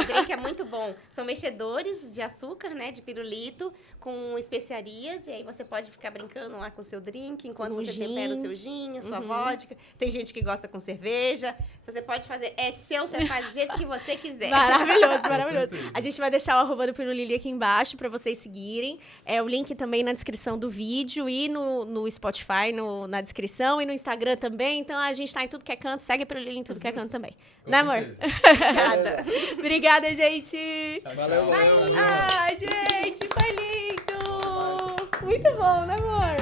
O drink é muito bom. São mexedores de açúcar, né, de pirulito, com especiarias, e aí você pode ficar brincando lá com o seu drink, enquanto Um você gin. tempera o seu gin, a sua vodka. Tem gente que gosta com cerveja. Você pode fazer, você faz do jeito que você quiser. Maravilhoso, maravilhoso. certeza. A gente vai deixar o arroba do Pirulili aqui embaixo pra vocês seguirem. O link também na descrição do vídeo e no Spotify, na descrição, e no Instagram também. Então a gente tá em tudo que é canto, segue a Pirulili em tudo que é canto também. Com Né, amor? certeza. Obrigada. Obrigada, gente! Tchau, Valeu, tchau. valeu. Ai, gente, foi lindo! Muito bom, né, amor?